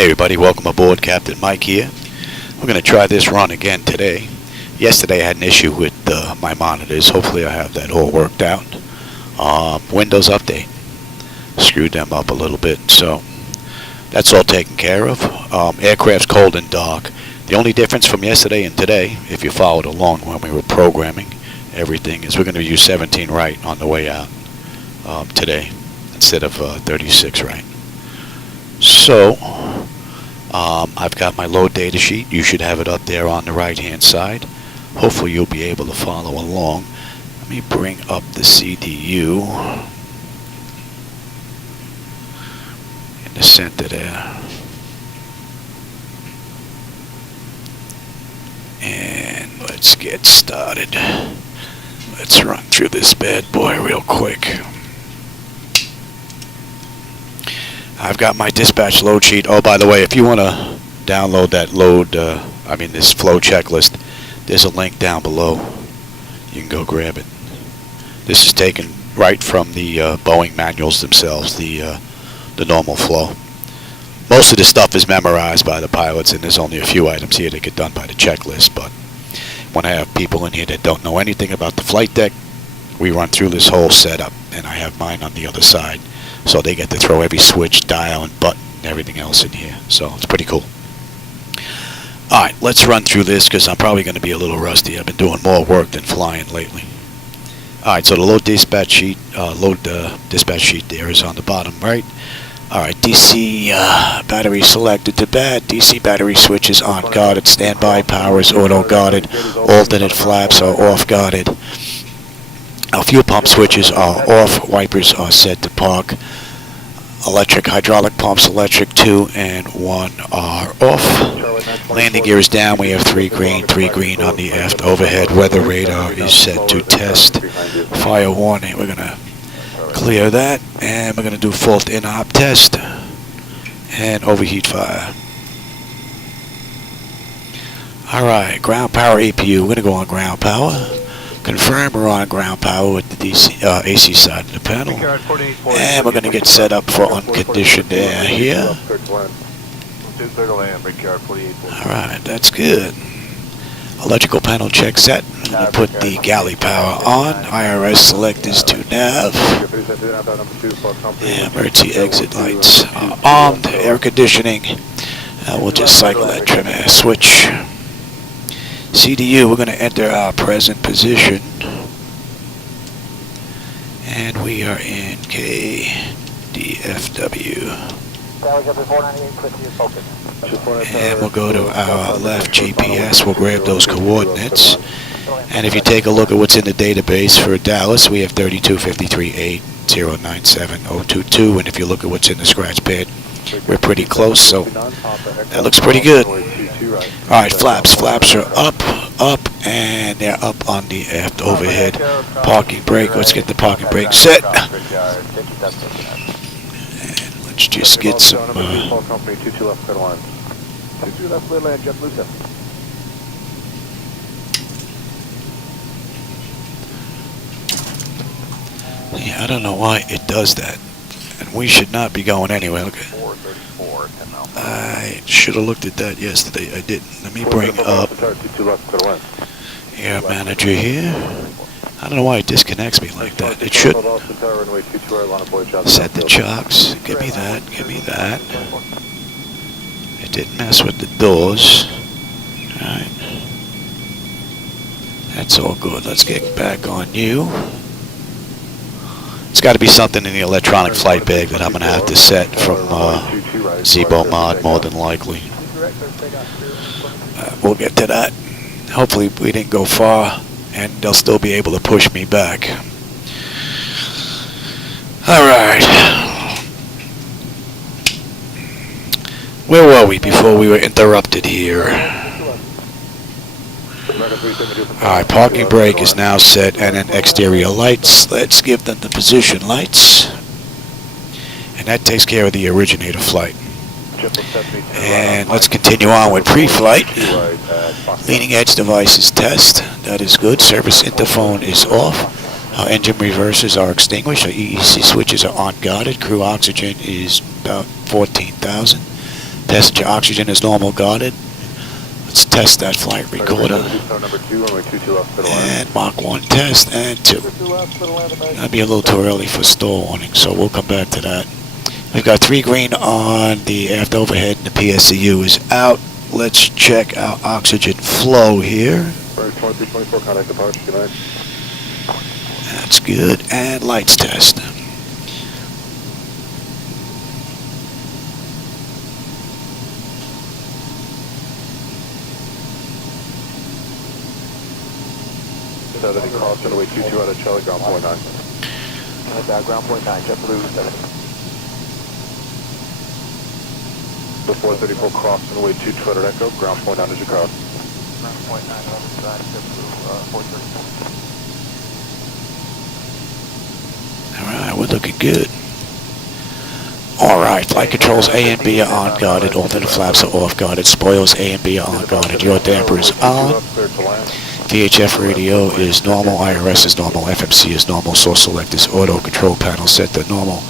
Hey everybody, welcome aboard. Captain Mike here. We're going to try this run again today. Yesterday I had an issue with my monitors. Hopefully I have that all worked out. Windows update. Screwed them up a little bit, so that's all taken care of. Aircraft's cold and dark. The only difference from yesterday and today, if you followed along when we were programming everything, is we're going to use 17 right on the way out today instead of 36 right. So I've got my load data sheet. You should have it up there on the right hand side. Hopefully you'll be able to follow along. Let me bring up the CDU in the center there. And let's get started. Let's run through this bad boy real quick. I've got my dispatch load sheet. Oh, by the way, if you want to download that this flow checklist, there's a link down below. You can go grab it. This is taken right from the Boeing manuals themselves, the normal flow. Most of the stuff is memorized by the pilots, and there's only a few items here that get done by the checklist. But when I have people in here that don't know anything about the flight deck, we run through this whole setup, and I have mine on the other side. So they get to throw every switch, dial, and button, and everything else in here. So it's pretty cool. Alright, let's run through this because I'm probably going to be a little rusty. I've been doing more work than flying lately. Alright, so the load dispatch sheet there is on the bottom right. Alright, DC battery selected to bad. DC battery switches on guarded. Standby power is auto guarded. Alternate flaps are off guarded. Our fuel pump switches are off, wipers are set to park. Electric, hydraulic pumps, electric 2 and 1 are off. Landing gear is down, we have 3 green on the aft overhead. Weather radar is set to test. Fire warning, we're going to clear that. And we're going to do fault in-op test. And overheat fire. Alright, ground power APU, we're going to go on ground power. Confirm we're on ground power with the AC side of the panel. And we're going to get set up for unconditioned air here. Alright, that's good. Electrical panel check set. I'm going to put the galley power on. IRS selectors to nav. And emergency exit lights are armed. Air conditioning. We'll just cycle that trim air switch. CDU, we're going to enter our present position, and we are in KDFW. And we'll go to our left GPS, we'll grab those coordinates, and if you take a look at what's in the database for Dallas, we have 32538097.022, and if you look at what's in the scratch pad, we're pretty close, so that looks pretty good. Alright, flaps are up, and they're up on the aft overhead. Parking brake, let's get the parking brake set. And let's just get some... Yeah, I don't know why it does that. And we should not be going anywhere. Okay. I should have looked at that yesterday. I didn't. Let me bring up Air Manager here. I don't know why it disconnects me like that. It should set the chocks. Give me that. Give me that. It didn't mess with the doors. Alright. That's all good. Let's get back on you. It's got to be something in the electronic flight bag that I'm going to have to set from Zibo mod, more than likely. We'll get to that. Hopefully we didn't go far, and they'll still be able to push me back. Alright. Where were we before we were interrupted here? Alright, parking brake is now set, and then exterior lights. Let's give them the position lights. And that takes care of the originator flight. And let's continue on with pre-flight. Leading edge devices test. That is good. Service interphone is off. Our engine reversers are extinguished. Our EEC switches are unguarded. Crew oxygen is about 14,000. Test your oxygen is normal, guarded. Let's test that flight recorder. And Mach 1 test and 2. That'd be a little too early for stall warning, so we'll come back to that. We've got 3 green on the aft overhead and the PSCU is out. Let's check our oxygen flow here. That's good. And lights test. Cross runway 22 out of Charlie, ground point 9. Ground point 9, JetBlue 70. The 434 cross runway 22 out of Echo, ground point 9 is your cross. Ground point 9 on the side, JetBlue 434. Alright, we're looking good. Alright, flight controls A and B are on guarded, alternate flaps are off guarded, spoils A and B are on guarded, your damper is on. VHF radio is normal, IRS is normal, FMC is normal, source select is auto, control panel set to normal,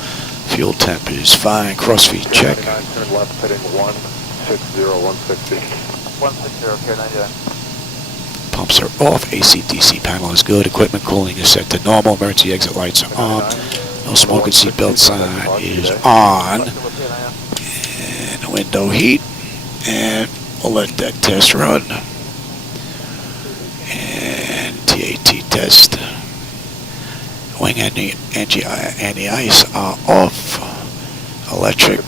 fuel temp is fine, crossfeed check. Turn left heading 160, 160. 160, okay, 99. Pumps are off, AC/DC panel is good, equipment cooling is set to normal, emergency exit lights are on, no smoking seatbelt sign is on, and window heat, and we'll let that test run. And TAT test. Wing anti-ice are off. Electric,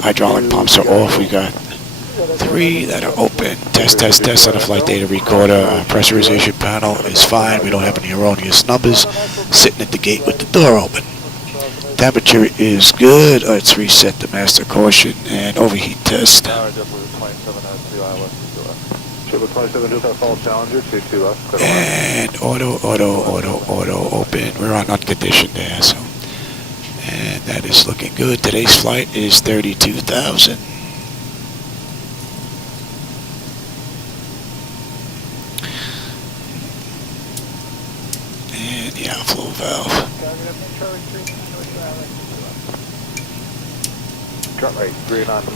hydraulic pumps are off. We got 3 that are open. Test on the flight data recorder. Our pressurization panel is fine. We don't have any erroneous numbers. Sitting at the gate with the door open. Temperature is good. Let's reset the master caution and overheat test. And auto open. We're on unconditioned there, so. And that is looking good. Today's flight is 32,000. And the outflow valve.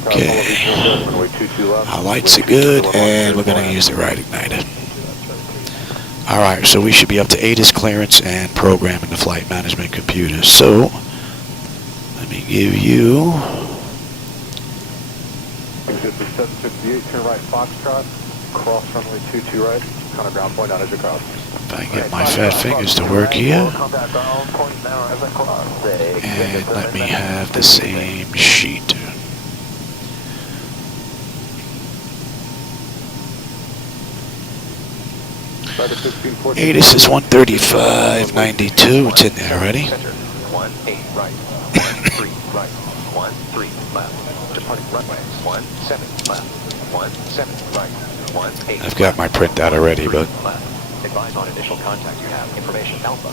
Okay. Our lights are good, and we're going to use the right igniter. Alright, so we should be up to ATIS clearance and programming the flight management computer. So, let me give you... 768, turn right, Foxtrot, cross runway 22 right, kind of ground point out as your cross. If I can get my fat fingers to work here. And let me have the same sheet. ATIS is 135.92. It's in there already. 18 right, 13 right, 13 left. Departing runway 17 left, 17 right, 18. I've got my printout already, but advise on initial contact. You have information Alpha.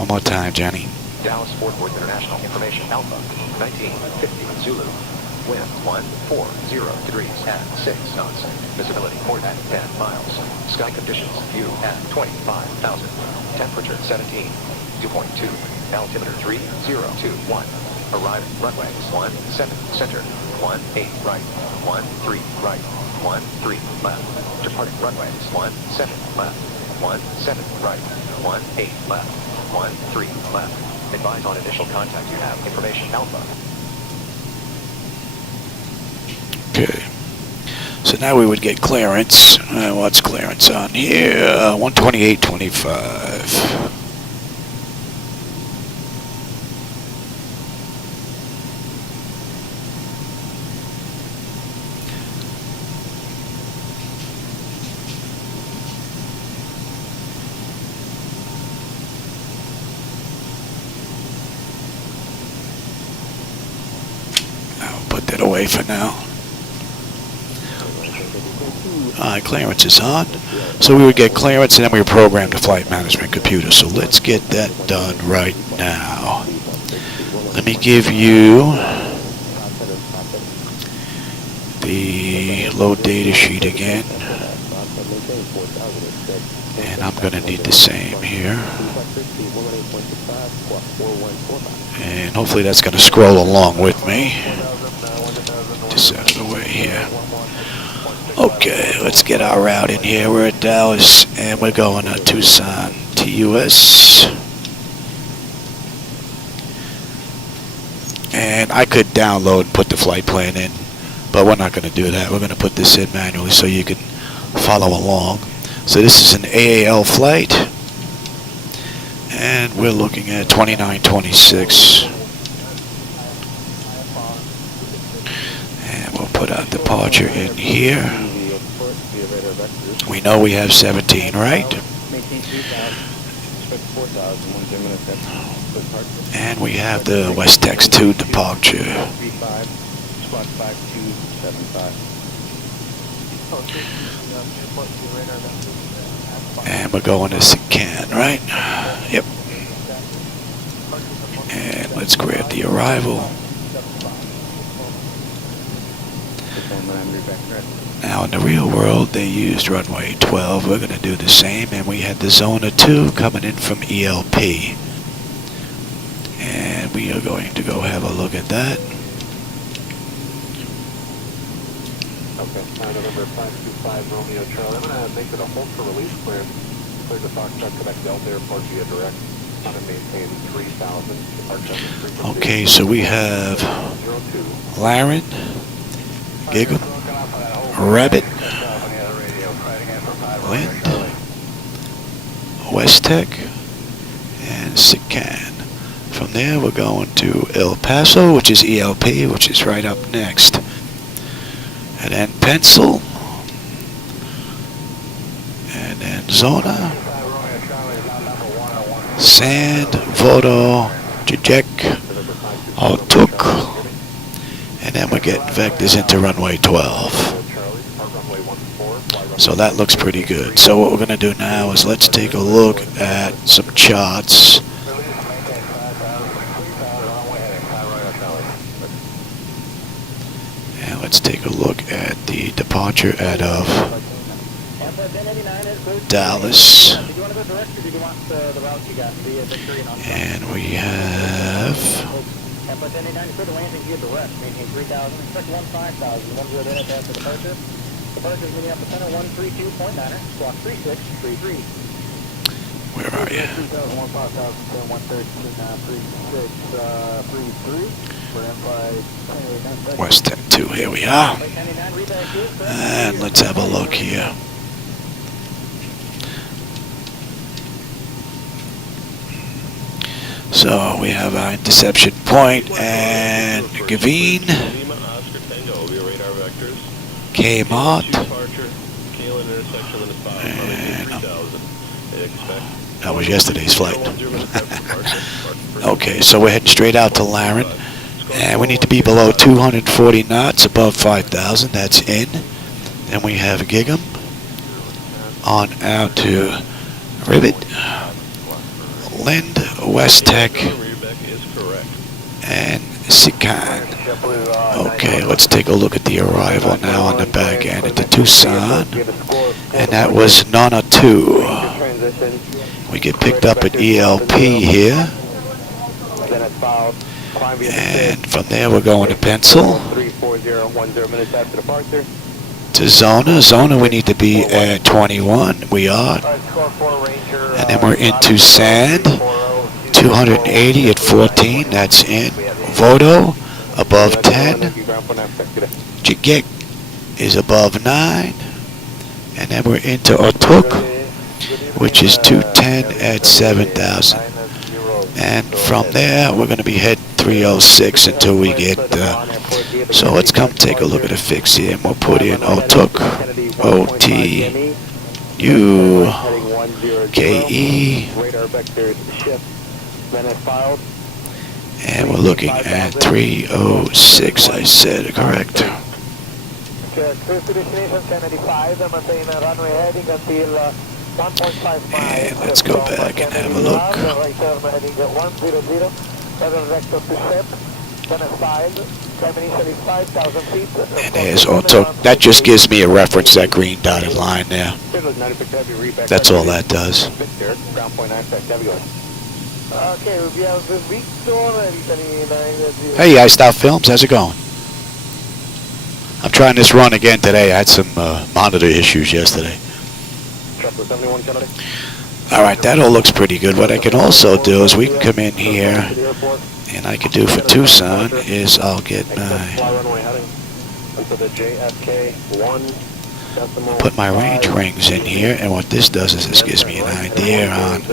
one more time, Johnny. Dallas Fort Worth International information Alpha 1950 Zulu. Wind 140 degrees at 6 knots. Visibility port at 10 miles. Sky conditions view at 25,000. Temperature 17. 2.2. Altimeter 3021. Arrive runway 17 center. 18 right. 13 right. 13 left. Departing runways 17 left. 17 right. 18 left. 13 left. Advise on initial contact. You have information Alpha. Okay. So now we would get clearance. What's clearance on here? 128.25. I'll put that away for now. Clearance is on. So we would get clearance and then we would program the flight management computer. So let's get that done right now. Let me give you the load data sheet again. And I'm going to need the same here. And hopefully that's going to scroll along with me. Just out of the way here. Okay, let's get our route in here. We're at Dallas, and we're going to Tucson, TUS. And I could download and put the flight plan in, but we're not going to do that. We're going to put this in manually so you can follow along. So this is an AAL flight, and we're looking at 2926. And we'll put our departure in here. We know we have 17, right? And we have the West Tex 2 departure. And we're going to Sican, right? Yep. And let's grab the arrival. Now in the real world, they used runway 12. We're going to do the same, and we had the ZONNA2 coming in from ELP. And we are going to go have a look at that. Okay, November 525 Romeo Charlie. I'm going to make it a hold for release clear. Clear the Foxtrot Quebec Delta Airport via direct. I'm going to maintain 3,000. Okay, so we have Laren, Giggle, Rabbit, Lind, West Tech, and Sican. From there, we're going to El Paso, which is ELP, which is right up next. And then Pencil. And then Zona. Sand, Vodo, Jajek, Altuk. And then we're getting vectors into runway 12. So that looks pretty good. So what we're going to do now is let's take a look at some charts. And let's take a look at the departure out of Dallas. And we have where are you? West Tech 2, here we are. And let's have a look here. So we have our interception point and Gavin, K-Mott, and that was yesterday's flight. Okay, so we're heading straight out to Laren, and we need to be below 240 knots, above 5,000, that's in. Then we have Gig'em on out to Ribbit, Lind, West Tech, and Sican. Okay, let's take a look at the arrival now on the back end into Tucson, and that was ZONNA2. We get picked up at ELP here, and from there we're going to Pencil, to Zona. Zona we need to be at 21, we are, and then we're into Sand, 280 at 14, that's in. Vodo above 10, Jigek is above 9, and then we're into Otuk, which is 210 at 7,000. And from there, we're going to be heading 306 until we get, so let's come take a look at the fix here, and we'll put in Otuk, O-T-U-K-E, and we're looking at 306, I said, correct. And let's go back and have a look. And there's Auto. That just gives me a reference, that green dotted line there. That's all that does. Hey, Iced Films, how's it going? I'm trying this run again today. I had some monitor issues yesterday. Alright, that all looks pretty good. What I can also do is we can come in here, and I can do for Tucson is I'll get my, put my range rings in here, and what this does is this gives me an idea on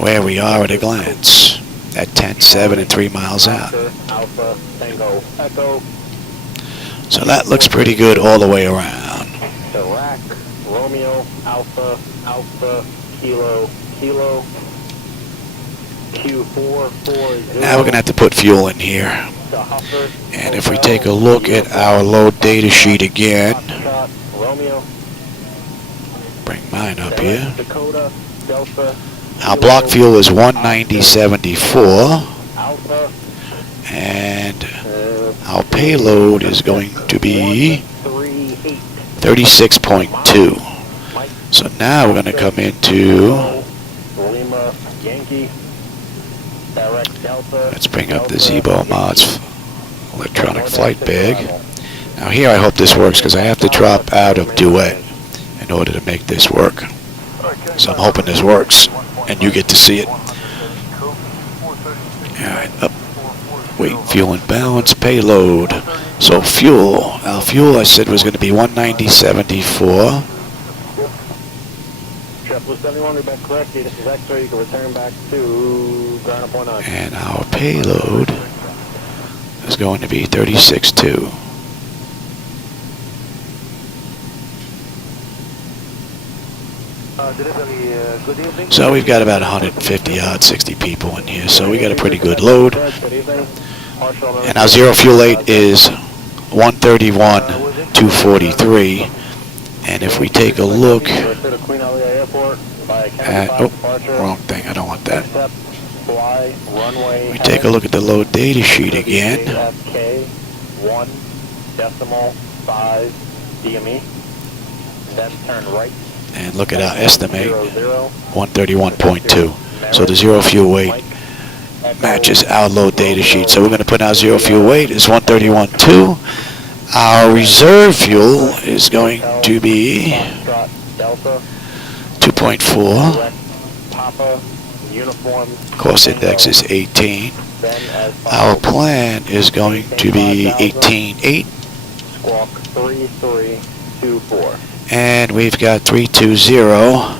where we are at a glance at 10.7 and 3 miles out. So that looks pretty good all the way around. Romeo, Alpha, Alpha, Kilo, Kilo, Q440. Now we're going to have to put fuel in here. And if we take a look at our load data sheet again, bring mine up here. Our block fuel is 190.74. And our payload is going to be 36.2. So now we're going to come into, let's bring up the Zibo mods electronic flight bag. Now here I hope this works because I have to drop out of Duet in order to make this work. So I'm hoping this works and you get to see it. Alright, up. Wait, fuel and balance, payload. So fuel, our fuel I said was going to be 190.74. And our payload is going to be 36.2. So we've got about 150 odd 60 people in here, so we got a pretty good load. And our zero fuel weight is 131,243. And if we take a look at, oh, wrong thing, I don't want that. We take a look at the load data sheet again. And look at our estimate, 131.2. So the zero fuel weight matches our load data sheet. So we're going to put our zero fuel weight is 131.2. Our reserve fuel is going to be 2.4. Cost index is 18. Our plan is going to be 18.8. And we've got 320,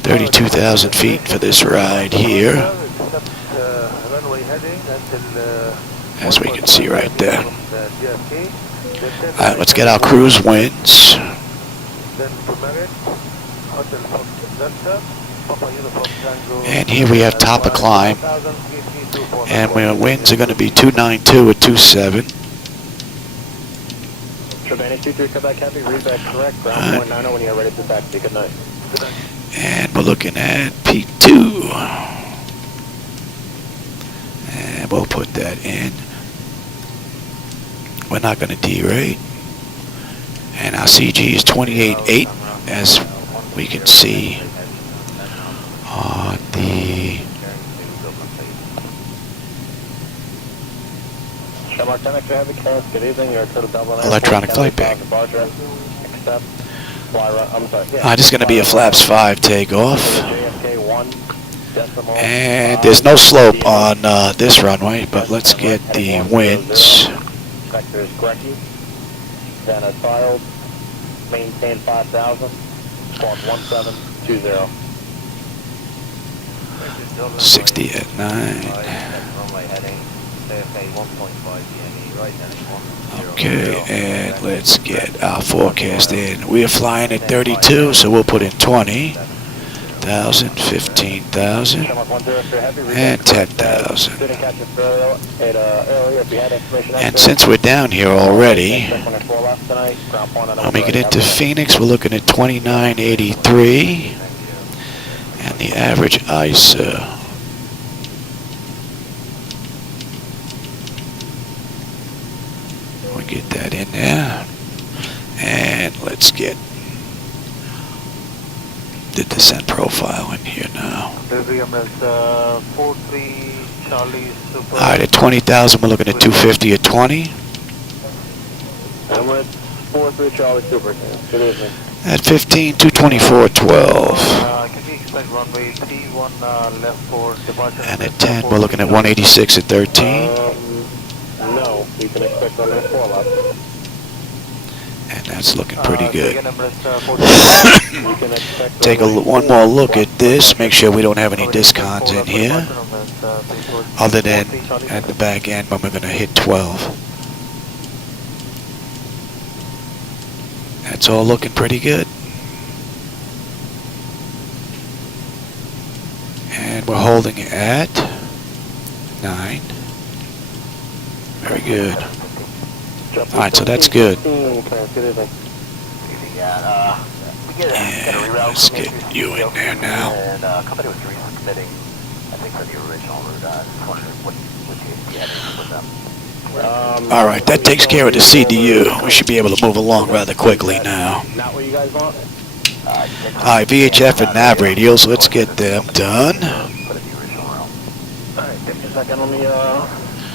32,000 feet for this ride here, as we can see right there. Alright, let's get our cruise winds. And here we have top of climb. And our winds are going to be 292 at 27. And we're looking at P2. And we'll put that in. We're not going to derate. And our CG is 28.8, as we can see on the electronic flight bag. This is going to be a flaps 5 takeoff. And there's no slope on this runway, but let's get the winds. Maintain 5,000, squawk 1720. 60 at 9. Okay, and let's get our forecast in. We are flying at 32, so we'll put in 20,000, 15,000, and 10,000. And since we're down here already, when we get into Phoenix, we're looking at 2983, and the average ISO. We'll get that in there, and let's get the descent profile in here now. WMS 43 Charlie Super. Alright, at 20,000, we're looking at 250 at 20. Emirates 43 Charlie Super. Good evening. At 15, 224 at 12. Can we expect runway 31 left for departure? And at 10, we're looking at 186 at 13. No, you can expect runway 4 left. And that's looking pretty good. You can expect Take one more look at this. Make sure we don't have any discons in here. Other than at the back end when we're going to hit 12. That's all looking pretty good. And we're holding it at 9. Very good. Alright, so that's good. And let's get you in there now. And company was resubmitting, I think, for the original route. I just wondered what you had with them. Alright, that takes care of the CDU. We should be able to move along rather quickly now. Not what you guys want? Alright, VHF and nav radios, let's get them done. Alright, give me a second. Let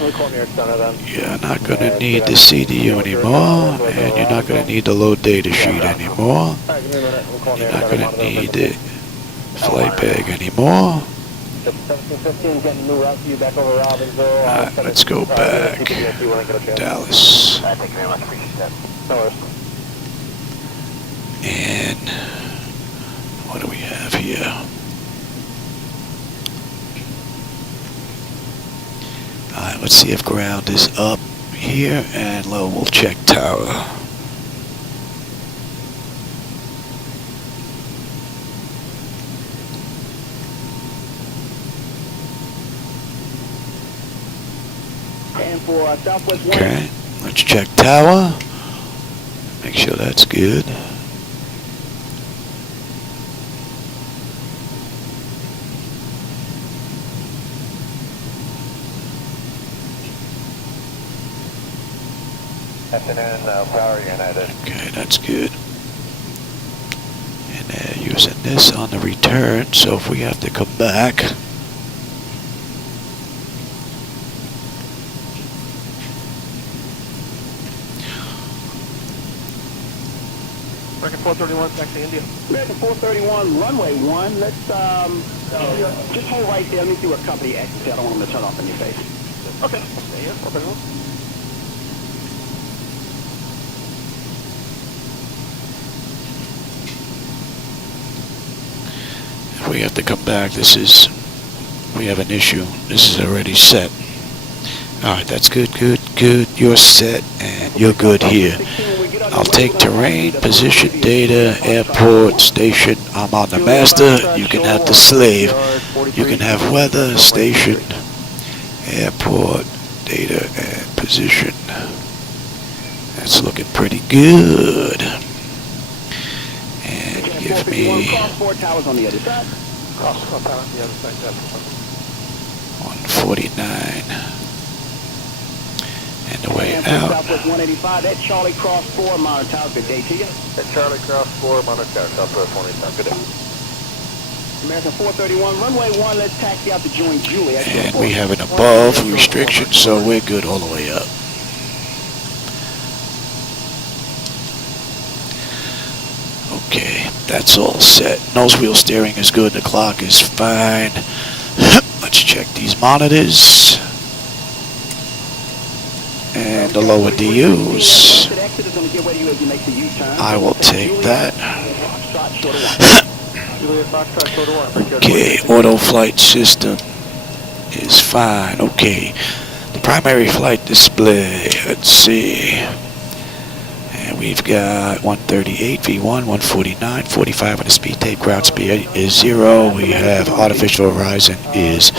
me call your extender then. You're not going to need the CDU anymore, and you're not going to need the load data sheet anymore. Alright, give me a minute. We'll call your You're not extender. going to need the flight bag anymore. 1715, getting a new route for you back over Robbinsville. Alright, let's go back. Dallas. Thank you very much. Appreciate that. No worries. And what do we have here? Alright, let's see if ground is up here, and low, we'll check tower. And for Southwest 1. Okay, let's check tower. Make sure that's good. Afternoon, Power United. Okay, that's good. And they're using this on the return, so if we have to come back, American 431 back to India. American 431, runway 1. Let's just hold right there. Let me see what company exits. I don't want them to turn off in your face. Okay. Yeah, 431. if we have to come back, we have an issue. This is already set. Alright, that's good, good, good. You're set, and you're good here. I'll take terrain, position, data, airport, station. I'm on the master. You can have the slave. You can have weather, station, airport, data, and position. That's looking pretty good. And give me 149. And the way out. Southwest 185, that Charlie Cross 4, monitor tower, good day to you. That's Charlie Cross 4, monitor tower, Southwest 185, good day. American 431, runway 1, let's taxi out to join Julie. And we have an above restriction, so we're good all the way up. Okay, that's all set. Nose wheel steering is good, the clock is fine. Let's check these monitors. And the lower DUs. I will take that. Okay, auto flight system is fine. Okay, the primary flight display, let's see. And we've got 138 V1, 149, 45 on the speed tape. Ground speed is 0. We have artificial horizon is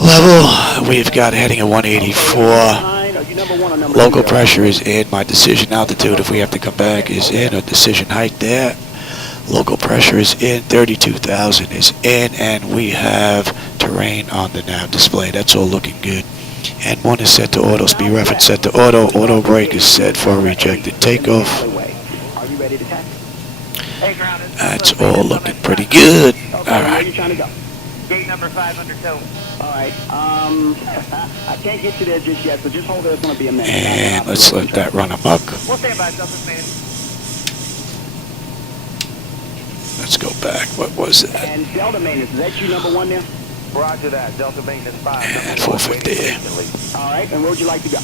level. We've got heading at 184. Local pressure is in. My decision altitude, if we have to come back, is in. Or decision height there. Local pressure is in. 32,000 is in. And we have terrain on the nav display. That's all looking good. And one is set to auto. Speed reference set to auto. Auto brake is set for rejected takeoff. That's all looking pretty good. Okay, All where are right. you trying to go? Gate number 502. All right. I can't get you there just yet, so just hold there. It's going to be a minute. And let's let that run amok. We'll stand by, Delta Maintenance. Let's go back. What was it? And Delta Maintenance, is that you number one there? Roger that. Delta Maintenance 5. And number one, 450. waiting patiently. All right, and where would you like to go?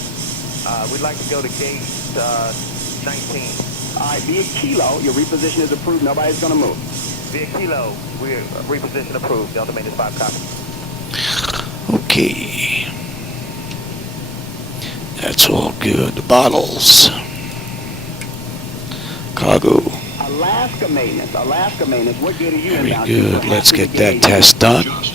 We'd like to go to gate 19. All right, via Kilo, your reposition is approved. Nobody's going to move. Via Kilo, we're reposition approved. Delta Maintenance 5 copy. Okay. That's all good. The bottles. Cargo. Alaska Maintenance, what gate are you Very inbound? good. To? Let's get that Gate. test done. Gate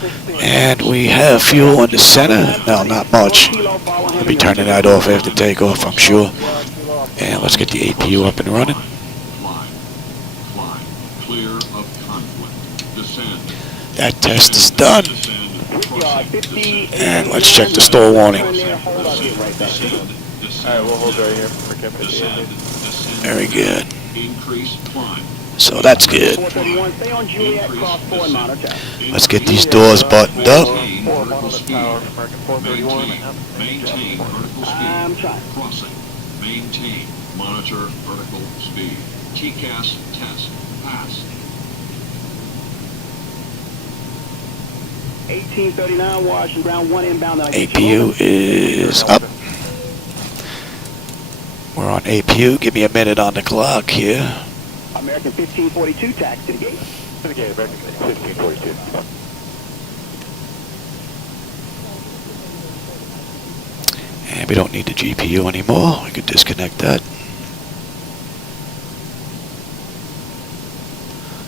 16. And we have fuel in the center. No, not much. We'll be turning that off after takeoff, I'm sure. And let's get the APU up and running. Climb. Clear of conflict. Descend. That test is done. Brickyard 50. And let's check the stall warning. Hold up, get right back. Alright, we'll hold right here for Camp 58. Very good. Increase climb. So that's good. 431, stay on Juliet, cross 4 and monitor. Let's get these doors buttoned up. Maintain Four vertical monolith speed. tower, American 431. Maintain vertical I'm speed. trying. Crossing. Maintain. Monitor vertical speed. TCAS test. Pass. 1839, Washington, ground 1 inbound. Then I get APU is up. We're on APU. Give me a minute on the clock here. American 1542, tax to the gate. To the gate, American 1542. And we don't need the GPU anymore. We could disconnect that.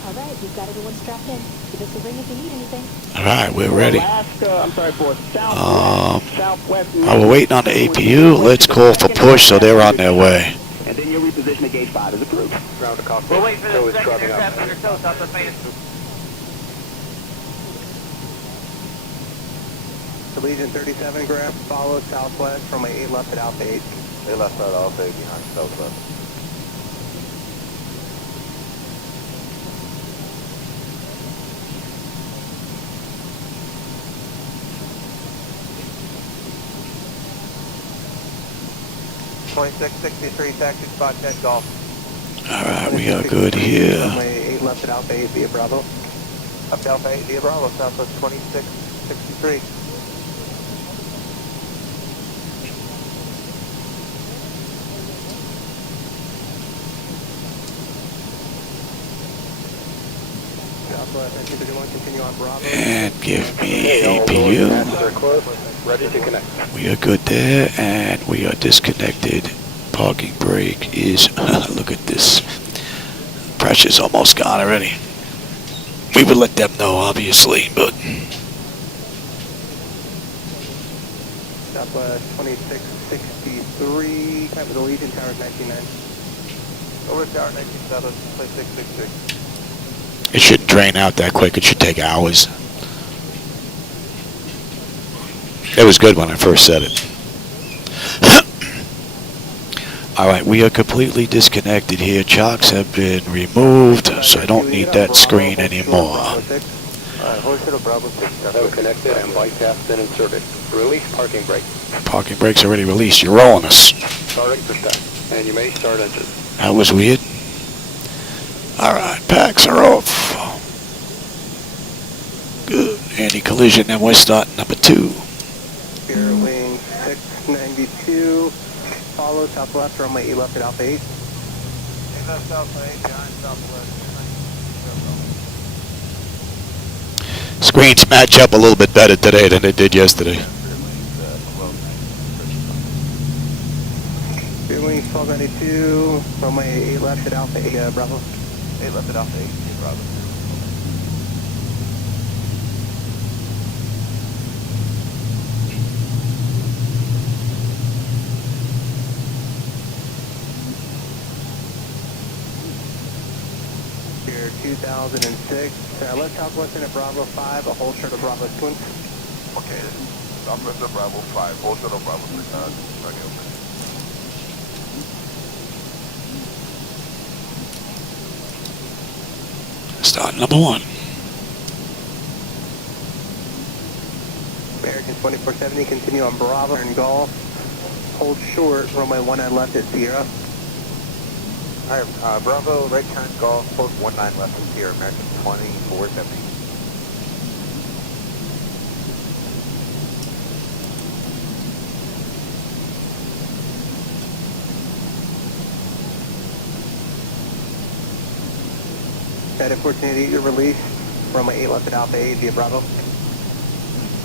All right, we've got everyone strapped in. Give us a ring if you need anything. All right, we're ready. Alaska, I'm sorry, for Southwest. While we're waiting on the APU, let's call for push so they're on their way. And then your reposition to gate 5 is approved. Ground to cockpit. We'll wait for Tow the is second dropping aircraft out. under tow, Delta Maintenance. Legion 37 graph, follow southwest from my 8 left at Alpha 8. 8 left at Alpha 8 behind southwest. .2663 taxi spot 10 golf. All right, we are good here. My 8 left at Alpha 8 via Bravo. Up to Alpha 8 via Bravo, southwest 2663. Southwest 1931, continue on Bravo. And give me APU. They're close, ready to connect. We are good there, and we are disconnected. Parking brake is, look at this. Pressure's almost gone already. We would let them know, obviously, but Southwest 2663, type of the Legion, Tower 199. Over Tower 197, 2663. it shouldn't drain out that quick. It should take hours. It was good when I first said it. All right, we are completely disconnected here. Chocks have been removed, so I don't need that screen anymore. Horseshoe Bravo 6, so connected and bike has been inserted. Release parking brake. Parking brake's already released. You're rolling us. Starting for start. And you may start engine. That was weird. All right, packs are off. Good. Anti-collision, and we're starting number 2. Spirit wing 692. Follow southwest, runway 8 left at Alpha 8. 8 left Alpha 8, behind southwest. Screens match up a little bit better today than they did yesterday. Spirit wing 1292, runway 8 left at Alpha 8, Bravo. 8 left at Alpha 8, Bravo. Here 2006, left southwest at Bravo 5, a whole shuttle Bravo twin. Okay, southwest of Bravo 5, whole shuttle Bravo 6, ready open. Start number 1. American 2470, continue on Bravo and Golf. Hold short, runway 19 left at Sierra. Alright, Bravo, right turn, golf, hold 19 left at Sierra, American 2470. At 1488, you're released. Runway 8 left at Alpha 8 via Bravo.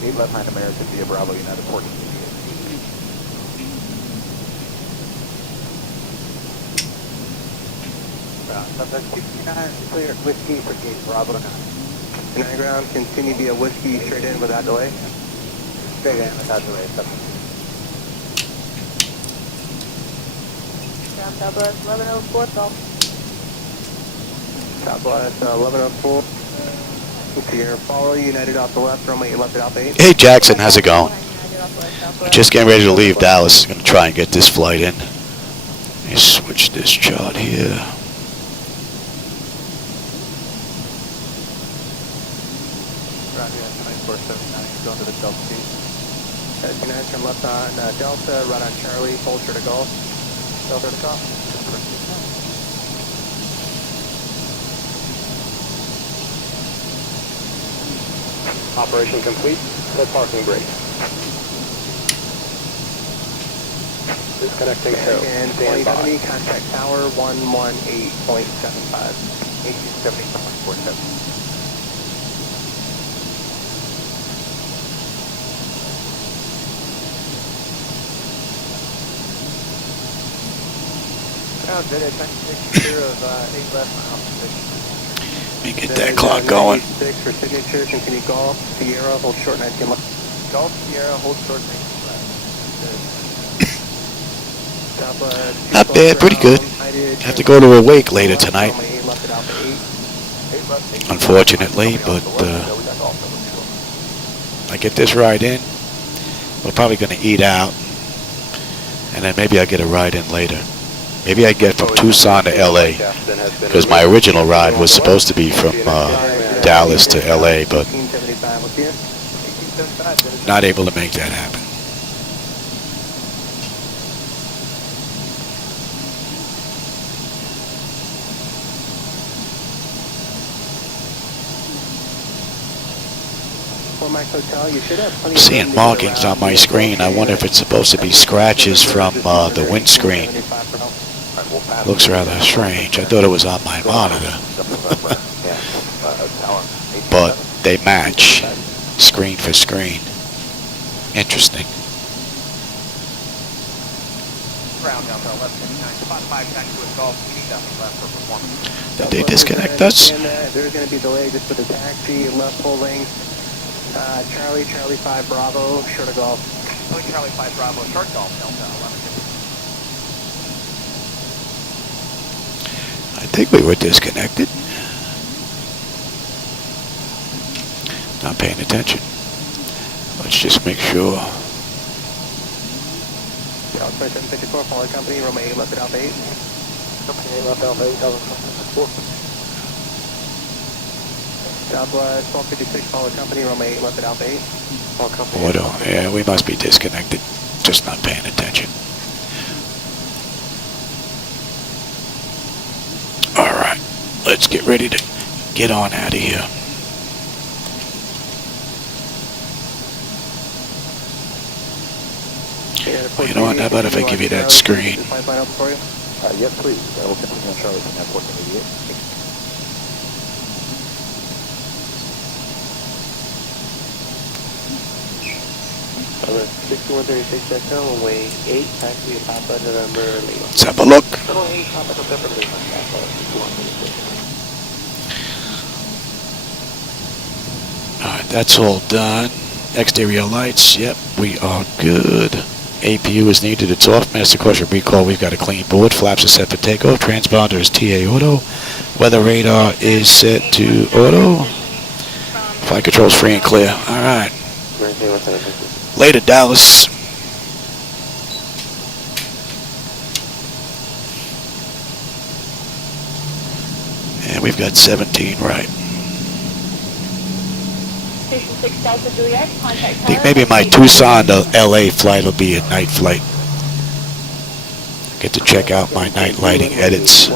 8 left 9 American via Bravo, United 1488. Southwest 69, clear, whiskey for gate Bravo 9. 9 ground, continue via Whiskey straight in without delay. Straight in without delay, Southwest 1104, Golf. Southwest 1104. Sierra, follow United off the left, runway 8 left at Alpha 8. Hey Jackson, how's it going? We're just getting ready to leave Dallas. Going to try and get this flight in. Let me switch this chart here. Roger, 2479, going to the Delta T. 29, turn left on Delta, right on Charlie, hold short of Golf. Delta to golf. Operation complete. Full parking brake. Disconnecting tail. And 2070, contact tower 118.75. 1870.47. Oh, good. It's 96 clear of 8 left miles. Let me get that clock going. 6 for signature, continue Golf, Sierra, hold short 19 left. Golf, Sierra, hold short 19 left. Not bad, pretty good. Have to go to a wake later tonight, unfortunately, but I get this ride in. We're probably going to eat out, and then maybe I'll get a ride in later. Maybe I get from Tucson to LA, because my original ride was supposed to be from Dallas to LA, but not able to make that happen. I'm seeing markings on my screen. I wonder if it's supposed to be scratches from the windscreen. Looks rather strange. I thought it was on my monitor. But they match, screen for screen. Interesting. Did they disconnect us? There's going to be delay just for the taxi, left full length. Charlie 5 Bravo, short of Golf. Charlie 5 Bravo, short Golf, Delta 1150. I think we were disconnected. Not paying attention. Let's just make sure. Dallas 2754, follow company, runway 8 left at Alpha 8. Company 8 left, Alpha 8, Delta 4. Southwest 1256, follow company, runway 8 left at Alpha 8. Follow company. What? Yeah, we must be disconnected. Just not paying attention. All right, let's get ready to get on out of here. You know what? How about if I give you that screen? Yes, please. I will continue on Charlie from Airport 88. Over 6136 Delta, runway 8, taxi Papa November Lima. Let's have a look. Runway 8, Papa November Lima, Papa 6136. All right, that's all done. Exterior lights, yep, we are good. APU is needed, it's off. Master caution recall, we've got a clean board. Flaps are set for takeoff. Transponder is TA auto. Weather radar is set to auto. Flight control's free and clear. All right. Later, Dallas. And we've got 17 right. Station 6 Delta Juliet, contact I think maybe my Tucson to LA flight will be a night flight. Get to check out my night lighting edits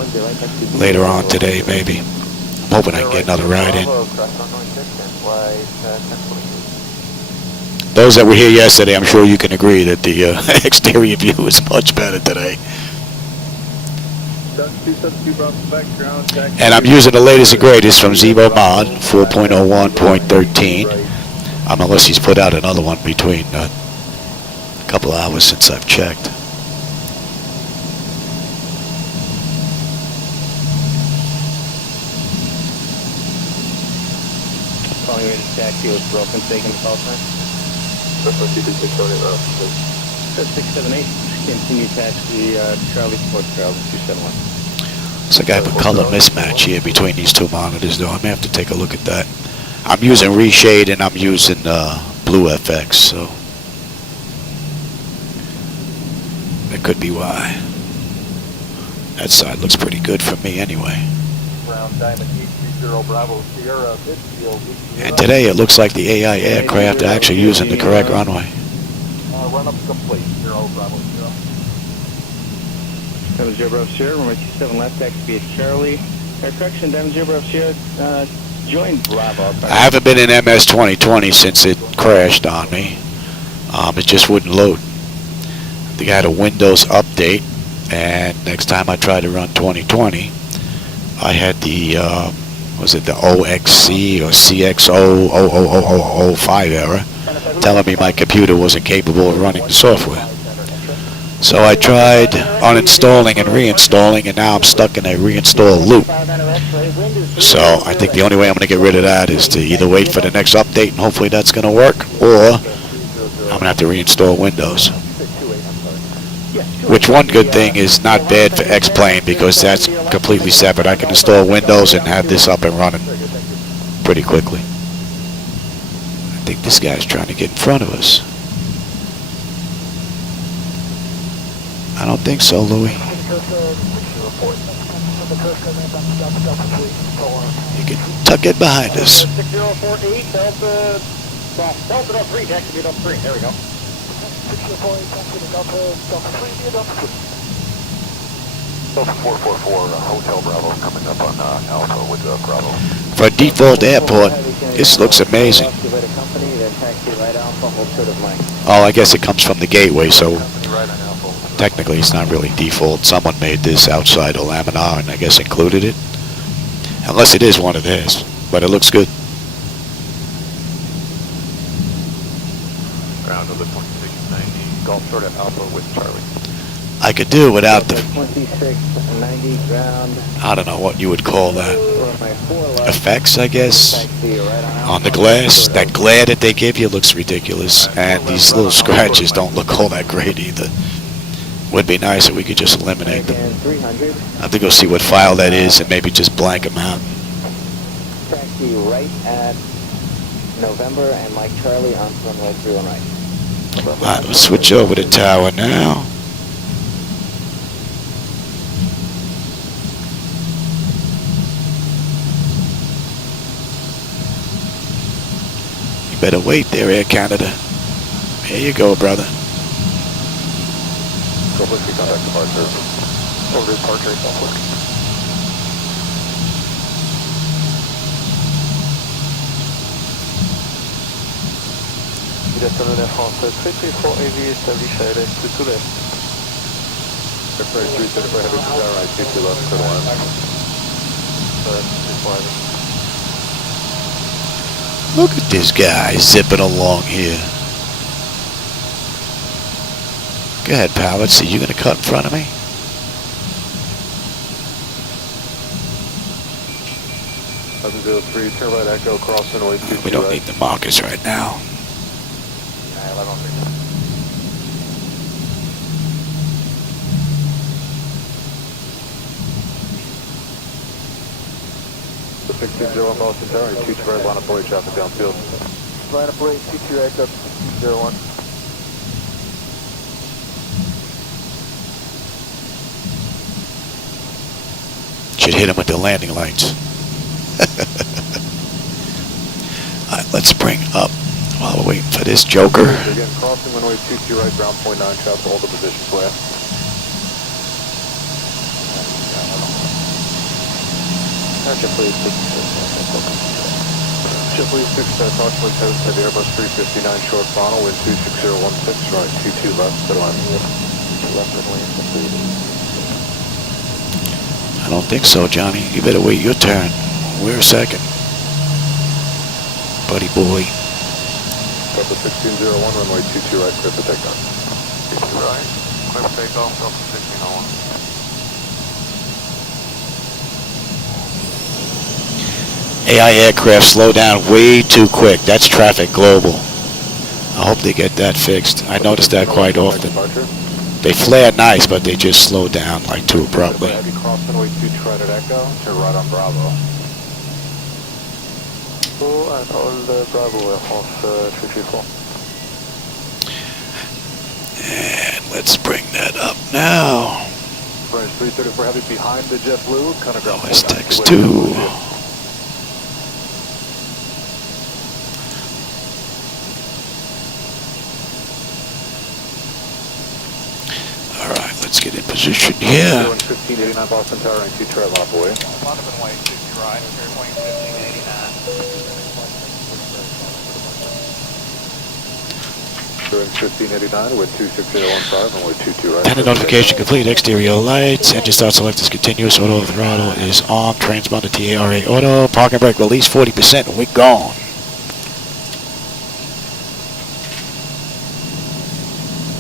later on today, maybe. I'm hoping I can get another ride in. Those that were here yesterday, I'm sure you can agree that the exterior view is much better today. And I'm using the latest and greatest from Zibo Mod 4.01.13. Unless he's put out another one between a couple hours since I've checked. Calling ready to taxi with broken taking the call sign. That's 678. Continue taxi Charlie Sports Travel 271. Looks like I have a color mismatch here between these two monitors, though. I may have to take a look at that. I'm using Reshade and I'm using Blue FX, so that could be why. That side looks pretty good for me anyway. And today it looks like the AI aircraft are actually using the correct runway. Run up complete, 0 Bravo 0. That was 0 Bravo Sierra, runway 27 left, taxi is Charlie. Correction, down 0 Bravo Sierra, join Bravo. I haven't been in MS 2020 since it crashed on me. It just wouldn't load. I think I had a Windows update, and next time I tried to run 2020, I had the, was it the OXC or CXO 00005 error, telling me my computer wasn't capable of running the software. So I tried uninstalling and reinstalling, and now I'm stuck in a reinstall loop. So I think the only way I'm going to get rid of that is to either wait for the next update, and hopefully that's going to work, or I'm going to have to reinstall Windows. Which one good thing is not bad for X-Plane, because that's completely separate. I can install Windows and have this up and running pretty quickly. I think this guy's trying to get in front of us. I don't think so, Louis. You can tuck it behind us. 6048 Delta 3, taxi Delta 3. There we go. 6048 taxi Delta 3, Delta 444 Hotel Bravo coming up on Alpha with Bravo. For a default airport, this looks amazing. Oh, I guess it comes from the gateway, so technically it's not really default. Someone made this outside of Laminar and I guess included it. Unless it is one of theirs, but it looks good. Ground over 2690, Golf Short at Alpha with Charlie. I could do without the, 2690 ground. I don't know what you would call that, effects, I guess, on the glass. That glare that they give you looks ridiculous, and these little scratches don't look all that great either. Would be nice if we could just eliminate them. I have to go see what file that is and maybe just blank them out. Taxi right at November and Mike Charlie on runway 31 right. Alright, we'll switch over to tower now. You better wait there, Air Canada. Here you go, brother. Go with the contact departure. Over to departure, Southwick. Directeur de France 334 AV established à LS to left. Prepare 334 heavy to the right, 2 to left, clear 1. Look at this guy zipping along here. Go ahead, pal. Let's see. You gonna cut in front of me? 1103, turn right echo, cross runway 22 We don't right. need the markers right now. 660 Boston Tower, 2 to right, line of boy traffic downfield. Line of boy, 22 right up, 01. Should hit him with the landing lights. let's bring up while we're waiting for this joker. Again, crossing runway 22 right, ground point 9, shot to hold the position flare. JetBlue 6, approximately 7 to the Airbus 359 short final, wind 26016, right, 22 left, clear line. Left and lane completed. I don't think so, Johnny. You better wait your turn. We're second. Buddy boy. Delta 1601, runway 22 right, clear for takeoff. 22 right, clear for takeoff, Delta 1601. AI aircraft slow down way too quick. That's traffic global. I hope they get that fixed. I notice that quite often. They flare nice, but they just slow down like too abruptly. Heavy cross runway 22 right at Echo, turn right on Bravo. And hold Bravo, Air France 334. And let's bring that up now. French 334 heavy behind the JetBlue, kind of ground. OS text 2. Alright, let's get in position here. 1589 Boston Tower, 92 trail off away. Bottom and way 60 right, airplane 1589. 1589 with 26015 and with 22 right. Antenna notification complete. Exterior lights. Engine start select is continuous. Auto throttle is on. Transponder TARA auto. Parking brake release 40%. We're gone.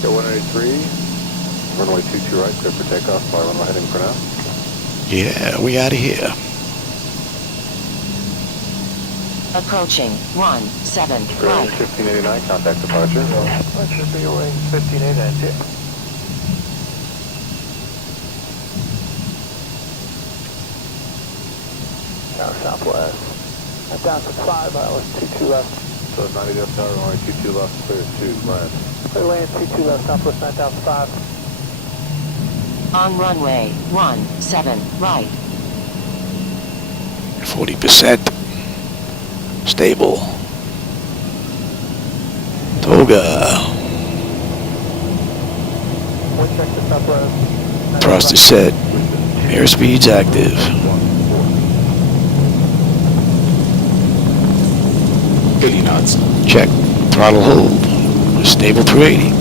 Go 183. Runway 22 right. Clear for takeoff. Fly runway heading for now. Yeah, we out of here. Approaching 17 right. 1589. Contact departure. That should be range 1589. Tower southwest. Down to 5 hours, 22 left. So 90 left tower, runway 22 left, clear 2, land. Clear land, 22 left, southwest 9005. On runway 17 right. 40%. Stable. Toga. Wind check to southwest. Thrust is set. Airspeed's active. 80 knots. Check. Throttle hold. Stable 380.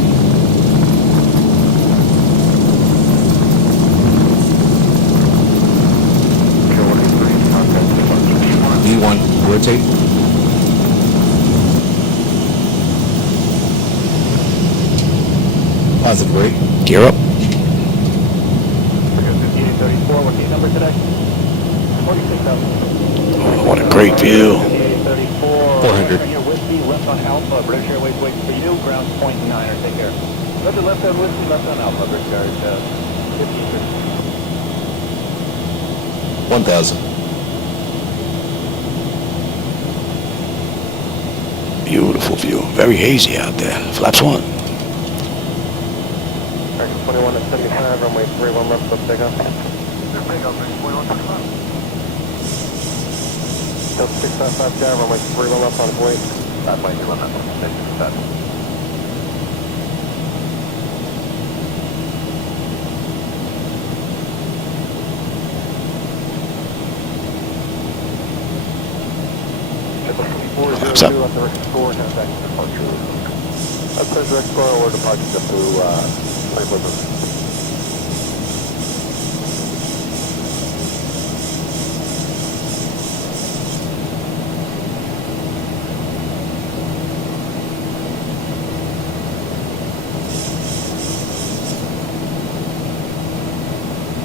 E1, rotate. Positive brake. Gear up. 5834, what's the number today? 46,000. Oh, what a great view. 400. Whiskey, left on Alpha, British Airways waiting for you, ground point 9er, take care. Left on Whiskey, left on Alpha, British Airways, 15. 1000. Beautiful view. Very hazy out there. Flaps 1. 21 at 75, runway 31 left, let's take off. Delta 655 down, runway 31 left on its way. That might be limit, 6 Flaps up. Left the Explorer, 10 seconds departure. That's the Explorer, or departure just to play with us.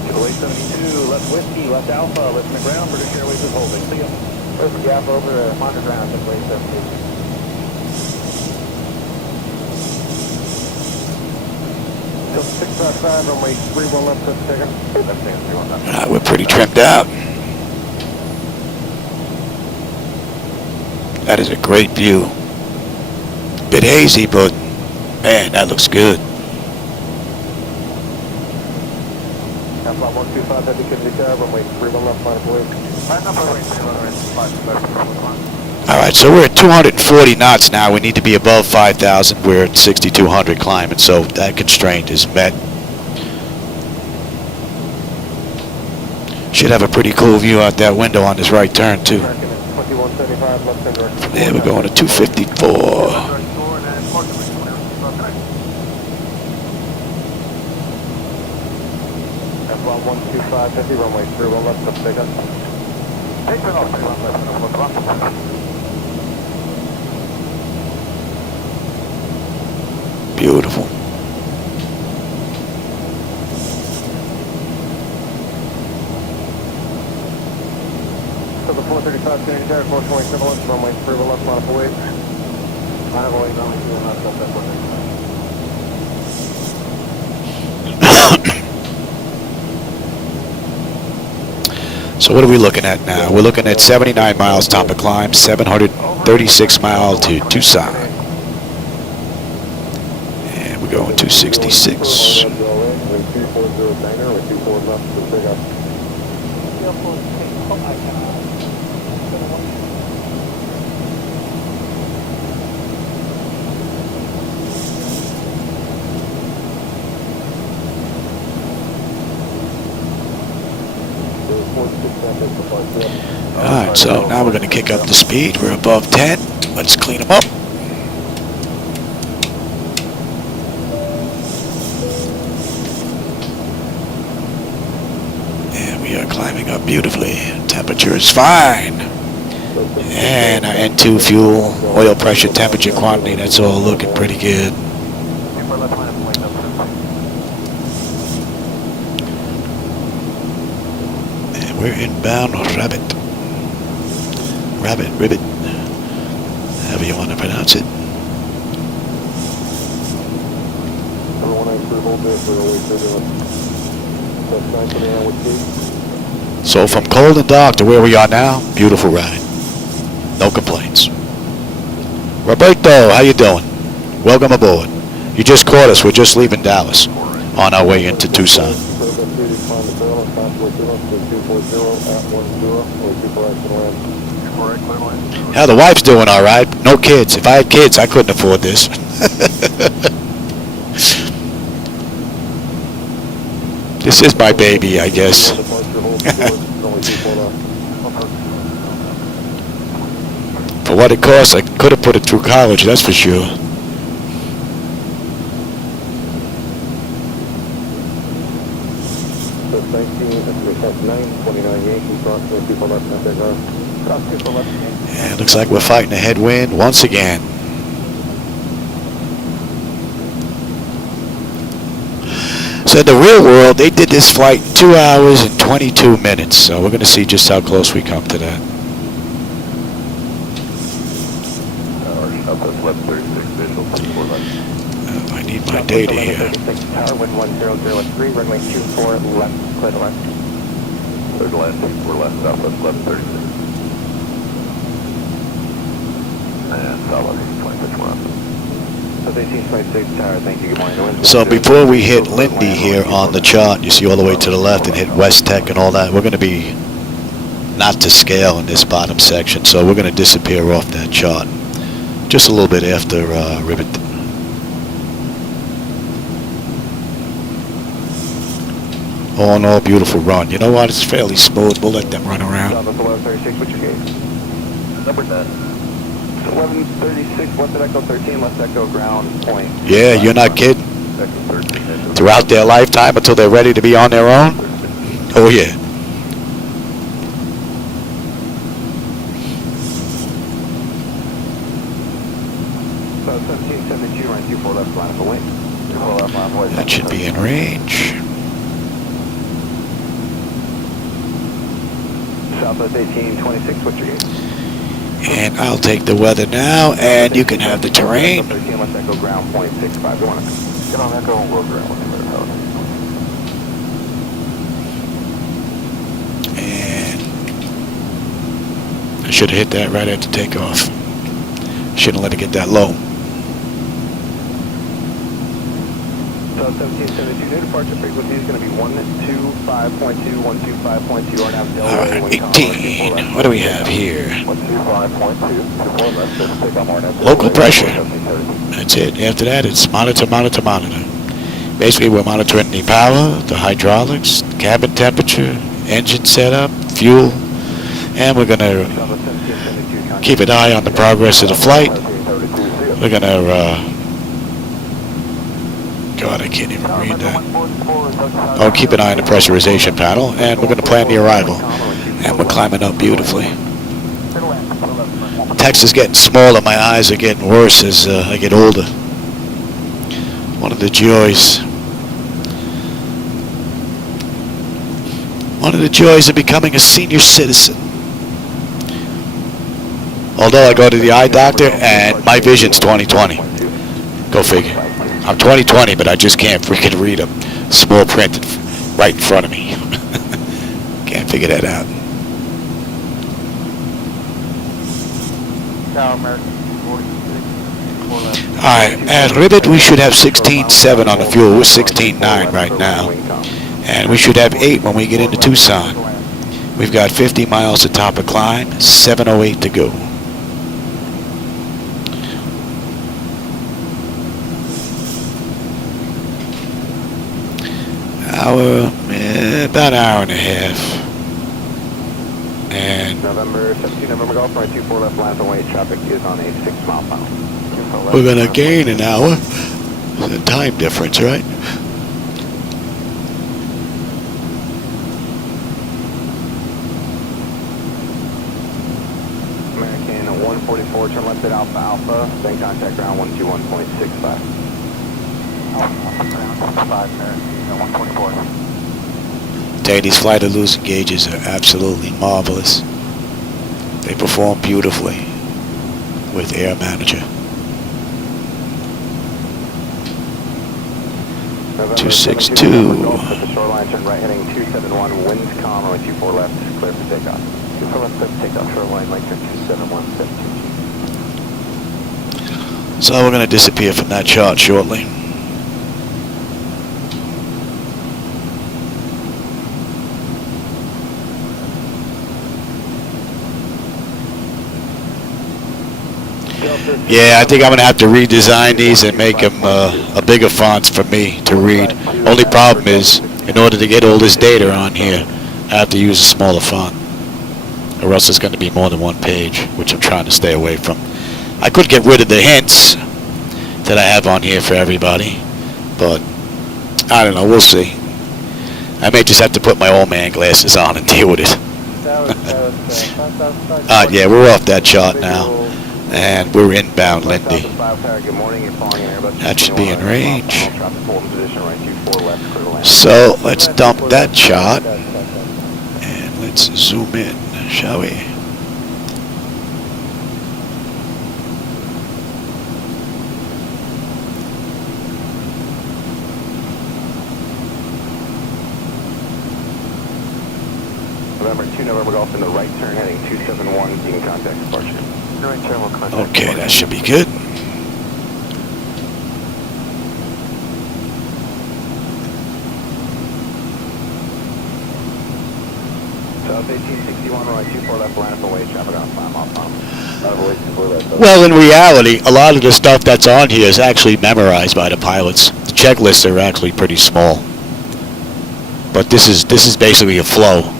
Delay 72, left Whiskey, left Alpha, left the ground, British Airways is holding. See ya. Whiskey Alpha over to monitor ground, delay 72. Delta 655, runway 31 left, let's take her. Left hand 31 left. We're pretty trimmed out. That is a great view. Bit hazy, but man, that looks good. Flight 125, heavy Kennedy Tower, runway 31 left, line of way. All right, so we're at 240 knots now. We need to be above 5,000. We're at 6,200 climbing, so that constraint is met. Should have a pretty cool view out that window on this right turn, too. From there, we're going to 254. F1 12550, runway 31 left, let's take us. Take it off, 31 left, Beautiful. So the 435 Canadian Tower, 427 left, runway 31 left, line up away. Line up away, runway 31 left, left, 435. So what are we looking at now? We're looking at 79 miles top of climb, 736 miles to Tucson. And we're going 266. Alright, so now we're going to kick up the speed. We're above 10. Let's clean them up. And we are climbing up beautifully. Temperature is fine. And our N2 fuel, oil pressure, temperature, quantity, that's all looking pretty good. And we're inbound Rabbit. Rabbit, Ribbit, however you want to pronounce it. So from cold and dark to where we are now, beautiful ride. No complaints. Roberto, how you doing? Welcome aboard. You just caught us. We're just leaving Dallas on our way into Tucson. How the wife's doing all right. No kids. If I had kids, I couldn't afford this. This is my baby, I guess. For what it costs, I could have put it through college, that's for sure. Yeah, looks like we're fighting a headwind once again. So in the real world, they did this flight in 2 hours and 22 minutes. So we're going to see just how close we come to that. I need my data here. Tower wind 1003, runway 24 left, clear to left. Third left, we're left, southwest, left 36. And solid 26 left. So 1826 tower, thank you, good morning. So before we hit Lindy here on the chart, you see all the way to the left and hit West Tech and all that, we're going to be not to scale in this bottom section, so we're going to disappear off that chart just a little bit after Ribbit. All in all, beautiful run. You know what? It's fairly smooth. We'll let them run around. 1136, what's your gauge? Number 10. 1136, left echo 13, left echo ground point. Yeah, you're not kidding. Echo 13. Throughout their lifetime until they're ready to be on their own? Oh, yeah. So 1772, run 24 left, line up away. 24 left, line up away. That should be in range. Southwest 1826, what's your gauge? And I'll take the weather now, and you can have the terrain. 13, left echo ground point 65. Get on echo and we'll ground with And I should have hit that right after takeoff. Shouldn't let it get that low. So South 1772, new departure frequency is going to be 125.2, 125.2, or now All right, 18. What do we have here? 125.2, 24 left, let's take on more. Local pressure. That's it. After that, it's monitor, monitor, monitor. Basically, we're monitoring the power, the hydraulics, cabin temperature, engine setup, fuel, and we're going to keep an eye on the progress of the flight. We're going to, God, I can't even read that. Oh, keep an eye on the pressurization panel, and we're going to plan the arrival. And we're climbing up beautifully. Text is getting smaller. My eyes are getting worse as I get older. One of the joys. One of the joys of becoming a senior citizen. Although I go to the eye doctor and my vision's 20/20. Go figure. I'm 20/20, but I just can't freaking read a small print right in front of me. Can't figure that out. Alright, at Ribbit we should have 16.7 on the fuel. We're 16.9 right now. And we should have 8 when we get into Tucson. We've got 50 miles to top of climb, 7:08 to go. About an hour and a half. And November 17, November Golf, right 24 left, last away, traffic is on a 6 mile pound. we're going to gain an hour. There's a time difference, right? American 144, turn left at Alpha Alpha, then contact ground 121.65. 5, American 144. Tell you, these flight illusion gauges are absolutely marvelous. They perform beautifully with Air Manager. 262. The shoreline, turn right heading 271, winds calm, runway 24 left, clear for takeoff. 24 left, clear for takeoff, shoreline, like 271, 17. So we're going to disappear from that chart shortly. Yeah, I think I'm going to have to redesign these and make them a bigger fonts for me to read. Only problem is, in order to get all this data on here, I have to use a smaller font. Or else it's going to be more than one page, which I'm trying to stay away from. I could get rid of the hints that I have on here for everybody, but I don't know, we'll see. I may just have to put my old man glasses on and deal with it. Yeah, we're off that chart now. And we're inbound, Lindy. That should be in range. So let's dump that shot and let's zoom in, shall we? November 2, November Golf in the right turn heading 271, you can contact departure. Okay, that should be good. South 1861, right 24 left, line up away, traffic on 5 mile pound. Well, in reality, a lot of the stuff that's on here is actually memorized by the pilots. The checklists are actually pretty small. But this is basically a flow.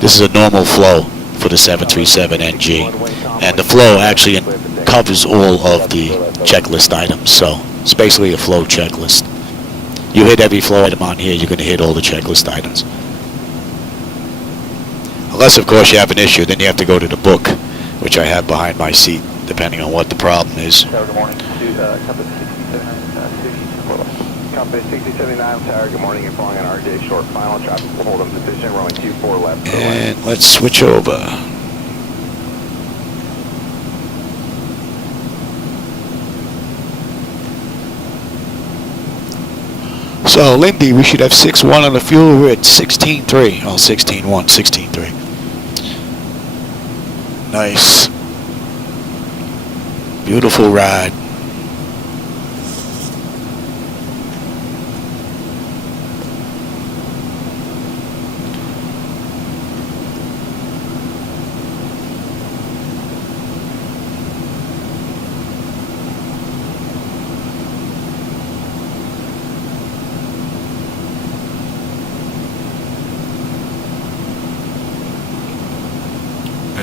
This is a normal flow for the 737 NG. And the flow actually covers all of the checklist items, so it's basically a flow checklist. You hit every flow item on here, you're going to hit all the checklist items. Unless, of course, you have an issue, then you have to go to the book, which I have behind my seat, depending on what the problem is. Good morning. Compass 6079 Tower, good morning. You're flying on RJ short final traffic will hold in position, runway 24 left. And let's switch over. So, Lindy, we should have 6.1 on the fuel. We're at 16.3. Oh, 16.1, 16.3. Nice. Beautiful ride.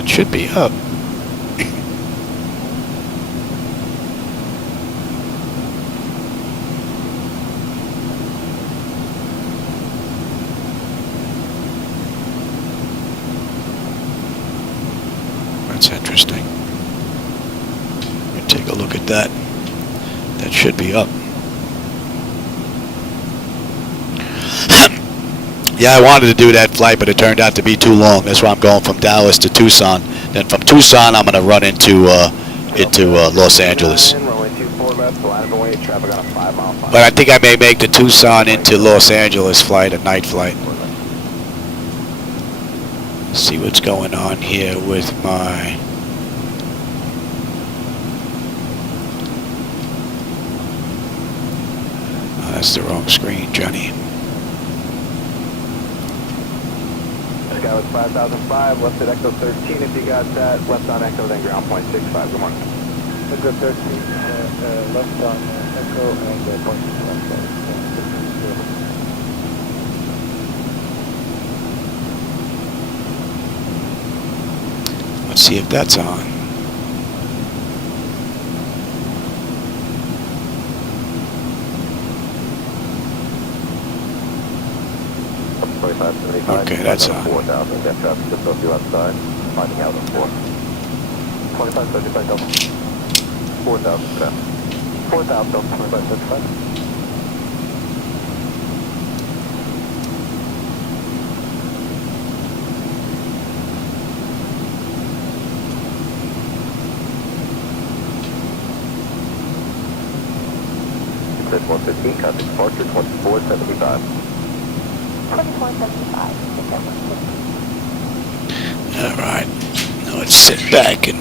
That should be up. That's interesting. Take a look at that. That should be up. Yeah, I wanted to do that flight, but it turned out to be too long. That's why I'm going from Dallas to Tucson. Then from Tucson, I'm going to run into Los Angeles. But I think I may make the Tucson into Los Angeles flight a night flight. See what's going on here with my... Oh, that's the wrong screen, Johnny. Skywards 5005, left at Echo 13 if you got that. Left on Echo, then ground point 65. Good morning. Echo 13, left on Echo and point 65. Let's see if that's on. Okay, that's on. 4,000, get traffic just off you outside. Finding out on 4. 2535 Delta. 4,000 traffic. 4,000 Delta, 2535. Chris 115, contact departure 2475. 2475. All right. Now let's sit back and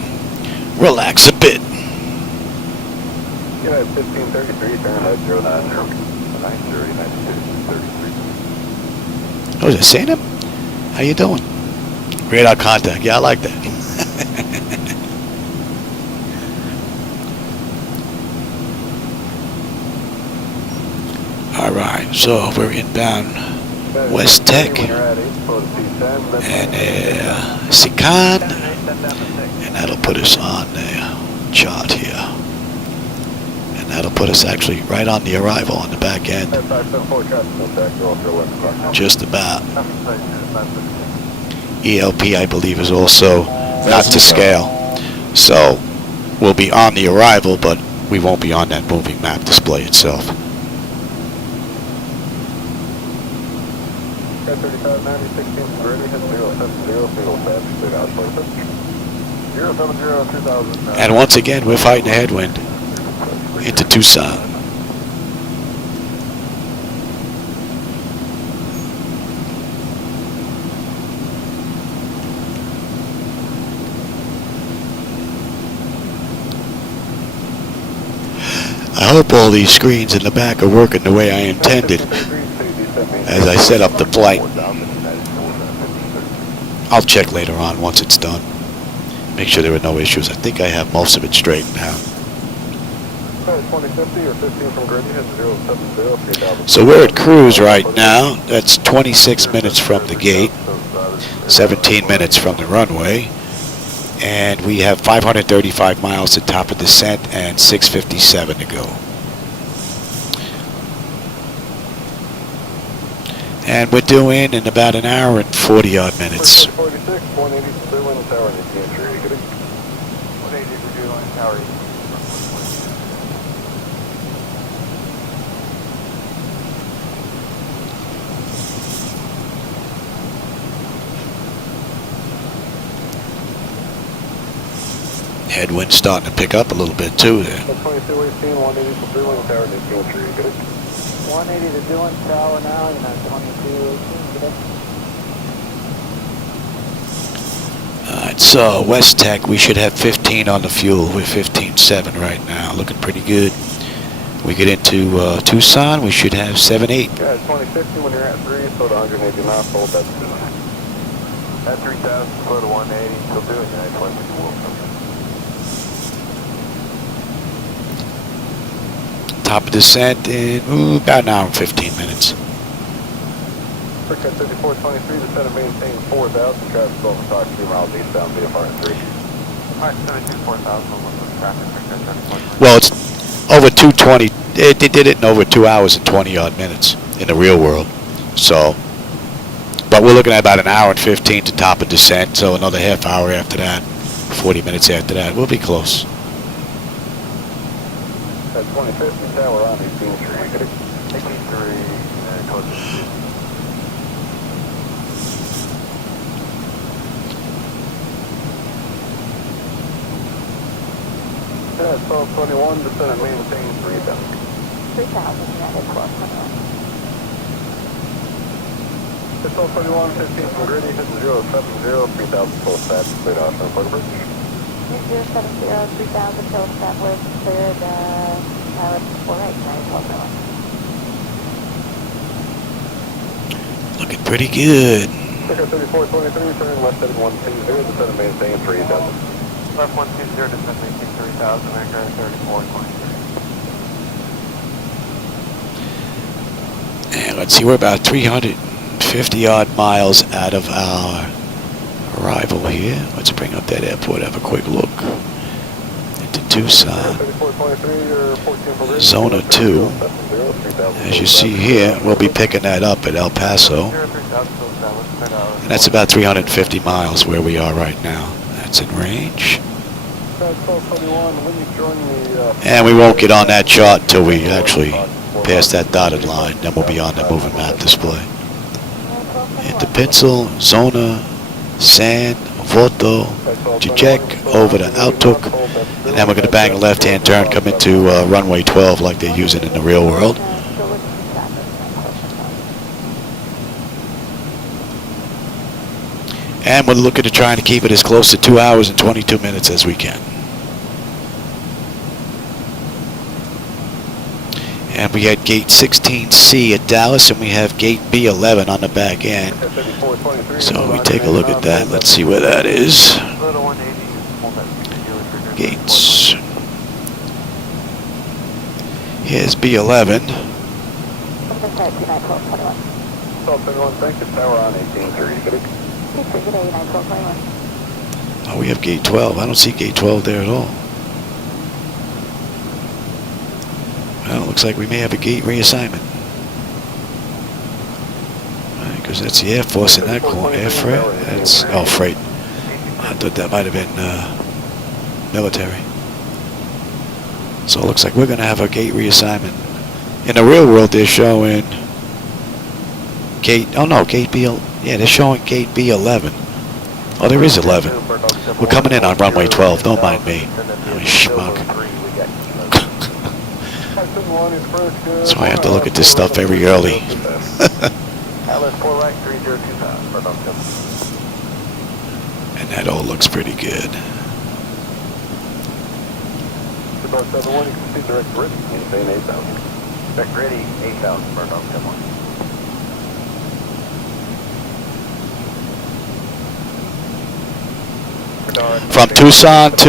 relax a bit. Yeah, 1533, Fahrenheit 090. 930, 92, 33. Oh, is it Santa? How you doing? Radar contact. Yeah, I like that. All right, so we're inbound West Tech and Sican, and that'll put us on the chart here. And that'll put us actually right on the arrival on the back end. Just about. ELP, I believe, is also not to scale. So we'll be on the arrival, but we won't be on that moving map display itself. 3590, 16th ready, hit 070, And once again, we're fighting a headwind into Tucson. I hope all these screens in the back are working the way I intended as I set up the flight. I'll check later on once it's done. Make sure there are no issues. I think I have most of it straightened out. So we're at cruise right now. That's 26 minutes from the gate, 17 minutes from the runway, and we have 535 miles to top of descent and 657 to go. And we're due in about an hour and 40 odd minutes. 46, 180 for Billings Tower, need the entry. 180 for Billings Tower. Headwind's starting to pick up a little bit too there. 2218, 180 for Billings Tower, need the entry. 180 to Billings Tower now, you're not 2218, Alright, so West Tech, we should have 15 on the fuel. We're 15.7 right now, looking pretty good. We get into Tucson, we should have 7.8. Yeah, 2050 when you're at 3, so to 180 knots, hold that 2. At 3,000, slow to 180, still doing that, 20. Top of descent in about an hour and 15 minutes. Cat 3423, descend and maintain 4,000, traffic over talk 3 miles eastbound, VFR 3. Alright, 72, 4,000, with traffic, Cat 3423. Well, it's over 220. They did it in over 2 hours and 20 odd minutes in the real world. So, but we're looking at about an hour and 15 to top a descent. So another half hour after that, 40 minutes after that, we'll be close. At 2050, tower on 18-3. 18-3, code to Yeah, 1221, descend and maintain 3,000. 3,000, United 1221. It's 1221, 15 from Gritty, hit 070, 3,000 full stat, cleared off on Porter Bridge. 070, 3,000, till established, cleared, pilot 4 right, United 1221. Looking pretty good. Cat 3423, turning left headed 120, descend and maintain 3,000. left 120, descend, maintain 3,000, American 3423. And let's see, we're about 350 odd miles out of our arrival here. Let's bring up that airport, have a quick look into Tucson. Zona 2. As you see here, we'll be picking that up at El Paso. And that's about 350 miles where we are right now. That's in range. And we won't get on that chart until we actually pass that dotted line. Then we'll be on the moving map display. Into Pencil, Zona, San, Voto, Jijek, over to Altuk. And then we're going to bang a left-hand turn, come into runway 12 like they're using in the real world. And we're looking to try to keep it as close to 2 hours and 22 minutes as we can. And we had gate 16C at Dallas, and we have gate B11 on the back end. So we take a look at that. Let's see where that is. Gates. Here's B11. Oh, we have gate 12. I don't see gate 12 there at all. Well, it looks like we may have a gate reassignment. Because that's the Air Force in that corner. Air freight? That's, oh, freight. I thought that might have been military. So it looks like we're going to have a gate reassignment. In the real world, they're showing gate, oh no, gate B, yeah, they're showing gate B11. Oh, there is 11. We're coming in on runway 12, don't mind me. I'm a schmuck. So I have to look at this stuff very early. And that all looks pretty good. Ready, 8,000, burn off, come on. From Tucson to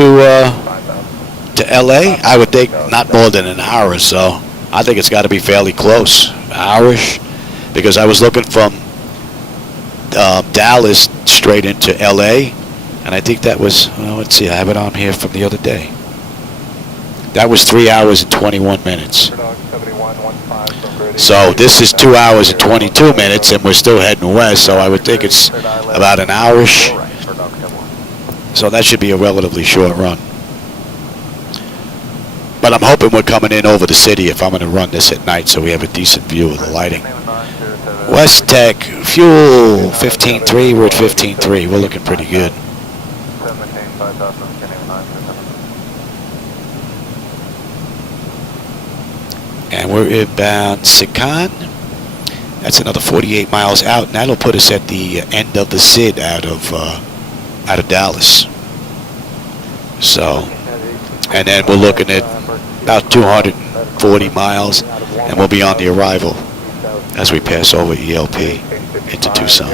LA, I would think not more than an hour or so. I think it's got to be fairly close, hourish, because I was looking from Dallas straight into LA, and I think that was, well, let's see, I have it on here from the other day. That was 3 hours and 21 minutes. So this is 2 hours and 22 minutes, and we're still heading west, so I would think it's about an hourish. So that should be a relatively short run. But I'm hoping we're coming in over the city if I'm going to run this at night so we have a decent view of the lighting. West Tech, fuel 15.3, we're at 15.3. We're looking pretty good. And we're inbound Sican. That's another 48 miles out, and that'll put us at the end of the SID out of Dallas. So, and then we're looking at about 240 miles, and we'll be on the arrival as we pass over ELP into Tucson.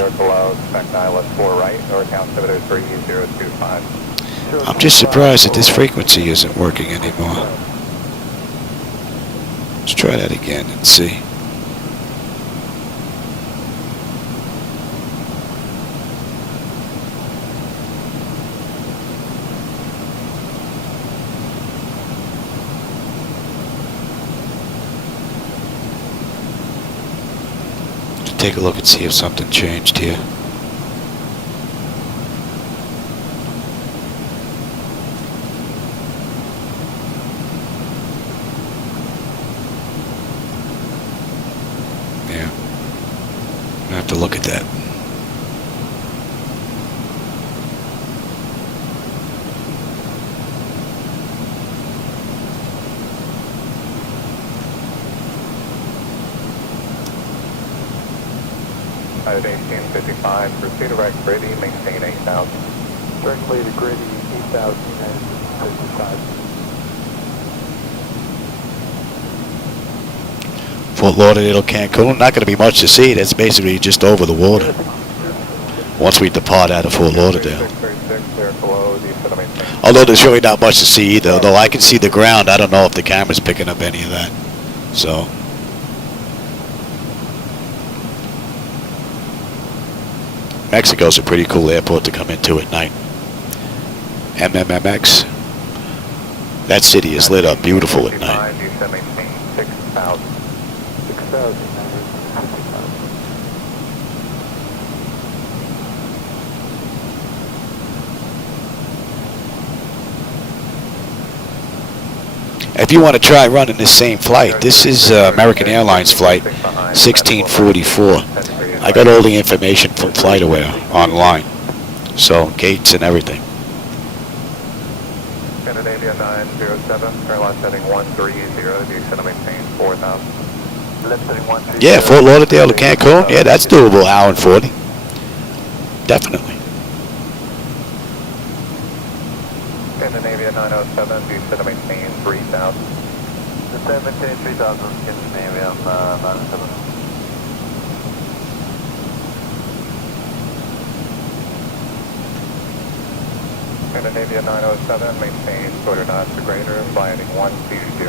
I'm just surprised that this frequency isn't working anymore. Let's try that again and see. take a look and see if something changed here. Yeah. I have to look at that. At 1855, proceed direct Grady, maintain 8,000. Directly to Grady, 8,055. Fort Lauderdale, Cancun, not going to be much to see. That's basically just over the water once we depart out of Fort Lauderdale. Although there's really not much to see either, though I can see the ground. I don't know if the camera's picking up any of that. So, Mexico's a pretty cool airport to come into at night. MMMX. That city is lit up beautiful at night. 6,000. If you want to try running this same flight, this is American Airlines Flight 1644. I got all the information from FlightAware online, so gates and everything. Scandinavia 907, airline setting 130, do you send a maintain 4,000? Yeah, Fort Lauderdale to Cancun, yeah, that's doable, hour and 40. Definitely. Scandinavia 907, do you send a maintain 3,000? The maintain 3,000, Scandinavia 907. Scandinavia 907, maintain 200 knots or greater, flying 120.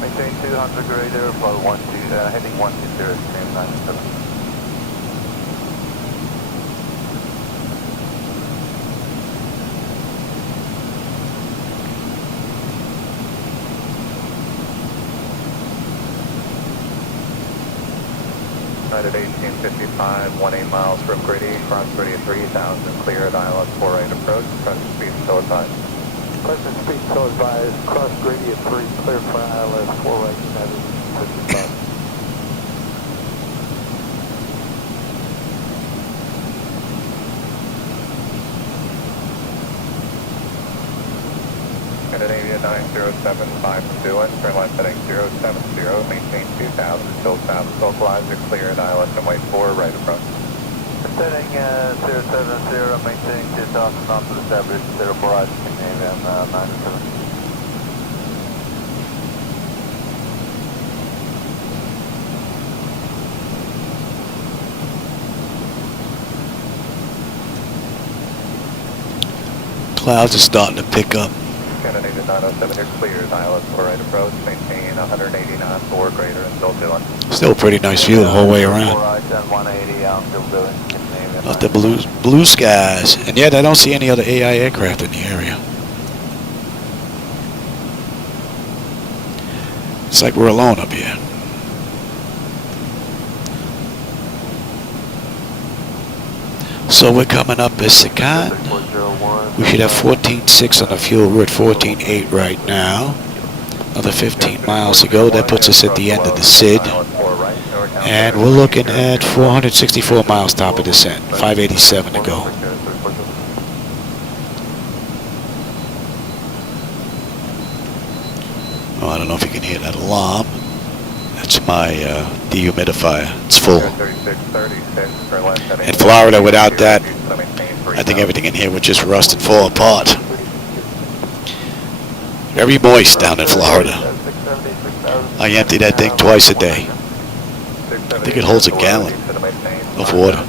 Maintain 200 greater, fly 120, heading 120, same 907. Right at 1855, 18 miles from Grady, cross Grady at 3,000, clear at ILS 48 approach, present speed still advised. Present speed still advised, cross Grady at 3, clear for ILS 48, United 55. Scandinavia 907, 521, turn left heading 070, maintain 2,000, still south, localizer clear at ILS and wait for right approach. Setting 070, maintaining 2,000, not to establish 04, Scandinavia 907. Clouds are starting to pick up. Scandinavia 907, you're clear at ILS 48 approach, maintain 180 knots or greater and still doing. Still a pretty nice view the whole way around. 180, I'm still doing. Not the blue skies. And yet I don't see any other AI aircraft in the area. It's like we're alone up here. So we're coming up as Sakan. We should have 14.6 on the fuel. We're at 14.8 right now. Another 15 miles to go. That puts us at the end of the SID. And we're looking at 464 miles top of descent. 587 to go. Oh, I don't know if you can hear that alarm. That's my dehumidifier. It's full. In Florida, without that, I think everything in here would just rust and fall apart. Very moist down in Florida. I empty that thing twice a day. I think it holds a gallon of water.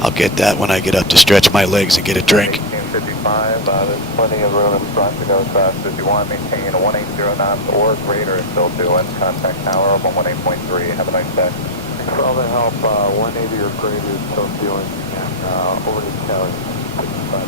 I'll get that when I get up to stretch my legs and get a drink. 55, there's plenty of room in front to go as fast as you want. Maintain 180 knots or greater is still doing. Contact tower 118.3. Have a nice day. Thanks for all the help. 180 or greater is still doing. And over to Kelly. 55.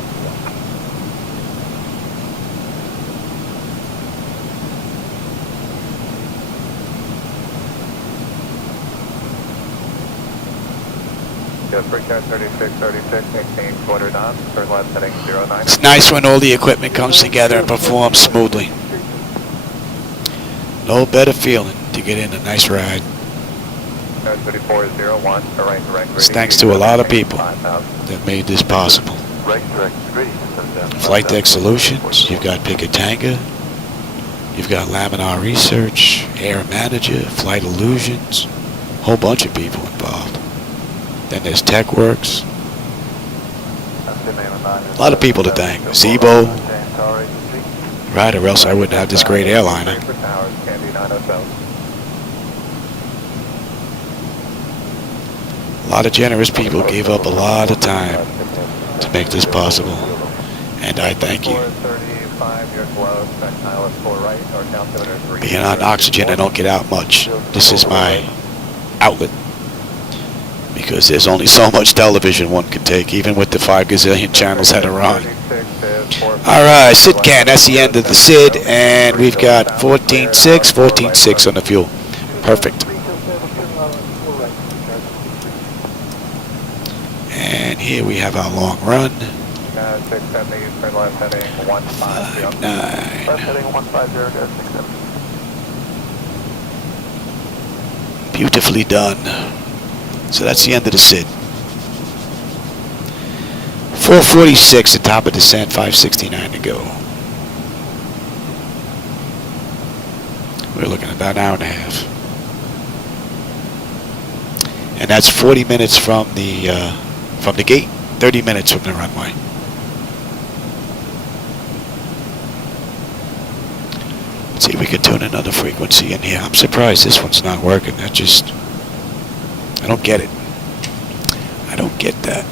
Yes, Brickyard 3636, maintain quarter knots, turn left heading 09. It's nice when all the equipment comes together and performs smoothly. No better feeling to get in a nice ride. 3401, right direct. It's thanks to a lot of people that made this possible. Right direct, ready. Flightdeck Solutions, you've got Picatinga, you've got Laminar Research, Air Manager, Flight Illusions, a whole bunch of people involved. Then there's TechWorks. A lot of people to thank. Zibo, right, or else I wouldn't have this great airliner. A lot of generous people gave up a lot of time to make this possible, and I thank you. Being on oxygen, I don't get out much. This is my outlet, because there's only so much television one can take, even with the 5 gazillion channels that are on. Alright, SIDCAN, that's the end of the SID, and we've got 14.6, 14.6 on the fuel. Perfect. And here we have our long run. 5-9. Beautifully done. So that's the end of the SID. 446, the top of descent, 569 to go. We're looking at about an hour and a half. And that's 40 minutes from the gate, 30 minutes from the runway. Let's see if we can tune another frequency in here. I'm surprised this one's not working. I don't get it. I don't get that.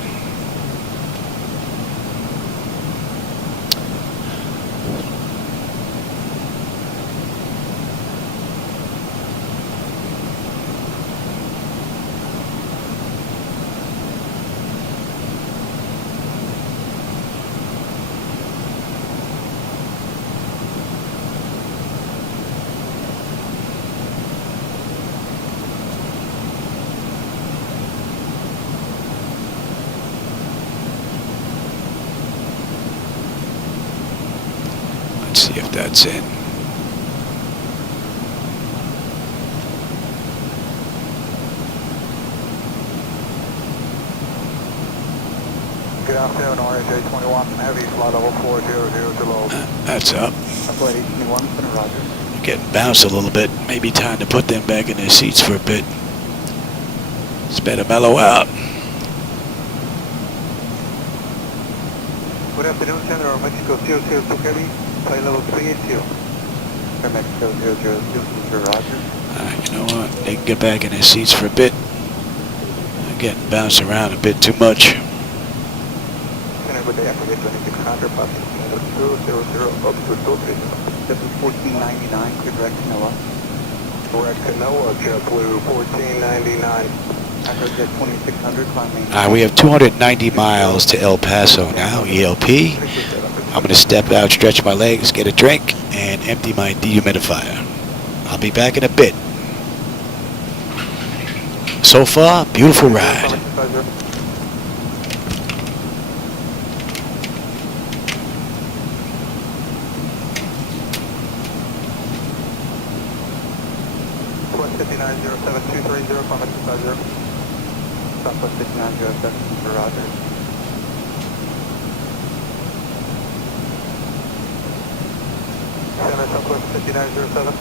Let's see if that's in. Good afternoon, RJ21, heavy flight level 400 to low. That's up. Flight 821, center roger. Getting bounced a little bit. Maybe time to put them back in their seats for a bit. It's better mellow out. Good afternoon, Center Mexico 002 Heavy, flight level 380. Mexico 002, roger. Alright, you know what? They can get back in their seats for a bit. They're getting bounced around a bit too much. Center, good day, after 2600, passing 000, up to 1499, clear direct Canoa. Direct Canoa, JetBlue 1499. After jet 2600, climb main. We have 290 miles to El Paso now, ELP. I'm going to step out, stretch my legs, get a drink, and empty my dehumidifier. I'll be back in a bit. So far, beautiful ride. Southwest 5907, roger. Center, Southwest 5907.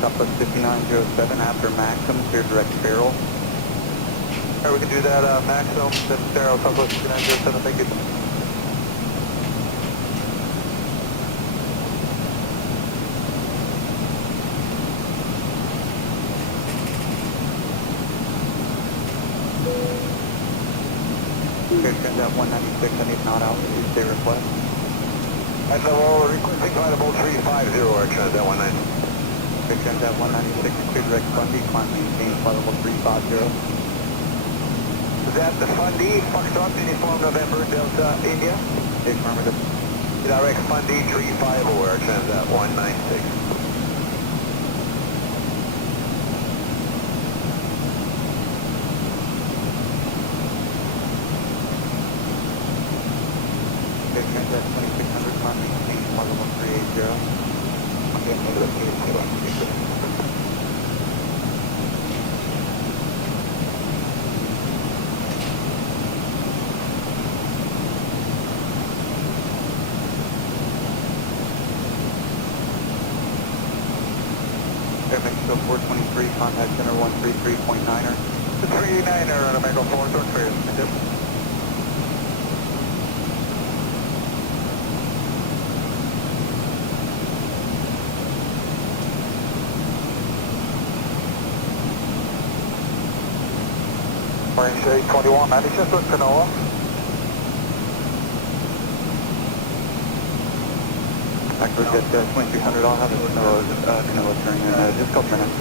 Southwest 5907, after Maxim, clear direct barrel. Alright, we can do that, Maxim, then Barrel, Southwest 5907, thank you. Send out 196, I need not out, Tuesday request. At level, requesting flight level 350, or send out 196. Send out 196, clear direct Fundy, climb maintain flight level 350. Is that the Fundy, Foxtrot, Uniform November, Delta, India? Affirmative. Direct Fundy 350, or send out 196. Mexico 423, contact center 133.9er. 39er on American 423. Orange 821, 96 with Canoa. Backwards at 2300, I'll have a Canoa turn in just a couple minutes.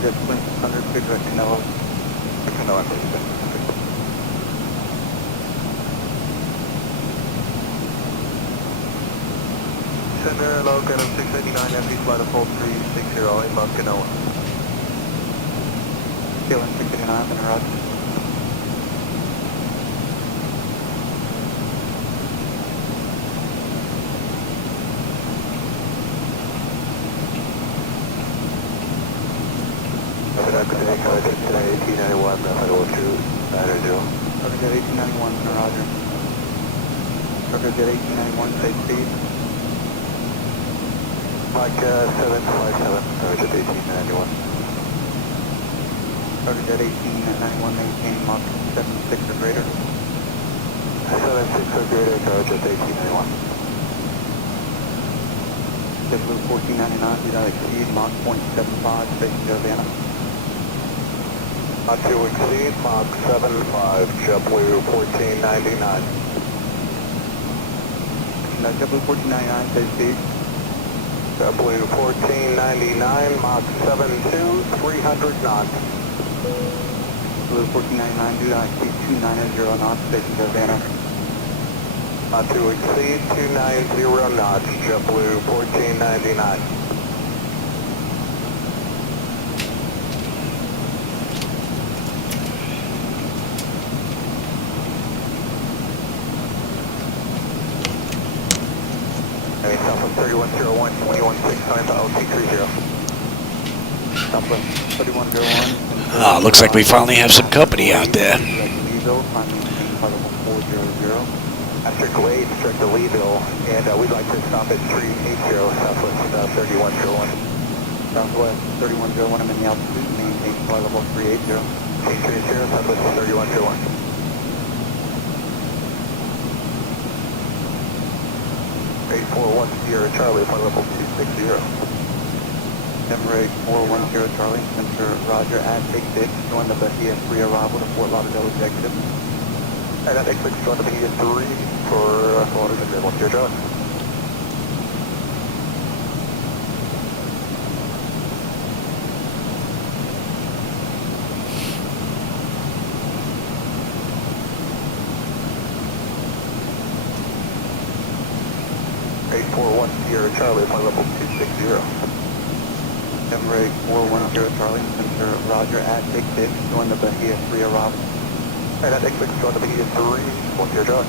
Jet 2600, figure at Canoa. Canoa, please. Center, low, get 689, FE flight of 4360, inbound Canoa. KLM 689, and roger. Today, 1891, Flight 290. Jet 1891, roger. Jet 1891, safe speed. Mike 757, Jet 1891. Jet 1891, maintain Mach 76 or greater. 76 or greater, Jet 1891. JetBlue 1499, do not exceed Mach 0.75, station to Havana. Not to exceed Mach 75, JetBlue 1499. JetBlue 1499, safe speed. JetBlue 1499, Mach 72, 300 knots. Blue 1499, do not exceed 290 knots, station to Havana. Not to exceed 290 knots, JetBlue 1499. Southwest 3101, 216, time to LT30. Southwest 3101. Looks like we finally have some company out there. After Glade, strict to Leeville, and we'd like to stop at 380, Southwest 3101. Southwest 3101, I'm in the altitude, maintain flight level 380. 380, Southwest 3101. Sierra Charlie, flight level 260. Denver 8410 Charlie, center Roger at Big 6, join the Bahia 3 arrival to Fort Lauderdale executive. And at X6, join the Bahia 3 for Fort Lauderdale, 1 Sierra Charlie. Sierra Charlie, flight level 260. Denver 8410 Charlie, center Roger at Big 6, join the Bahia 3 arrival. And at X6, join the Bahia 3, 1 Sierra Charlie.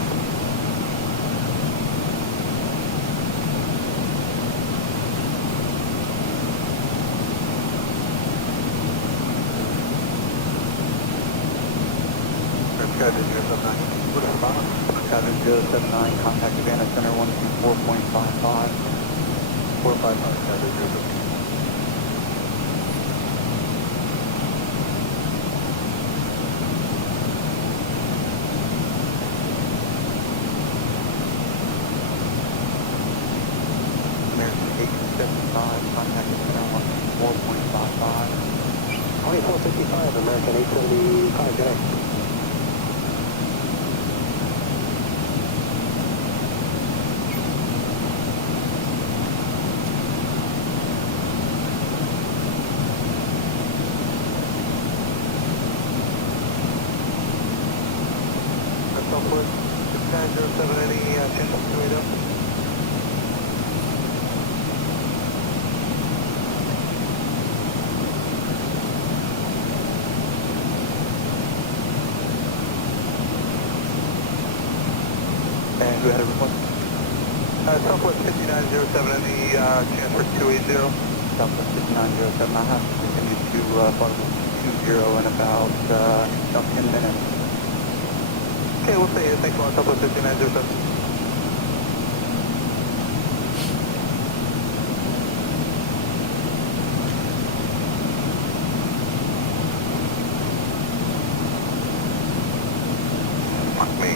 Skydive 079, contact Havana Center 124.55. 455, Skydive 079. American 875, contact Center 124.55. 2455, American 875, good day. Southwest 5907, any chance for 280? Southwest 5907, I have to continue to flight level 20 in about 10 minutes. Okay, we'll say thanks a lot, Southwest 5907.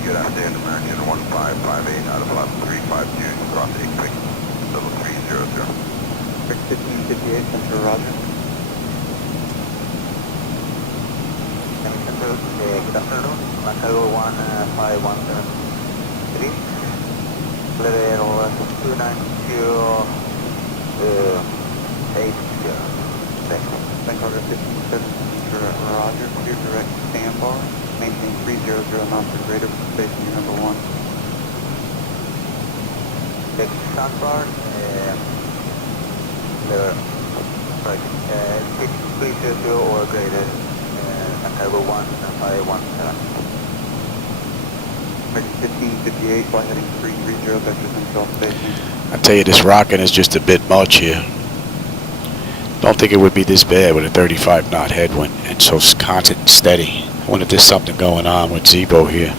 Good afternoon, American 1558 out of 11352, cross 8 quick, level 300. 1558, Central Roger. Good afternoon, Macau 15173, level 29280. Vancouver 1570, Roger, clear direct standby. Maintain 300 knots for greater station number 1. Check standby. Right. 300 or greater. Chicago 1517. American 1558, flight heading 330, vectors control station. I tell you, this rocking is just a bit much here. Don't think it would be this bad with a 35 knot headwind and so constant and steady. I wonder if there's something going on with Zibo here.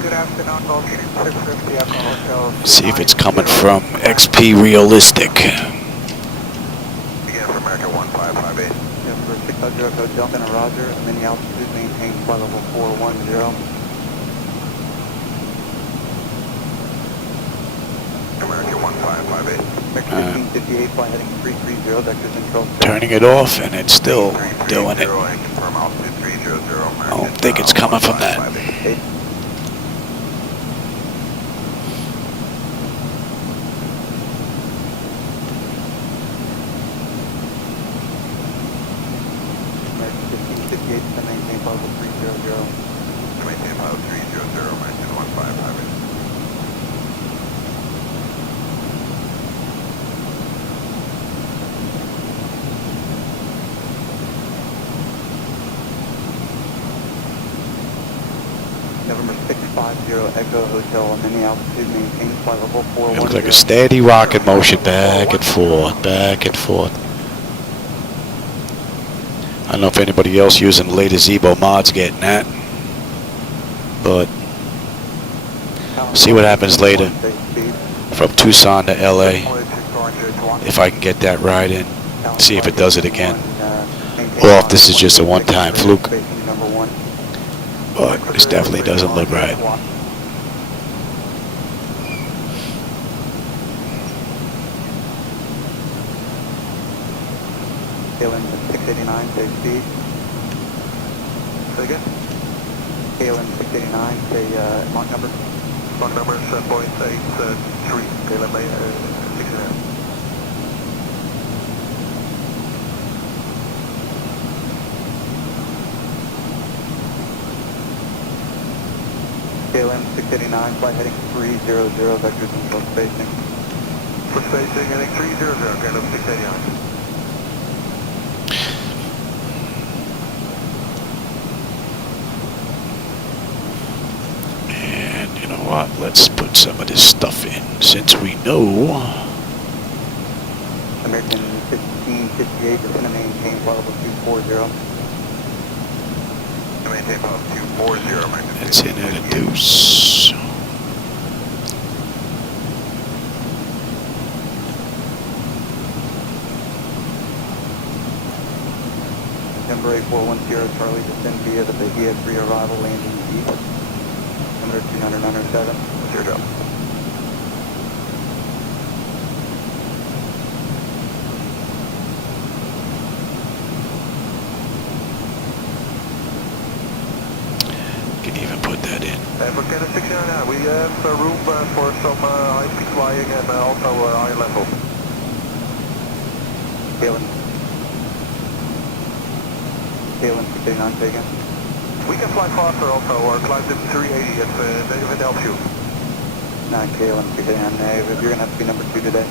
Good afternoon, Vulcan 650 Echo Hotel. See if it's coming from XP Realistic. Again for American 1558. Number 600 Echo Delta and Roger, mini altitude maintain flight level 410. American 1558. 1558, flight heading 330, vectors control. Turning it off and it's still doing it. And confirm altitude 300. I don't think it's coming from that. American 1558 to maintain flight level 300. Maintain level 300, American 1558. November 650 Echo Hotel, mini altitude maintain flight level 410. It looks like a steady rocket motion back and forth, back and forth. I don't know if anybody else using the latest Zibo mods getting that, but see what happens later from Tucson to LA. If I can get that ride in, see if it does it again, or if this is just a one-time fluke. But this definitely doesn't look right. KLM 689, say speed. Say again? KLM 689, say Mach number. Mach number is 7.83, KLM 689. KLM 689, flight heading 300, vectors control spacing. For spacing, heading 300, KLM 689. And you know what? Let's put some of this stuff in since we know. American 1558 is going to maintain flight level 240. Maintain level 240, American. That's in at a deuce. Number 8410 Charlie, descend via the Bahia 3 arrival, landing east. Number 297. Zero drop. Can even put that in. For KLM 699, we have room for some high-speed flying and also high level. KLM 689, say again. We can fly faster also, or climb to 380 if it helps you. 9 KLM 689, if you're going to have to be number 2 today.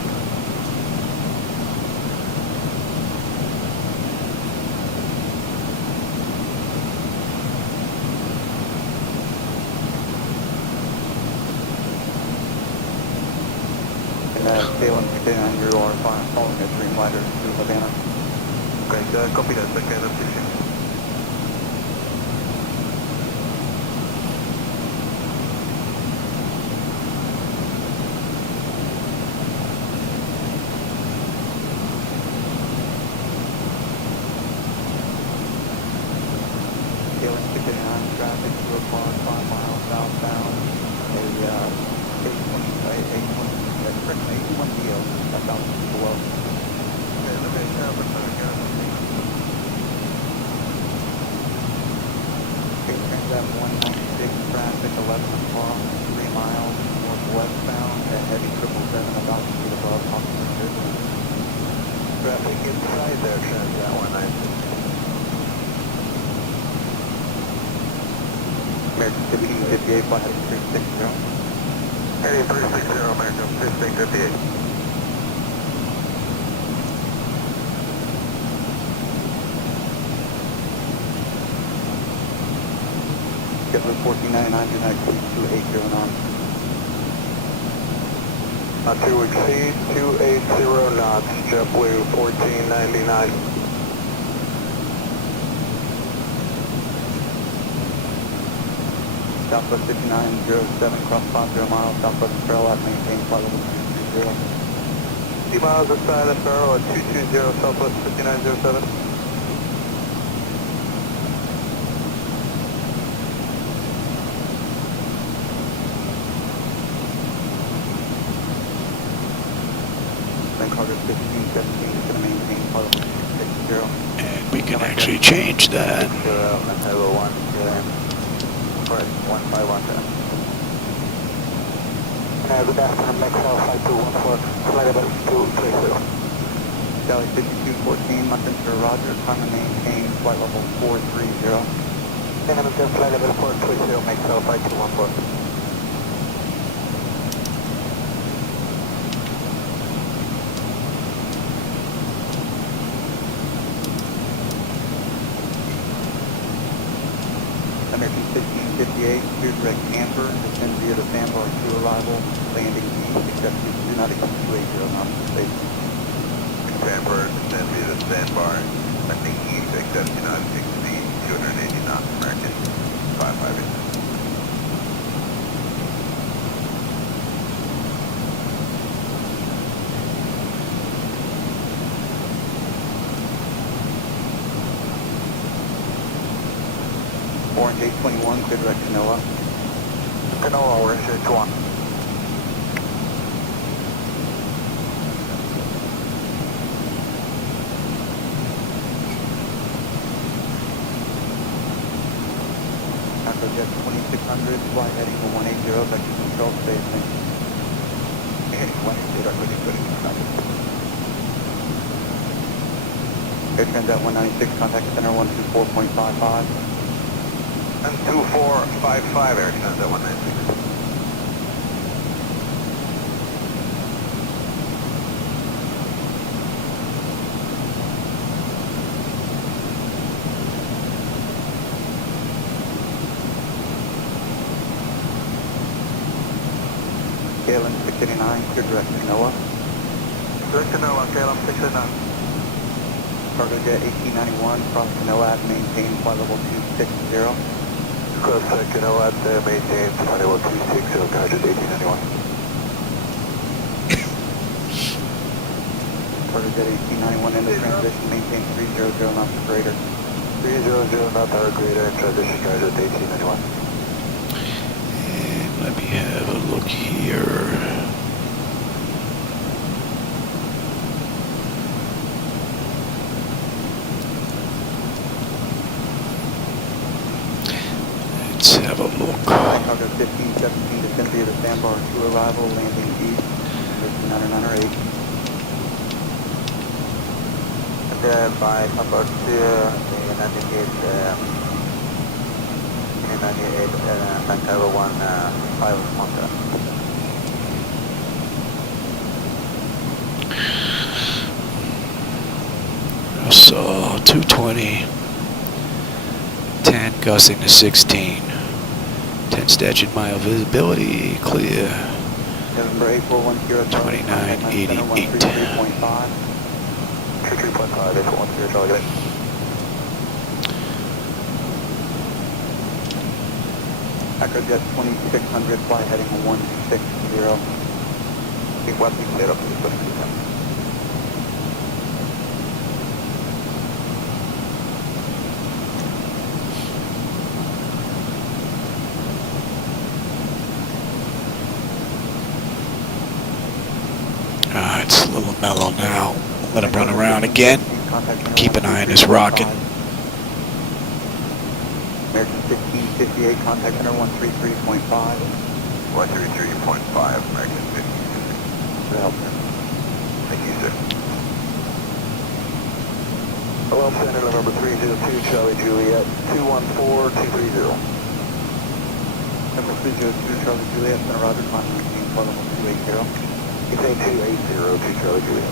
KLM 69, you are following a Dreamliner to Havana. Okay, copy that, KLM 69. Traffic to Aquan 5 miles southbound, freaking 81 deal, that's out below. Okay, let me have a turn. Transat 196, traffic 11 o'clock, 3 miles northwestbound, at heavy 777, about to be above Tucson. Traffic inside there, Transat 196. American 1558, flight 360. Heading 360, American 1558. Schedule 1499, do not exceed 280 knots. Not to exceed 280 knots, JetBlue 1499. Southwest 5907, cross 50 miles, Southwest Barrel at maintain flight level 220. 2 miles aside of Barrel at 220, Southwest 5907. Then Carter 1517 is going to maintain flight level 260. And we can actually change that. Hello 1, correct, 151. Good afternoon, Maxwell 5214, flight level 230. Delhi 5214, Munster Roger, climb and maintain flight level 430. Dynamic flight level 430, Maxwell 5214. American 1558, clear direct camper, descend via the sandbar to arrival, landing east, except do not exceed 280 knots per station. Camper, descend via the sandbar, landing east, except do not exceed 280 knots, American 558. Orange 821, clear direct Canoa. Canoa, Orange 821. Jet 2600, flight heading to 180, back to control station. Heading 180, Air Transat 196, contact center 124.55. 2455, Air Transat 196. KLM 689, clear direct Canoa. Direct Canoa, KLM 689. Cargo Jet 1891, cross Canoa at maintain flight level 260. Cross Canoa at maintain flight level 260, Cargo Jet 1891. Cargo Jet 1891 in the transition, maintain 300 knots or greater. 300 knots or greater in transition, Cargo Jet 1891. Let me have a look here. Let's have a look. Cargo 1517, descend via the sandbar to arrival, landing east, 15908. By number 2, the navigate 98, Vancouver 1, 5 Mountain. So 220, 10 gusting to 16, 10 statute mile visibility, clear. November 8410, 2988. 133.5. 33.5, 8410, Charlie, good. Jet 2600, fly heading 160. Big one, big clear up to the 20%. It's a little mellow now. Let him run around again. Keep an eye on this rocket. American 1658, contact center 133.5. 133.5, American 15. Thank you, sir. Hello, Center, November 302, Charlie Juliet, 214230. Number 302, Charlie Juliet, Center Roger, contact maintain flight level 280. Contain 280 to Charlie Juliet.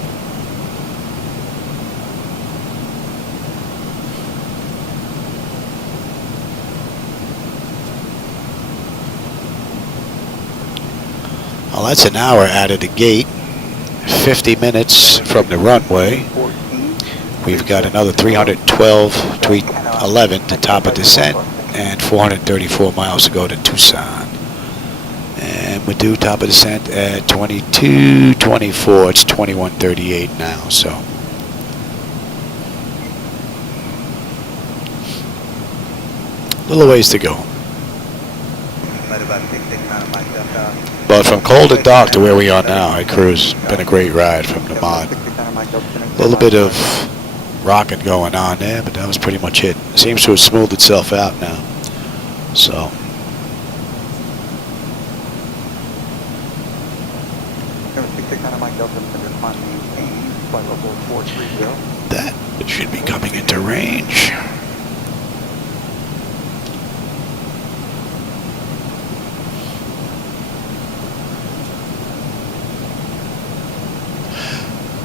Well, that's an hour out of the gate. 50 minutes from the runway. We've got another 312, 311 to top of descent, and 434 miles to go to Tucson. And we do top of descent at 22:24. It's 21:38 now, so. A little ways to go. But from cold and dark to where we are now, I cruise. Been a great ride from the mod. A little bit of rocking going on there, but that was pretty much it. Seems to have smoothed itself out now. So. That should be coming into range.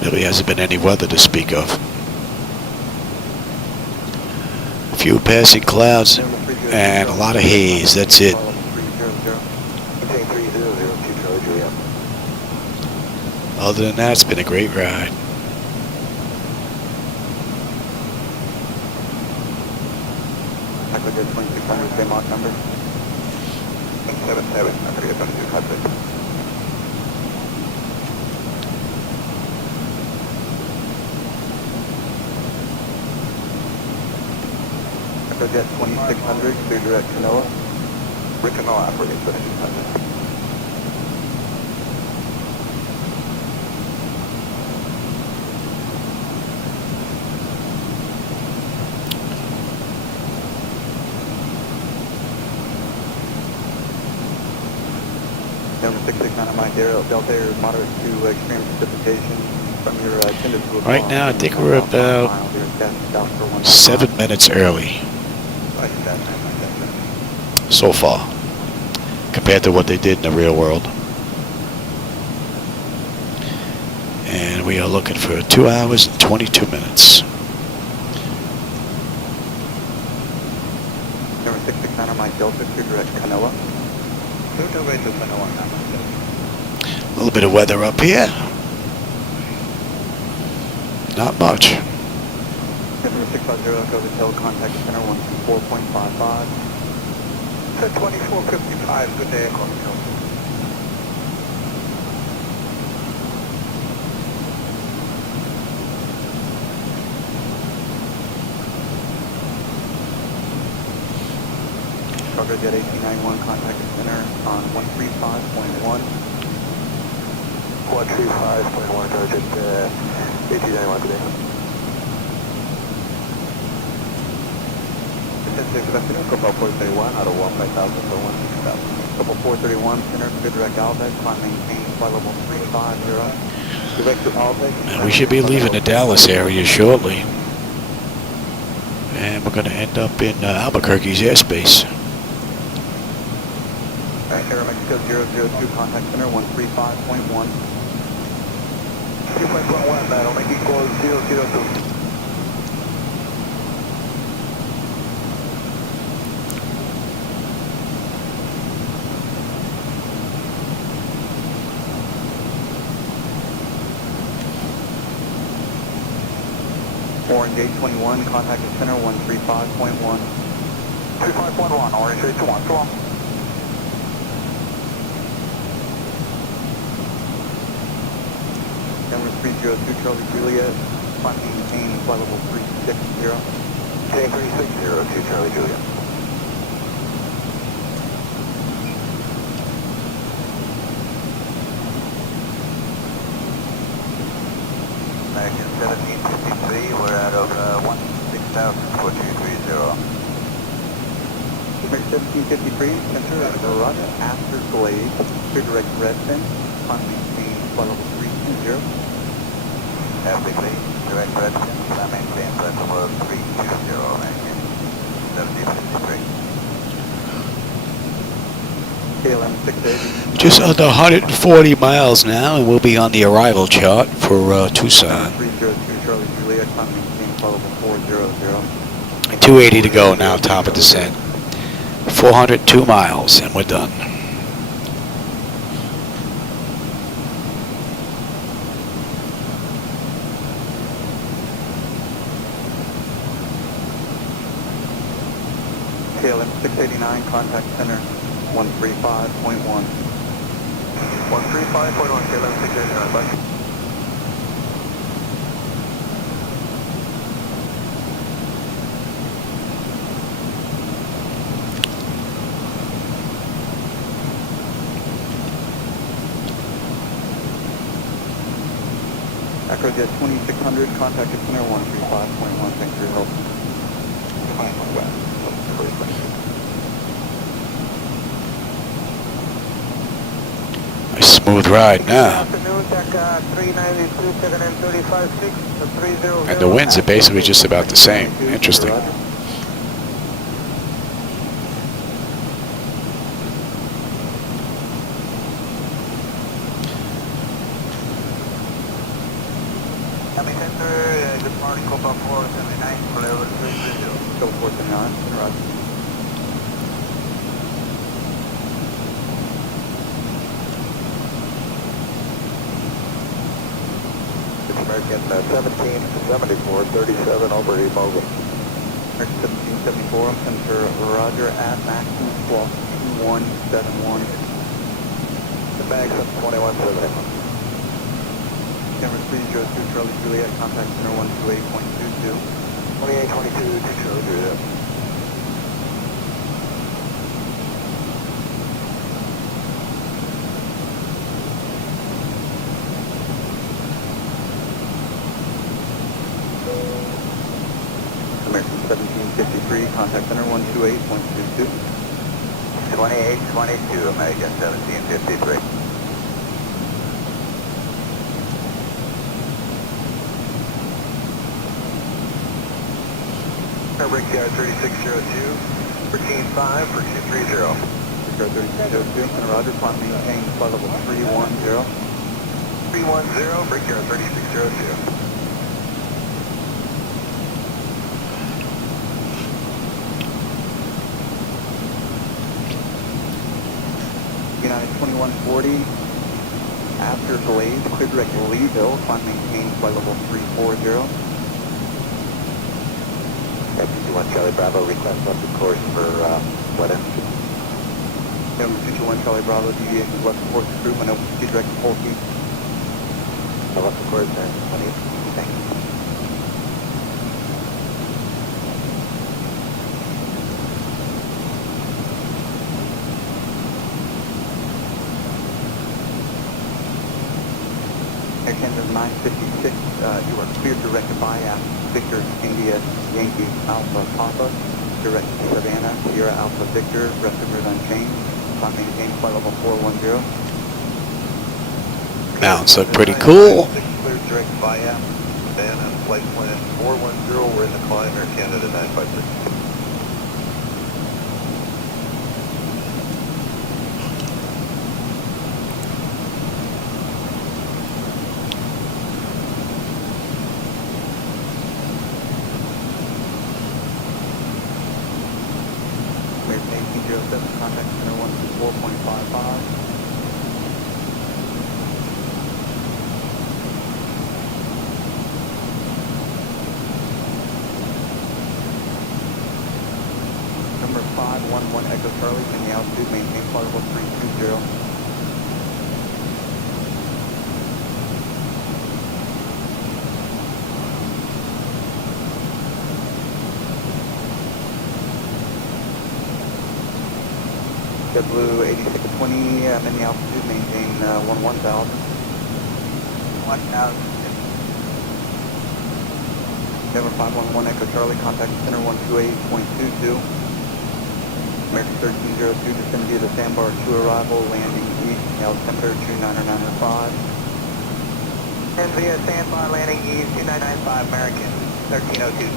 Really hasn't been any weather to speak of. A few passing clouds and a lot of haze, that's it. Other than that, it's been a great ride. Aquajet 2600, same Mach number. 77, I'm going to get back to your cockpit. Aquajet 2600, clear direct Canoa. Rick Canoa, operating 2600. Number 669 Mike Delta Air, moderate to extreme precipitation from your tended to a Right now, I think we're about 7 minutes early so far compared to what they did in the real world. And we are looking for 2 hours and 22 minutes. Number 669 Mike Delta, clear direct Canoa. A little bit of weather up here. Not much. Number 650, go hotel, contact center 124.55. 2455, good day, Hotel. Jet 1891, contact center on 135.1. 135.1, Jet 1891 today. Scope 431 out of 15000 for 16000. Scope 431, center, good direct Albeck, climb maintain, flight level 350. Direct to Albeck. We should be leaving the Dallas area shortly. And we're going to end up in Albuquerque's airspace. Air Mexico 002, contact center 135.1. 3.1, that'll make it call 002. Orange 821, contact the center 135.1. 35.1, Orange 821, so long. Number 302, Charlie Juliet, climb maintain flight level 360. K3602, Charlie Juliet. American 1753, we're out of 16,4230. American 1753, center Roger, after Glade, clear direct Redfin, climb maintain flight level 320. After Glade, direct Redfin, climb maintain flight level 320, American 1753. KLM 680. Just under 140 miles now, and we'll be on the arrival chart for Tucson. 302 Charlie Juliet, climb maintain flight level 400. 280 to go now, top of descent. 402 miles, and we're done. KLM 689, contact center 135.1. 135.1, KLM 689, bye. EchoJet 2600, contact the center 135.1, thanks for your help. Fine, west. A smooth ride now. And the winds are basically just about the same. Interesting. Good morning, Copa 479, level 330. Go 479, roger. American 1774, 37 over Imogen. American 1774, center Roger at maximum squawk 2171. The maximum 2171. Camera 302 Charlie Juliet, contact center 128.22. 2822 to Charlie Juliet. American 1753, contact center 128.22. 2822, American 1753. Brickyard 3602, 135 for 230. Brickyard 3602, and Roger, climb maintain flight level 310. 310, Brickyard 3602. United 2140, after Glade, clear direct Leeville, climb maintain flight level 340. FT1 Charlie Bravo, request left of course for what end? FT1 Charlie Bravo, deviation left of course, recruitment, open speed direct to Polkey. Left of course there, 20. Thank you. Air Canada 956, you are cleared direct to Bias, Victor, India, Yankee, Alpha, Papa, direct to Savannah, Sierra, Alpha, Victor, rest of grid unchanged, climb maintain flight level 410. Mountains look pretty cool. Cleared direct via Savannah, flight plan 410, we're in the climb, Air Canada 956. American 1807, contact center 124.55. Charlie, maintain altitude, maintain flight level 320. JetBlue 8620, maintain altitude, maintain 1000. 1000. Denver 511 Echo Charlie, contact center 128.22. American 1302, descend via the sandbar to arrival, landing east, altimeter 29905. And via sandbar, landing east, 2995, American 1302.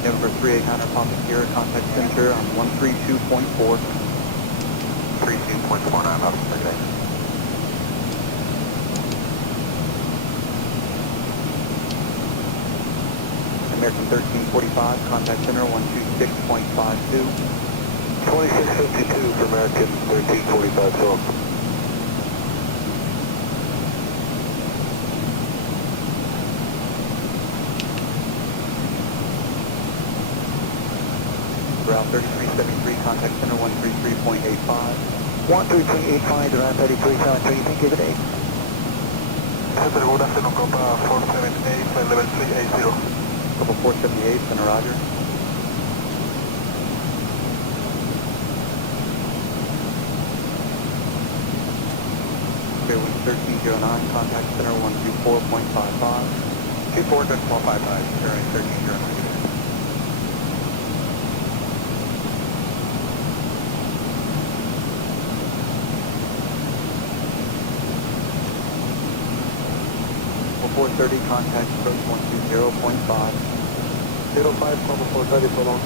Denver 3800, Papa Sierra, contact center on 132.4. 32.49, altimeter. American 1345, contact center 126.52. 2652 for American 1345, so. Route 3373, contact center 133.85. 133.85 to Route 3373, thank you, good day. Good afternoon, Copa 478, flight level 380. Couple 478, center Roger. Clear wind 1309, contact center 124.55. 24.55, clearing 1309. Well, 430, contact approach 120.5. 05, Combo 430, so long.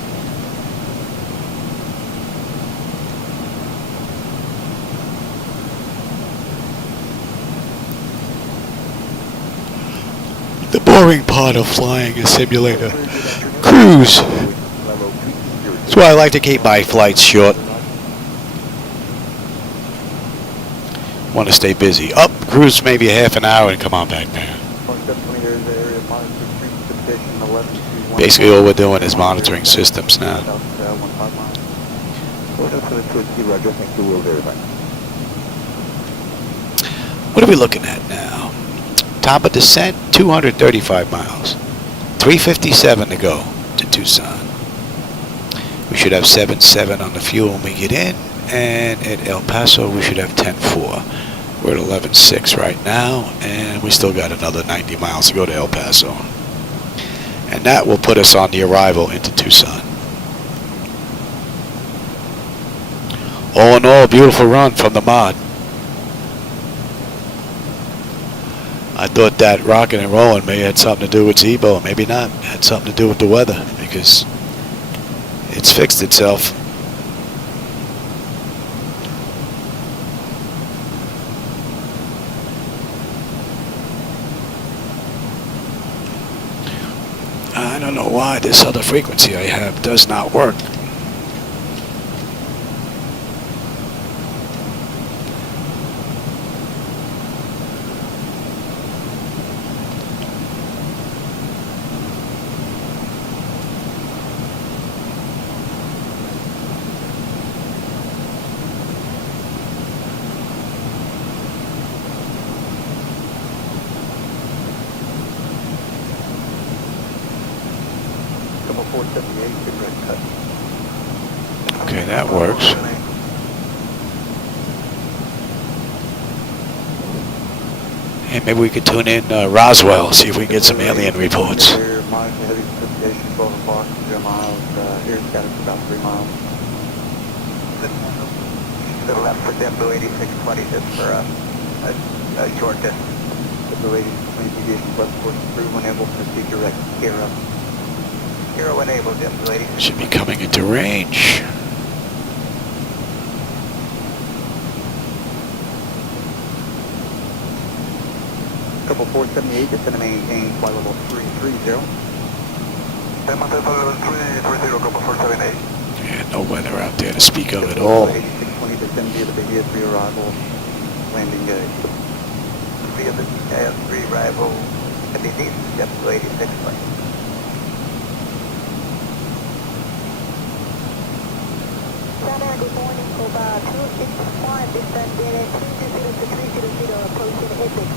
The boring part of flying a simulator. Cruise. That's why I like to keep my flights short. Want to stay busy. Up, cruise maybe a half an hour and come on back down. Basically all we're doing is monitoring systems now. What are we looking at now? Top of descent, 235 miles. 357 to go to Tucson. We should have 7.7 on the fuel when we get in. And at El Paso, we should have 10.4. We're at 11.6 right now, and we still got another 90 miles to go to El Paso. And that will put us on the arrival into Tucson. All in all, a beautiful run from the mod. I thought that rocking and rolling may have something to do with Zibo, maybe not. It had something to do with the weather, because it's fixed itself. I don't know why this other frequency I have does not work. Okay, that works. Hey, maybe we could tune in Roswell, see if we can get some alien reports. To the left for JetBlue 8620, just for a short distance. JetBlue 8620, deviation left course through when able to proceed direct Kira. Kira when able, JetBlue 8620. Should be coming into range. Couple 478, just going to maintain flight level 330. Maintain flight level 330, couple 478. Yeah, no weather out there to speak of at all. 8620, descend via the Bahia 3 arrival, landing via the Bahia 3 arrival, at the east, JetBlue 8620. Gunner, good morning. Cobra 265, descend data 220 to 300, approaching Epic.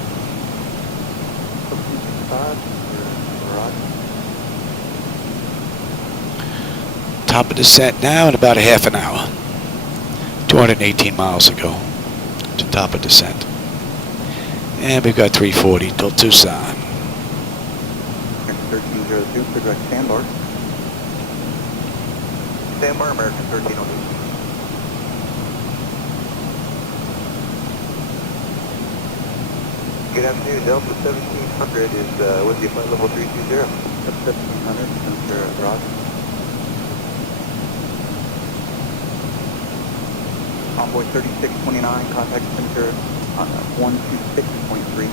265, Top of descent now in about a half an hour. 218 miles to go to top of descent. And we've got 340 till Tucson. 1302, clear direct sandbar. Sandbar, American 1302. Good afternoon, Delta 1700 is with you, flight level 320. That's 1700, Mr. Roger. Envoy 3629, contact center on 126.32.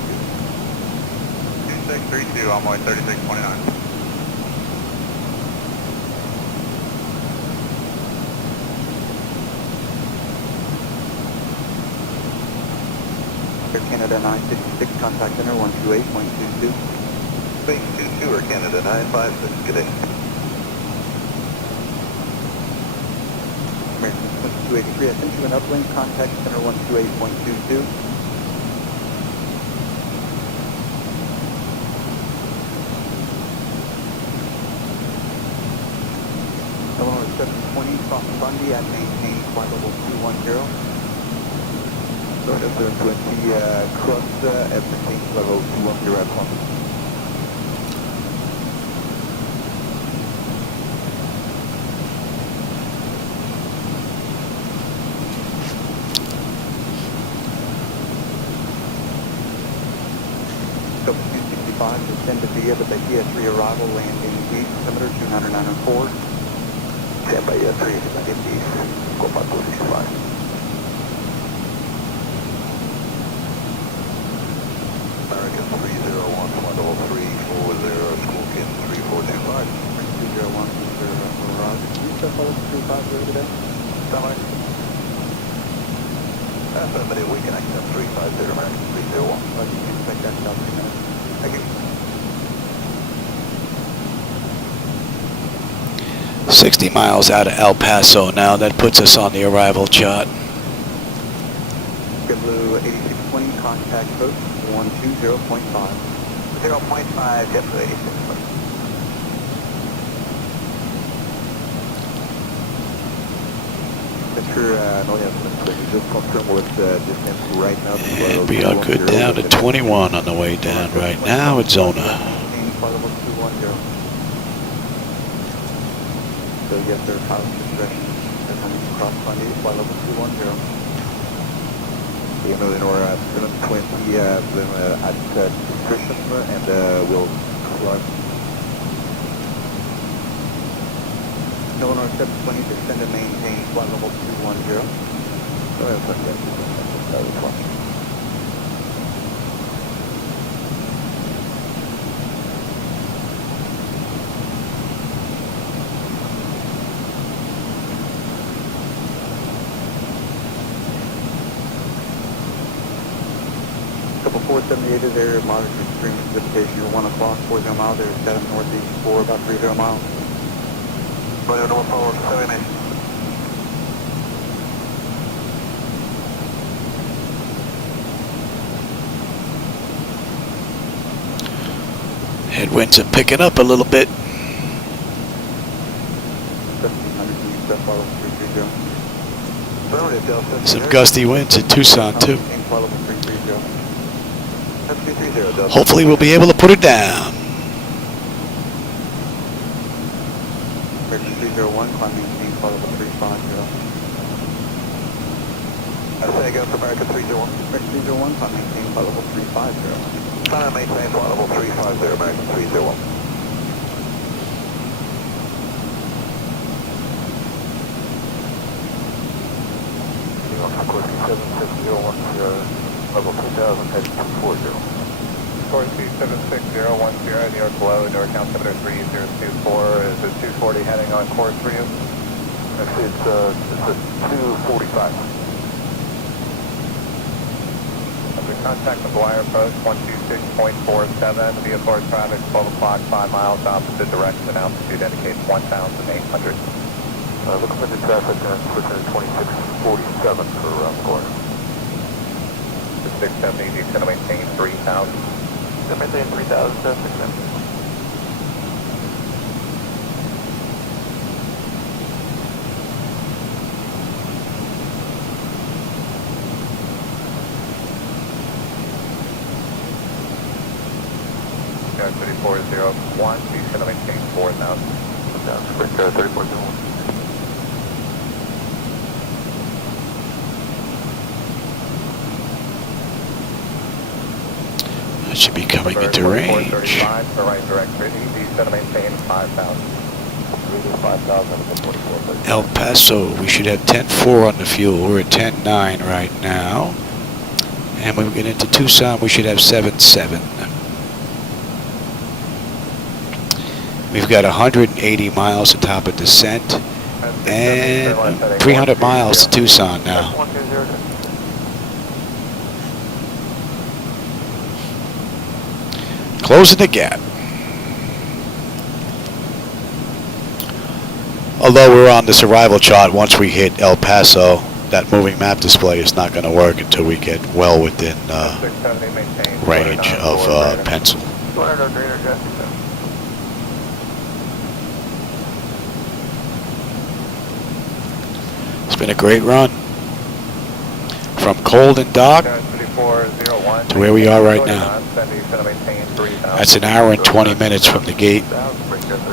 2632, Envoy 3629. Air Canada 966, contact center 128.22. Space 22, Air Canada 956, good day. American 2283, I sent you an uplink, contact center 128.22. Illinois 720, cross Bundy at maintain flight level 210. Florida 720, cross at maintain level 210 at Columbus. Double 265, descend to Bahia, but Bahia 3 arrival, landing east, altimeter 209.4. Stand by 3, landing east, go back 265. American 301, flight level 340, Scorpion 3425. 301, Mr. Mirage. Can you step level 350 today? Stand affirmative, we can accept 350, American 301. But you can expect that in about 3 minutes. Thank you. 60 miles out of El Paso now. That puts us on the arrival chart. Blue 8620, contact post 120.5. 0.5, yes, 8620. Mr. Noyes, just confirm with distance right now. And we are good down to 21 on the way down right now at Zona. So yes, sir, pilot discretion. They're coming across Bundy, flight level 210. Illinois 720 at discretion, and we'll clock. Illinois 720, descend and maintain flight level 210. Go ahead, sir. Couple 478 is there, moderate to extreme precipitation, 1 o'clock, 40 miles, there, 7 northeast, 4, about 30 miles. Right, no forward, 7 in. Headwinds are picking up a little bit. 1700 feet, step follow 330. Some gusty winds at Tucson too. Hopefully we'll be able to put it down. American 301, climb maintain, follow the 350. I say again for American 301. American 301, climb maintain, follow the 350. Climb maintain, follow the 350, American 301. Of course, 76010, level 2000, heading 240. Corsi 76010, New York below, New York altimeter 3024, is it 240 heading on course for you? It's a 245. Under contact with wire post 126.47, VFR traffic 12 o'clock, 5 miles opposite direction, altitude indicates 1,800. Looking for the traffic on switching to 2647 for around the corner. The 670, he's going to maintain 3,000. Going to maintain 3,000, 670. Sky 3401, he's going to maintain 4,000. Down, Sprint 3401. That should be coming into range. 435 for right direct 50, he's going to maintain 5,000. 5,000 El Paso, we should have 10.4 on the fuel. We're at 10.9 right now. And when we get into Tucson, we should have 7.7. We've got 180 miles to top of descent and 300 miles to Tucson now. Closing the gap. Although we're on this arrival chart, once we hit El Paso, that moving map display is not going to work until we get well within range of pencil. It's been a great run. From cold and dark to where we are right now. That's an hour and 20 minutes from the gate.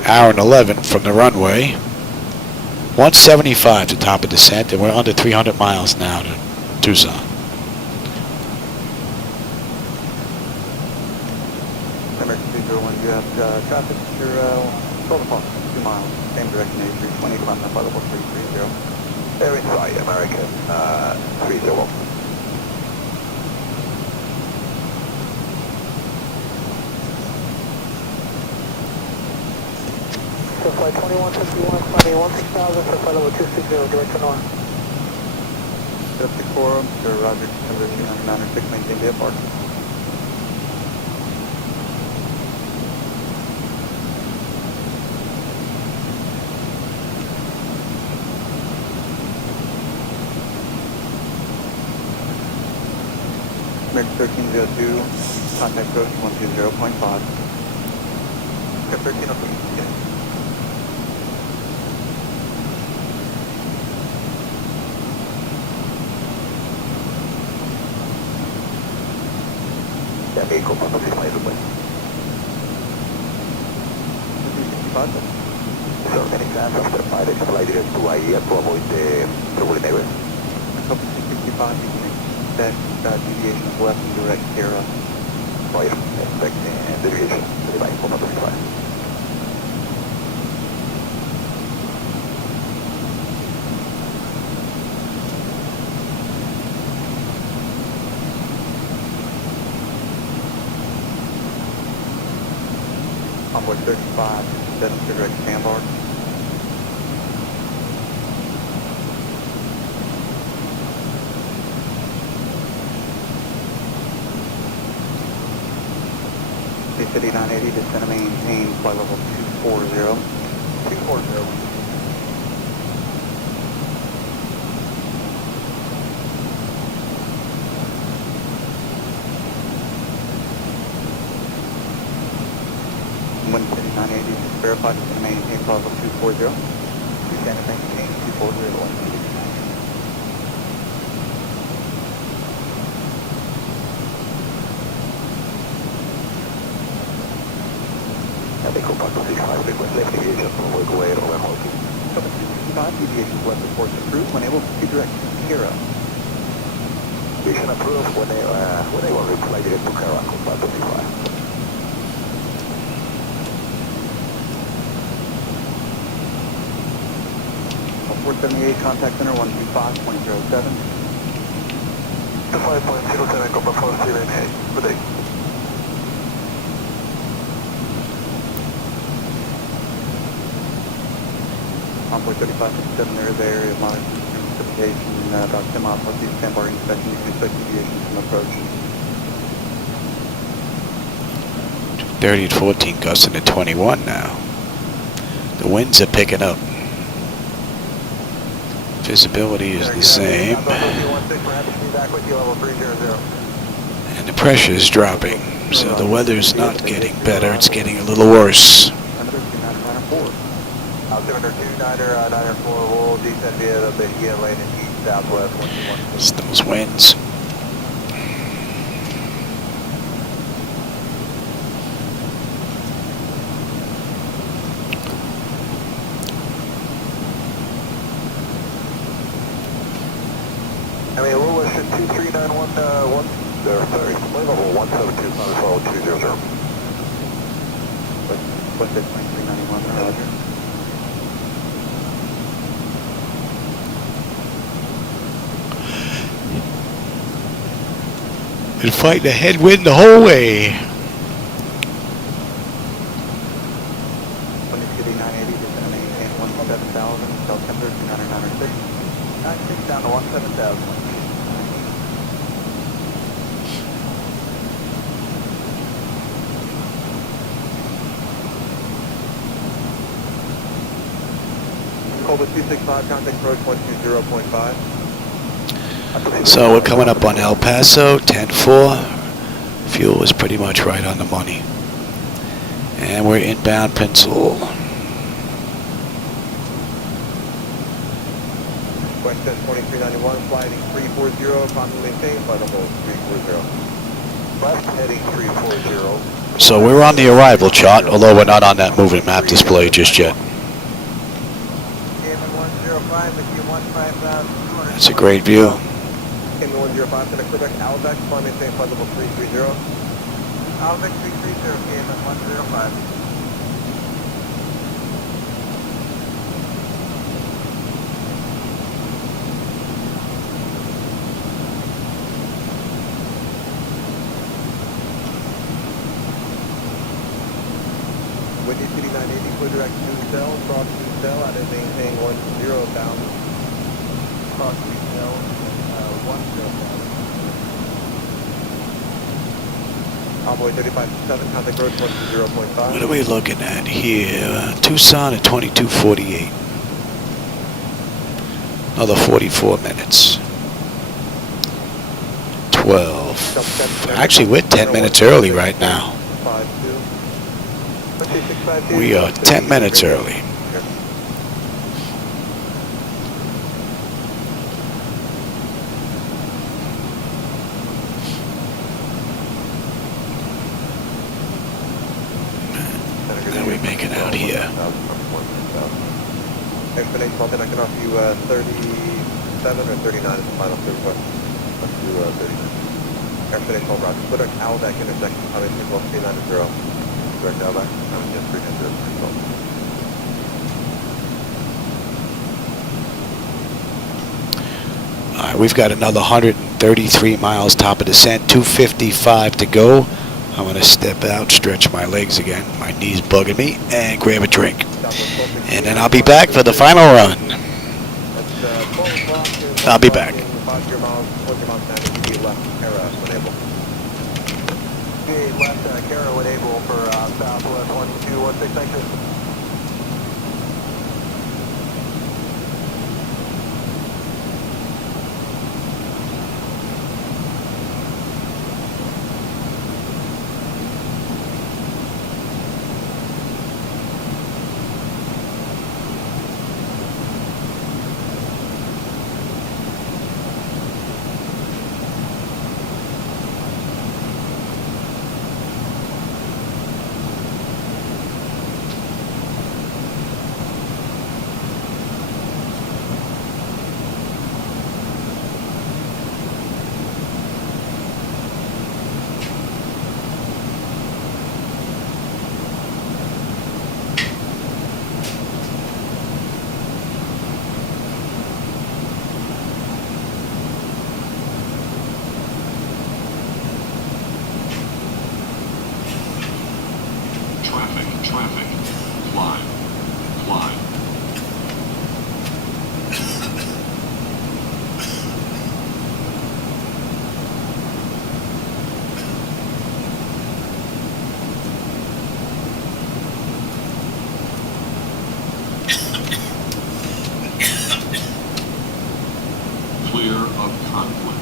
Hour and 11 from the runway. 175 to top of descent, and we're under 300 miles now to Tucson. American 201, you have traffic, you're 12 o'clock, 2 miles, same direction, A320, climb up level 330. Air inside, American 301. So flight 2151, climbing 16,000 for flight level 260, direction north. Traffic 4, Mr. Roger, December 296, maintain VFR. American 1302, contact approach 120.5. Okay, 1302, yes. Vehicle Papa 6 So any chance after 5 extra flight direct to AIA to avoid the trouble in Everett? Papa 665, you can expect deviation left and direct here. Roger, expect deviation to the line, Papa 65. Onboard 35, set up to direct sandbar. City 980, descend and maintain flight level 240. 240. City 980, verified descend and maintain flight level 240. Descend and maintain 240. Vehicle Papa 65, request left deviation from Wake over Hotel. 765, deviation left reports approved when able to direct Kira. Deviation approved when they will reply direct to Kira, Papa 65. 478, contact center 125.07. 25.07, Copper 478, good day. Onboard 3557, there is area of monitoring precipitation, about 10 miles southeast, sandbar inspection, you can expect deviation from approach. 30 at 14, gusting to 21 now. The winds are picking up. Visibility is the same. And the pressure is dropping. So the weather's not getting better, it's getting a little worse. It's those winds. I mean, we'll listen 2391, sorry, flight level 172, follow 200. What's it, 2391, Roger? Been fighting a headwind the whole way. City 980, descend maintain 17,000, South 1013, 96 down to 17,000. Cobra 265, contact approach 120.5. So we're coming up on El Paso, 10-4. Fuel is pretty much right on the money. And we're inbound Pencil. West 2391, flight heading 340, final maintain, flight level 340. Left heading 340. So we're on the arrival chart, although we're not on that movement map display just yet. That's a great view. Cayman 105 to the Quebec, Albeck, flight maintain, flight level 330. Albeck 330, Cayman 105. Windy City 980, clear direct to Cell, cross to Cell, out of maintain 10 bound. Cross to Cell, 10 bound. Envoy 35-7, contact road 120.5. What are we looking at here? Tucson at 22:48. Another 44 minutes. 12. Actually, we're 10 minutes early right now. We are 10 minutes early. How are we making out here? Explanation, I can offer you 37 or 39 is the final request. Let's do 39. Explanation, Roger. Split Albeck intersection, coming 390. Direct Albeck, coming just 390. All right, we've got another 133 miles top of descent, 255 to go. I'm going to step out, stretch my legs again. My knees bugging me, and grab a drink. And then I'll be back for the final run. I'll be back. Left Kara when able for Southwest 1216, thank you. clear of conflict.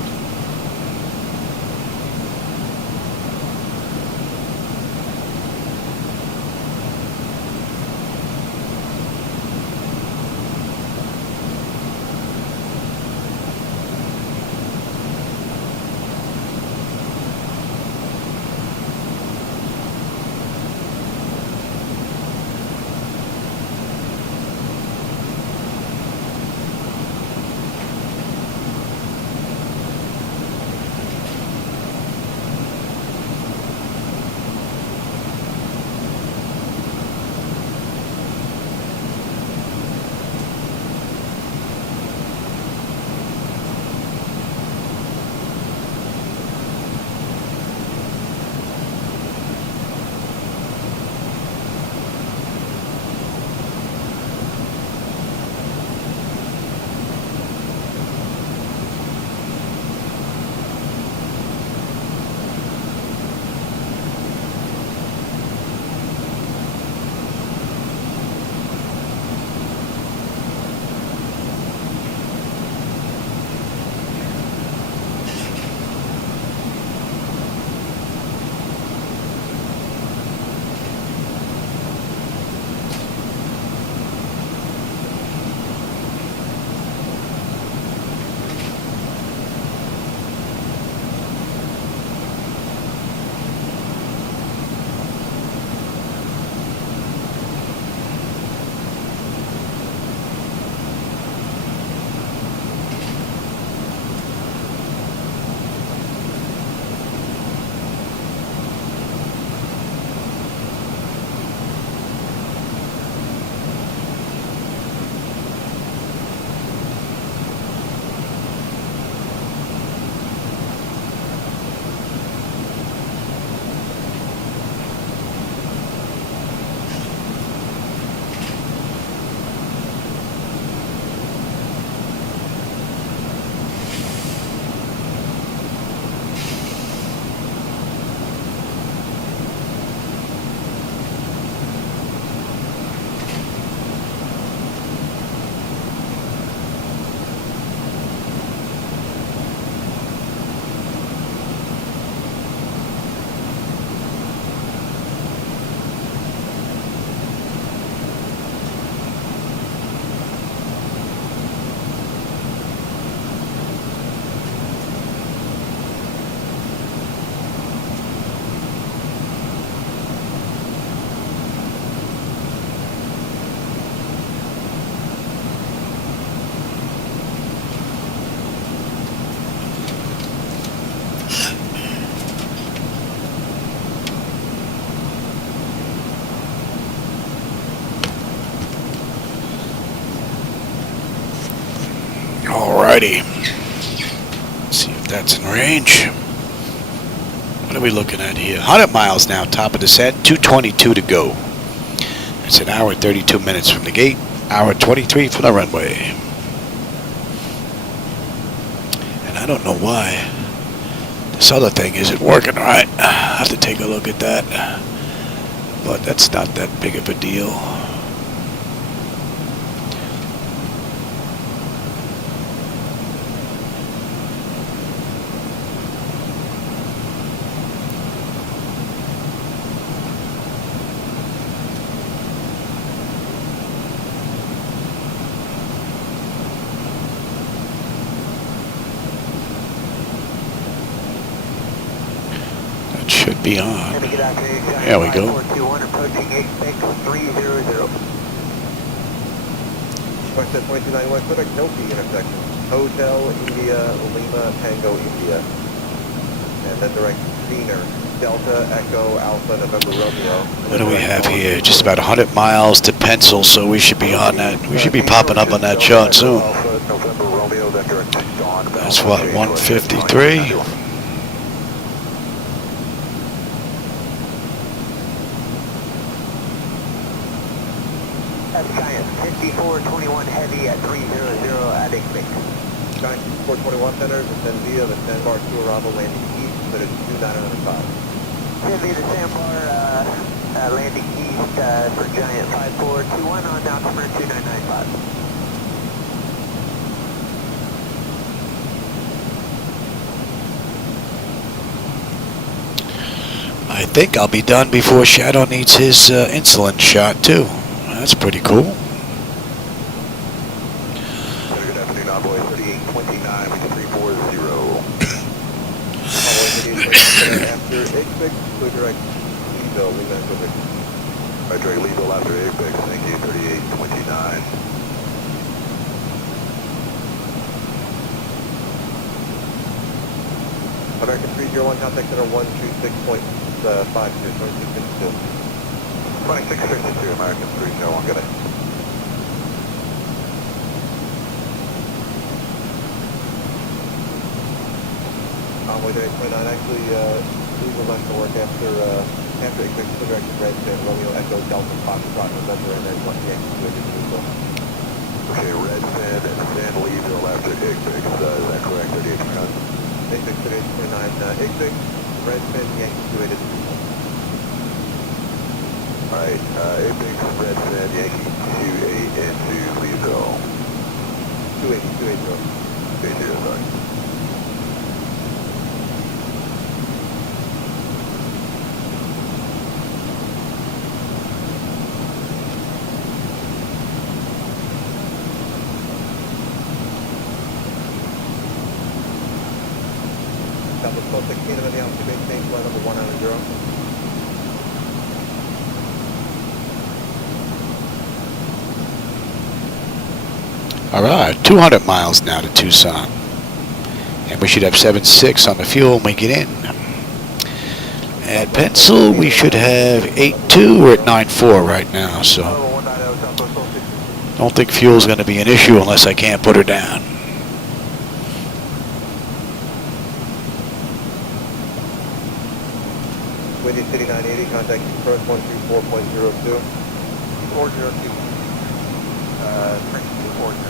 Alrighty. Let's see if that's in range. What are we looking at here? 100 miles now, top of descent, 222 to go. It's an hour 32 minutes from the gate, hour 23 from the runway. And I don't know why this other thing isn't working right. I have to take a look at that. But that's not that big of a deal. Should be on. There we go. West 2291 West, Quebec, Noki intersection. Hotel, India, Lima, Tango, India. And then direct Scener, Delta, Echo, Alpha, November, Romeo. What do we have here? Just about 100 miles to pencil, so we should be on that. We should be popping up on that chart soon. That's what, 153? Science, 5421 Heavy at 300 adding link. Science 421 centers, and then via the Sandbar to Arrival landing east, but it's 2905. Via the Sandbar landing east for Giant 5421 on altimeter 2995. I think I'll be done before Shadow needs his insulin shot too. That's pretty cool. Good afternoon, Envoy 3829 with 340. After Igbex, clear direct Zibo, we met with it. Right, direct Leeville after Igbex, thank you, 3829. American 301, contact center 126.52, 2652. 2652, American 301, got it. Envoy 3829, actually, Zibo left to work after Igbex, clear direct Red Fin, Romeo Echo Delta Foxtrot, November, and then 1 Yankee to Zibo. Okay, Red Fin and San Leeville after Igbex, is that correct, 3829? Igbex 3829, Igbex, Red Fin, Yankee 280. Alright, Igbex, Red Fin, Yankee 28 into Leeville. 280. 280, sorry. Southwest 1216 of the altitude maintain flight number 190. All right, 200 miles now to Tucson. And we should have 7.6 on the fuel when we get in. At Pencil, we should have 8.2. We're at 9.4 right now, so don't think fuel's going to be an issue unless I can't put her down. Windy City 980, contact approach 134.02. 402. 402.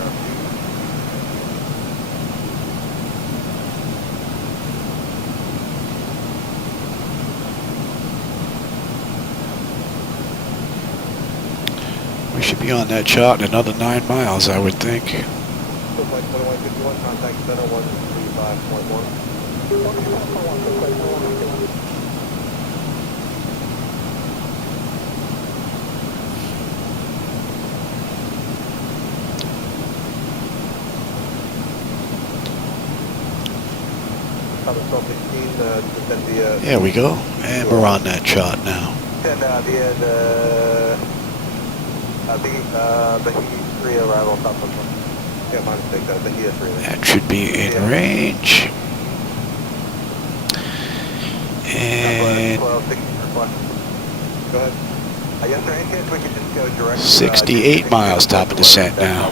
We should be on that chart in another 9 miles, I would think. 2151, contact center 135.1. There we go, and we're on that chart now. Send via the B3 arrival Southwest 1. Yeah, my mistake, the ES3. That should be in range. And Go ahead. Yes, sir, in case we could just go direct. 68 miles top of descent now.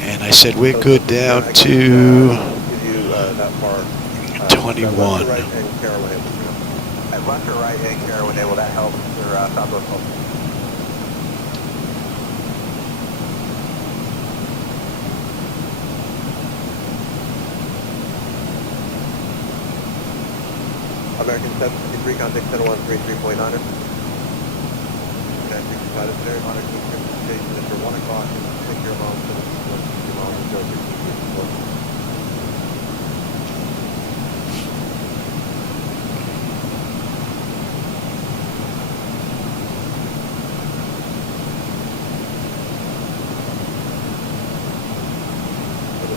And I said we're good down to 21. At left or right hand carrier when able, that helps for Southwest 12. American 753, contact center 133.9. United States Pilot Center, monitor station after 1 o'clock, 6 your miles, 7 miles, 0,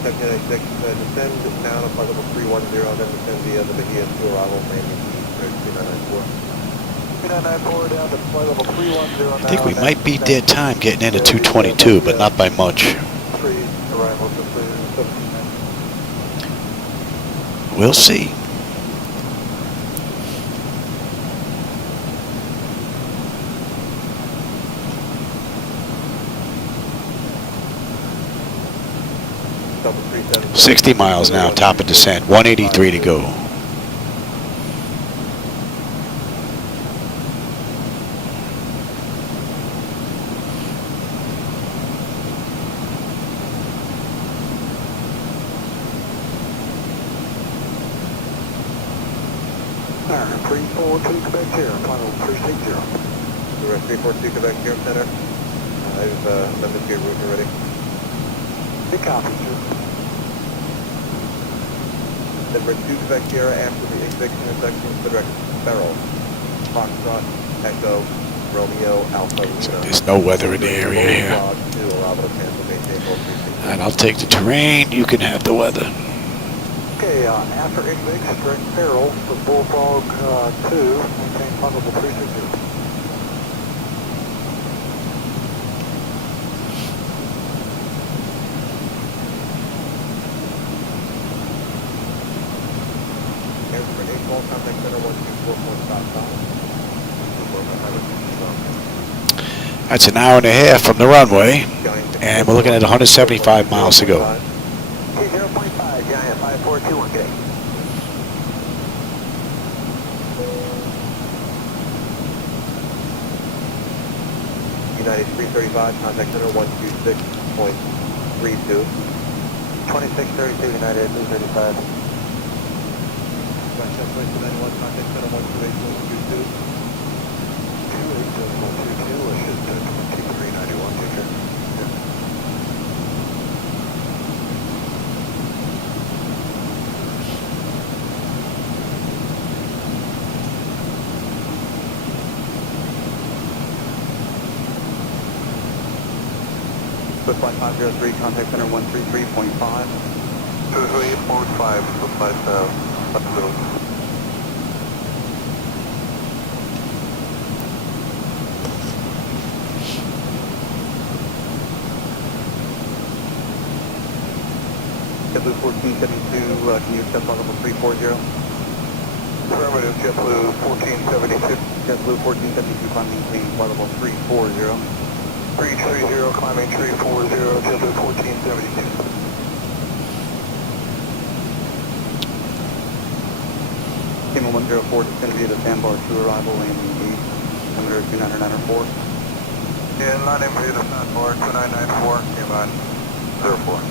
15, descend now to flight level 310, then descend via the Bahia to Arrival, landing 2994. 2994 down to flight level 310 now. I think we might be dead time getting into 222, but not by much. 3 arrival to 3. We'll see. Double 37. 60 miles now, top of descent, 183 to go. Center 342 Quebec Sierra, final 360. Direct 342 Quebec Sierra Center. I've amended your route already. Big copy, sir. Denver 2 Quebec Sierra after the Igbex intersection, the direct. Barrel. Foxtrot, Echo, Romeo, Alpha, So Lima. there's no weather in the area here. And I'll take the terrain, you can have the weather. Okay, after 8 weeks, direct barrel for Bullfrog 2, maintain possible 360. That's an hour and a half from the runway, and we're looking at 175 miles to go. T0.5, Giant 5421, good day. United 335, contact center 126.32. 2632 United 335. Contact center 128.22. 28722, I should keep 391, take care. Swift Flight 503, contact center 133.5. 238.5, Swift Flight 503. JetBlue 1472, can you accept flight level 340? Affirmative, JetBlue 1472. JetBlue 1472, climb maintain flight level 340. 330, climbing 340, JetBlue 1472. Cayman 104, descend via the sandbar to arrival, landing gate, altimeter 29904. Yeah, landing via the sandbar 2994, Cayman 04.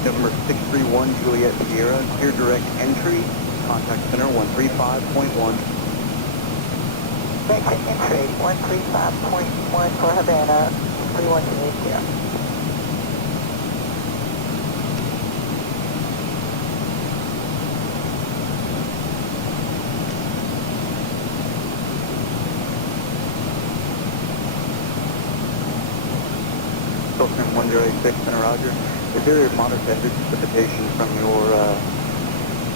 November 631, Juliet Sierra, clear direct entry, contact center 135.1. Direct entry 135.1 for Havana 3180. Tucson 1086, center Roger. Is there a moderate to heavy precipitation from your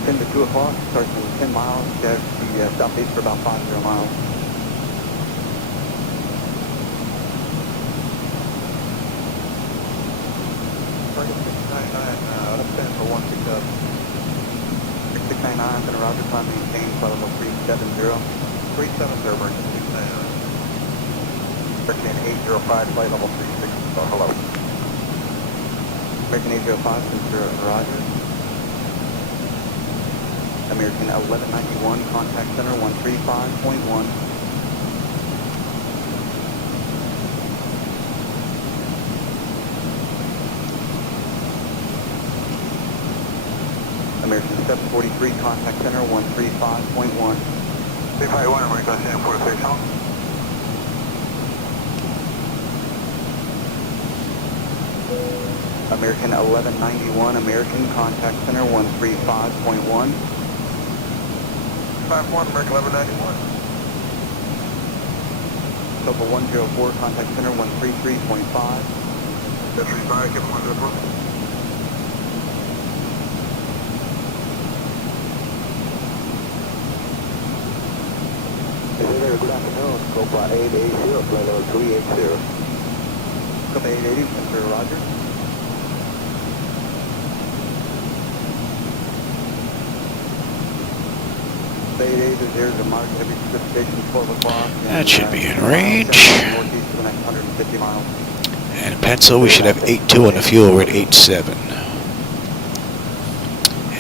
10 to 2 o'clock? Starts in 10 miles, that's the southeast for about 50 miles. Target 699, upstand for 160. 699, center Roger, climb maintain, flight level 370. 370, American 699. American 805, flight level 360, hello. American 805, center Roger. American 1191, contact center 135.1. American 743, contact center 135.1. 351, American 746, home. American 1191, American contact center 135.1. 51, American 1191. Total 104, contact center 133.5. 35, Kevin 104. Good afternoon, Cobra 880, flight level 380. Cobra 880, center Roger. There's a moderate heavy precipitation 12 o'clock. That should be in range. Northeast for the next 150 miles. And in pencil, we should have 8.2 on the fuel. We're at 8.7.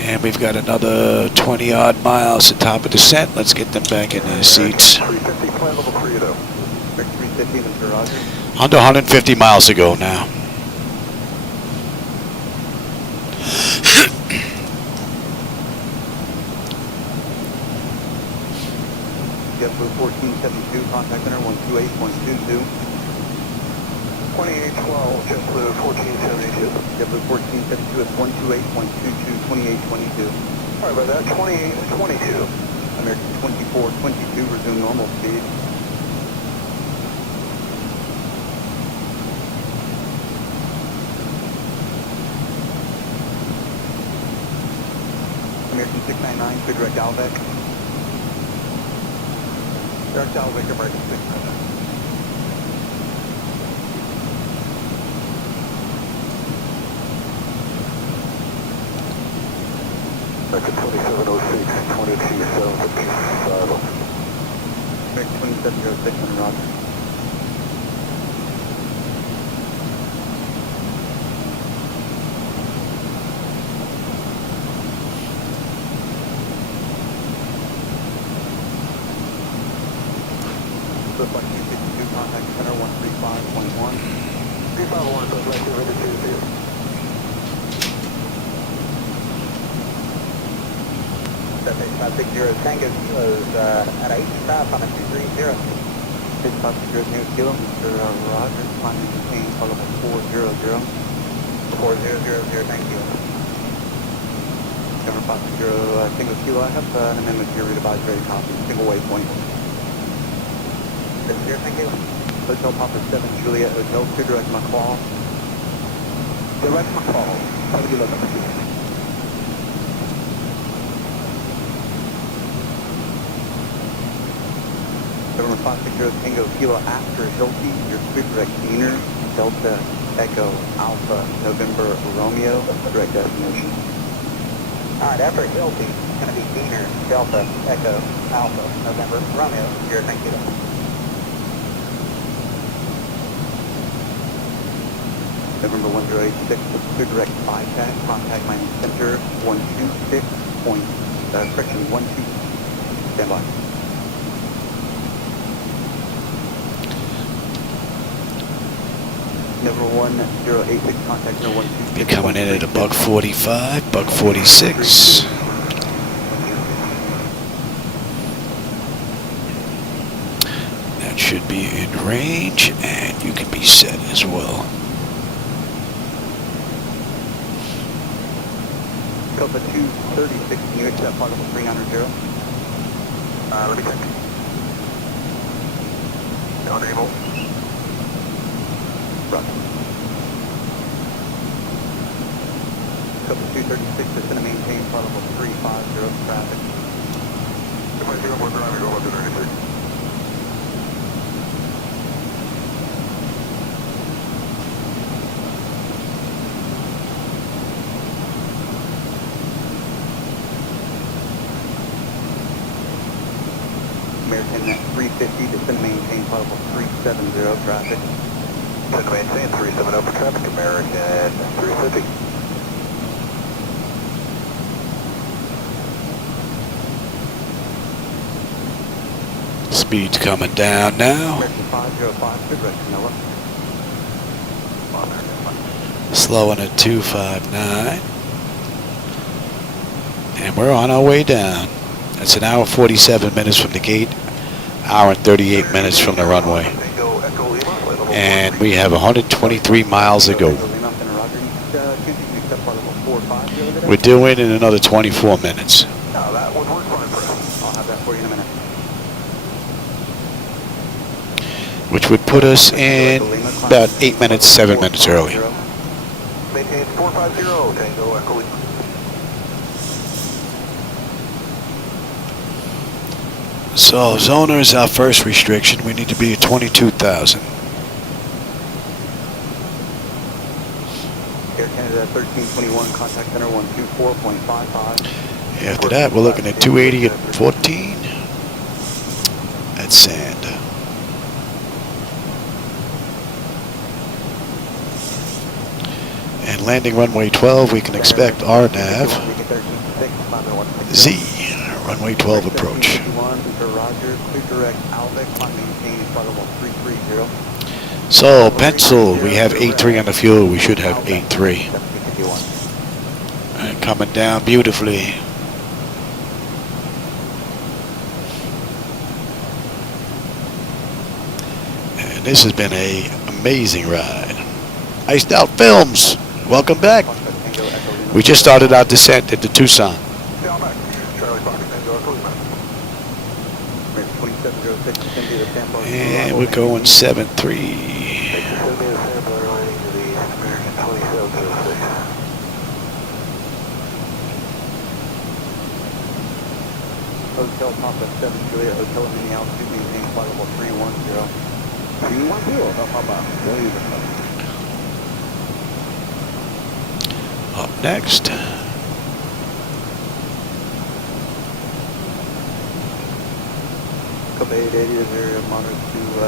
And we've got another 20-odd miles to top of descent. Let's get them back in their seats. 350, plan level 3 though. 350, Mr. Roger. Under 150 miles to go now. JetBlue 1472, contact center 128.22. 2812, JetBlue 1472. JetBlue 1472 is 128.22, 2822. Sorry about that, 2822. American 2422, resume normal speed. American 699, clear direct Alvec. Direct Alvec, American 699. American 2706, 2275. American 2706, on Roger. Looks like you 52, contact center 135.1. 351, so like you're ready to do. That 560 Tango Kilo is at 85 on a 230. 6560 New Kilo, Mr. Rogers, climbing maintain, follow up 400. 4000, thank you. Number 560 Single Kilo, I have an amendment to your route advisory copy, single waypoint. 70, thank you. Hotel Papa 7 Juliet Hotel, clear direct McCall. Direct McCall, how would you look up? November 560 Tango Kilo after Hilti, your clear direct Diener, Delta Echo Alpha November Romeo, direct destination. Alright, after Hilti, it's going to be Diener, Delta Echo Alpha November Romeo, here, thank you. November 1086, clear direct bypass, contact mining center 126 point, correction 12, stand by. Number 1086, contact number 126. Be coming in at a buck 45, buck 46. That should be in range, and you can be set as well. Delta 236, can you accept particle 300? Let me check. Unable. Roger. Delta 236, is going to maintain particle 350 traffic. If I see one more driver, go up to 36. American 350, just going to maintain particle 370 traffic. Send to maintain 370 for traffic, American 350. Speed's coming down now. American 505, good direct Manila. Slowing at 259. And we're on our way down. That's an hour 47 minutes from the gate, hour and 38 minutes from the runway. And we have 123 miles to go. We're due in another 24 minutes. That would work fine for us. I'll have that for you in a minute. Which would put us in about 8 minutes, 7 minutes early. Maintain 450, Tango Echo Lima. So Zona is our first restriction. We need to be at 22,000. Air Canada 1321, contact center 124.55. After that, we're looking at 280 at 14. That's sand. And landing runway 12, we can expect RNAV Z, runway 12 approach. So, pencil, we have 83 on the fuel, we should have 83. And coming down beautifully. And this has been a amazing ride. Iced Out Films, welcome back. We just started our descent into Tucson. And we're going 7-3. Hotel Papa 7 Juliet, Hotel in the altitude, maintain flight level 310. 310, Papa. Up next. Copa 880, is there a monitor to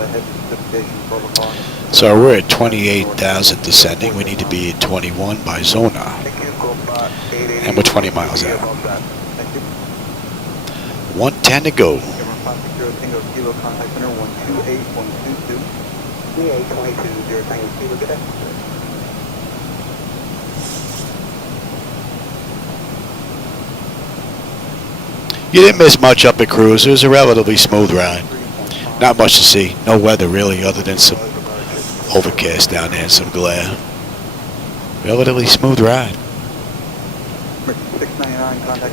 head precipitation 12 o'clock? So we're at 28,000 descending. We need to be at 21 by Zona. And we're 20 miles out. 110 to go. Tango Kilo, contact center 128122. 3822, Tango Kilo, good day. You didn't miss much up at Cruise. It was a relatively smooth ride. Not much to see. No weather really, other than some overcast down there and some glare. Relatively smooth ride.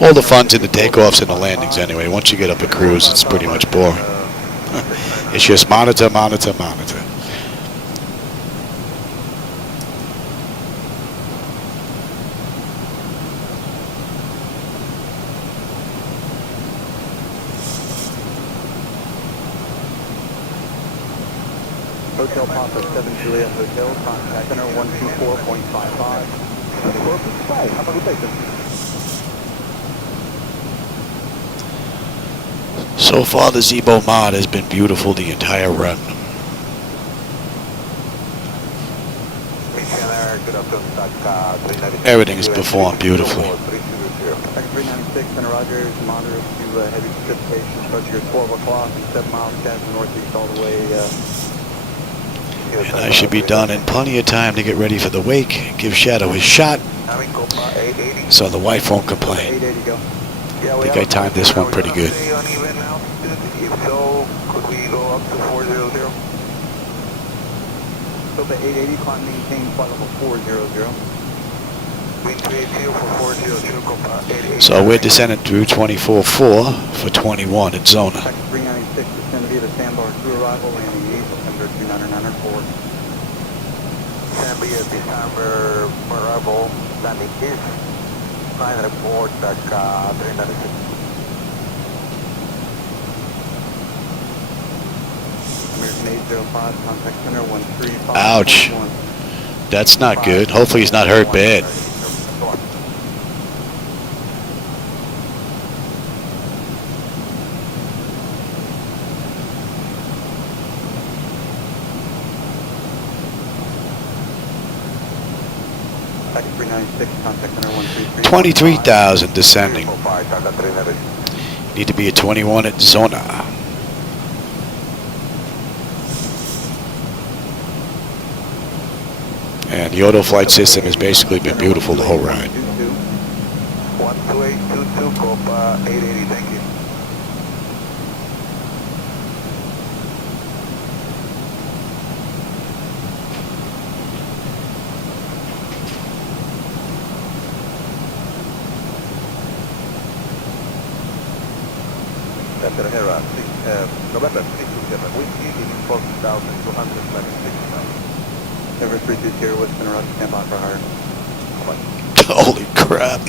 All the fun's in the takeoffs and the landings anyway. Once you get up at Cruise, it's pretty much boring. It's just monitor, monitor, monitor. Hotel Papa 7 Juliet Hotel, contact center 124.55. How about we take this? So far, the Zibo mod has been beautiful the entire run. Everything's performed beautifully. 396 and Roger, monitor to heavy precipitation, approach here at 12 o'clock and 7 miles past the northeast all the way. And I should be done in plenty of time to get ready for the wake, give Shadow his shot, so the wife won't complain. I think I timed this one pretty good. Could we go up to 400? Copa 880, climb maintain flight level 400. So we're descending through 24-4 for 21 at Zona. 396, descend via the sandbar through arrival, landing 8, September 2994. Stand via December arrival, landing east, 9 report, 396. American 805, contact center 135. Ouch. That's not good. Hopefully he's not hurt bad. Taxi 396, contact center 133. 23,000 descending. Need to be at 21 at Zona. And the auto flight system has basically been beautiful the whole ride. 12822, Copa 880, thank you. Captain Hera, November 327, whiskey is 4,226 now. Number 320, Western Rock, stand by for hire. Holy crap.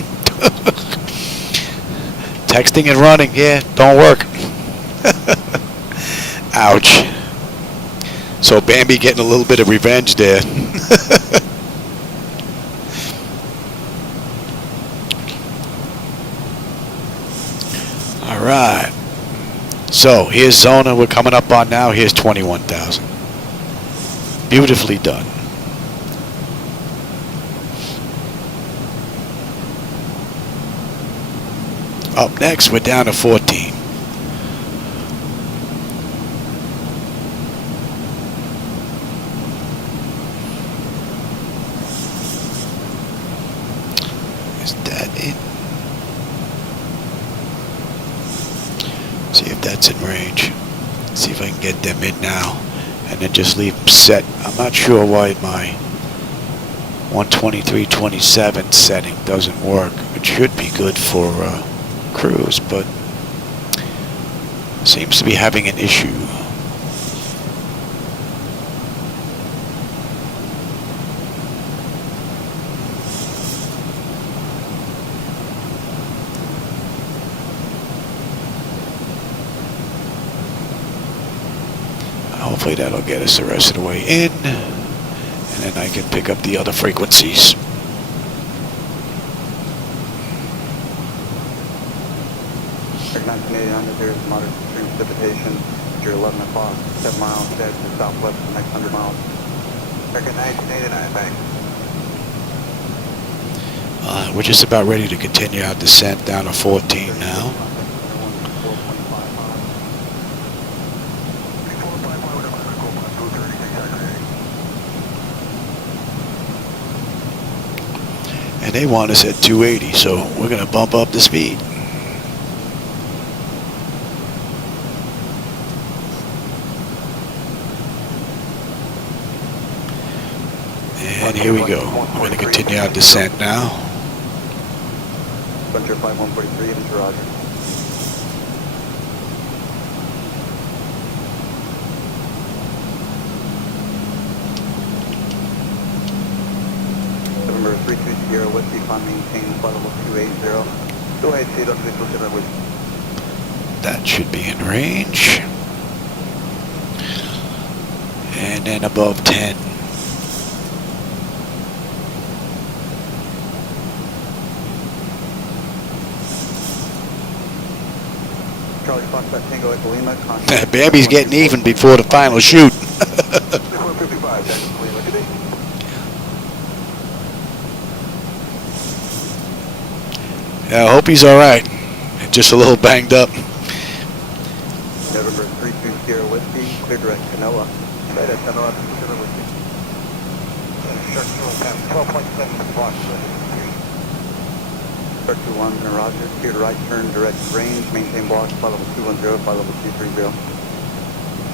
Texting and running, yeah, don't work. Ouch. So Bambi getting a little bit of revenge there. All right. So here's Zona we're coming up on now. Here's 21,000. Beautifully done. Up next, we're down to 14. Is that it? See if that's in range. See if I can get them in now. and then just leave them set. I'm not sure why my 123.27 setting doesn't work. It should be good for cruise, but seems to be having an issue. Hopefully that'll get us the rest of the way in, and then I can pick up the other frequencies. American 1989, there is moderate extreme precipitation. You're 11 o'clock, 7 miles dead to the southwest for the next 100 miles. American 1989, thanks. We're just about ready to continue our descent down to 14 now. And they want us at 280, so we're going to bump up the speed. And here we go. We're going to continue our descent now. Frontier Flight 143, into Roger. November 32 Sierra Whiskey, climb maintain flight level 280. 280, don't be close with. That should be in range. And then above 10. Charlie Foxtrot Tango Echo Lima, contact. Bambi's getting even before the final shoot. 455, that's Lima, good day. Yeah, I hope he's all right. Just a little banged up. November 32 Sierra Whiskey, clear direct Canoa. Right at Canoa, Sierra Whiskey. Shark 12.7 block. Shark 21, and Roger. Clear to right turn, direct range, maintain block, flight level 210, flight level 230.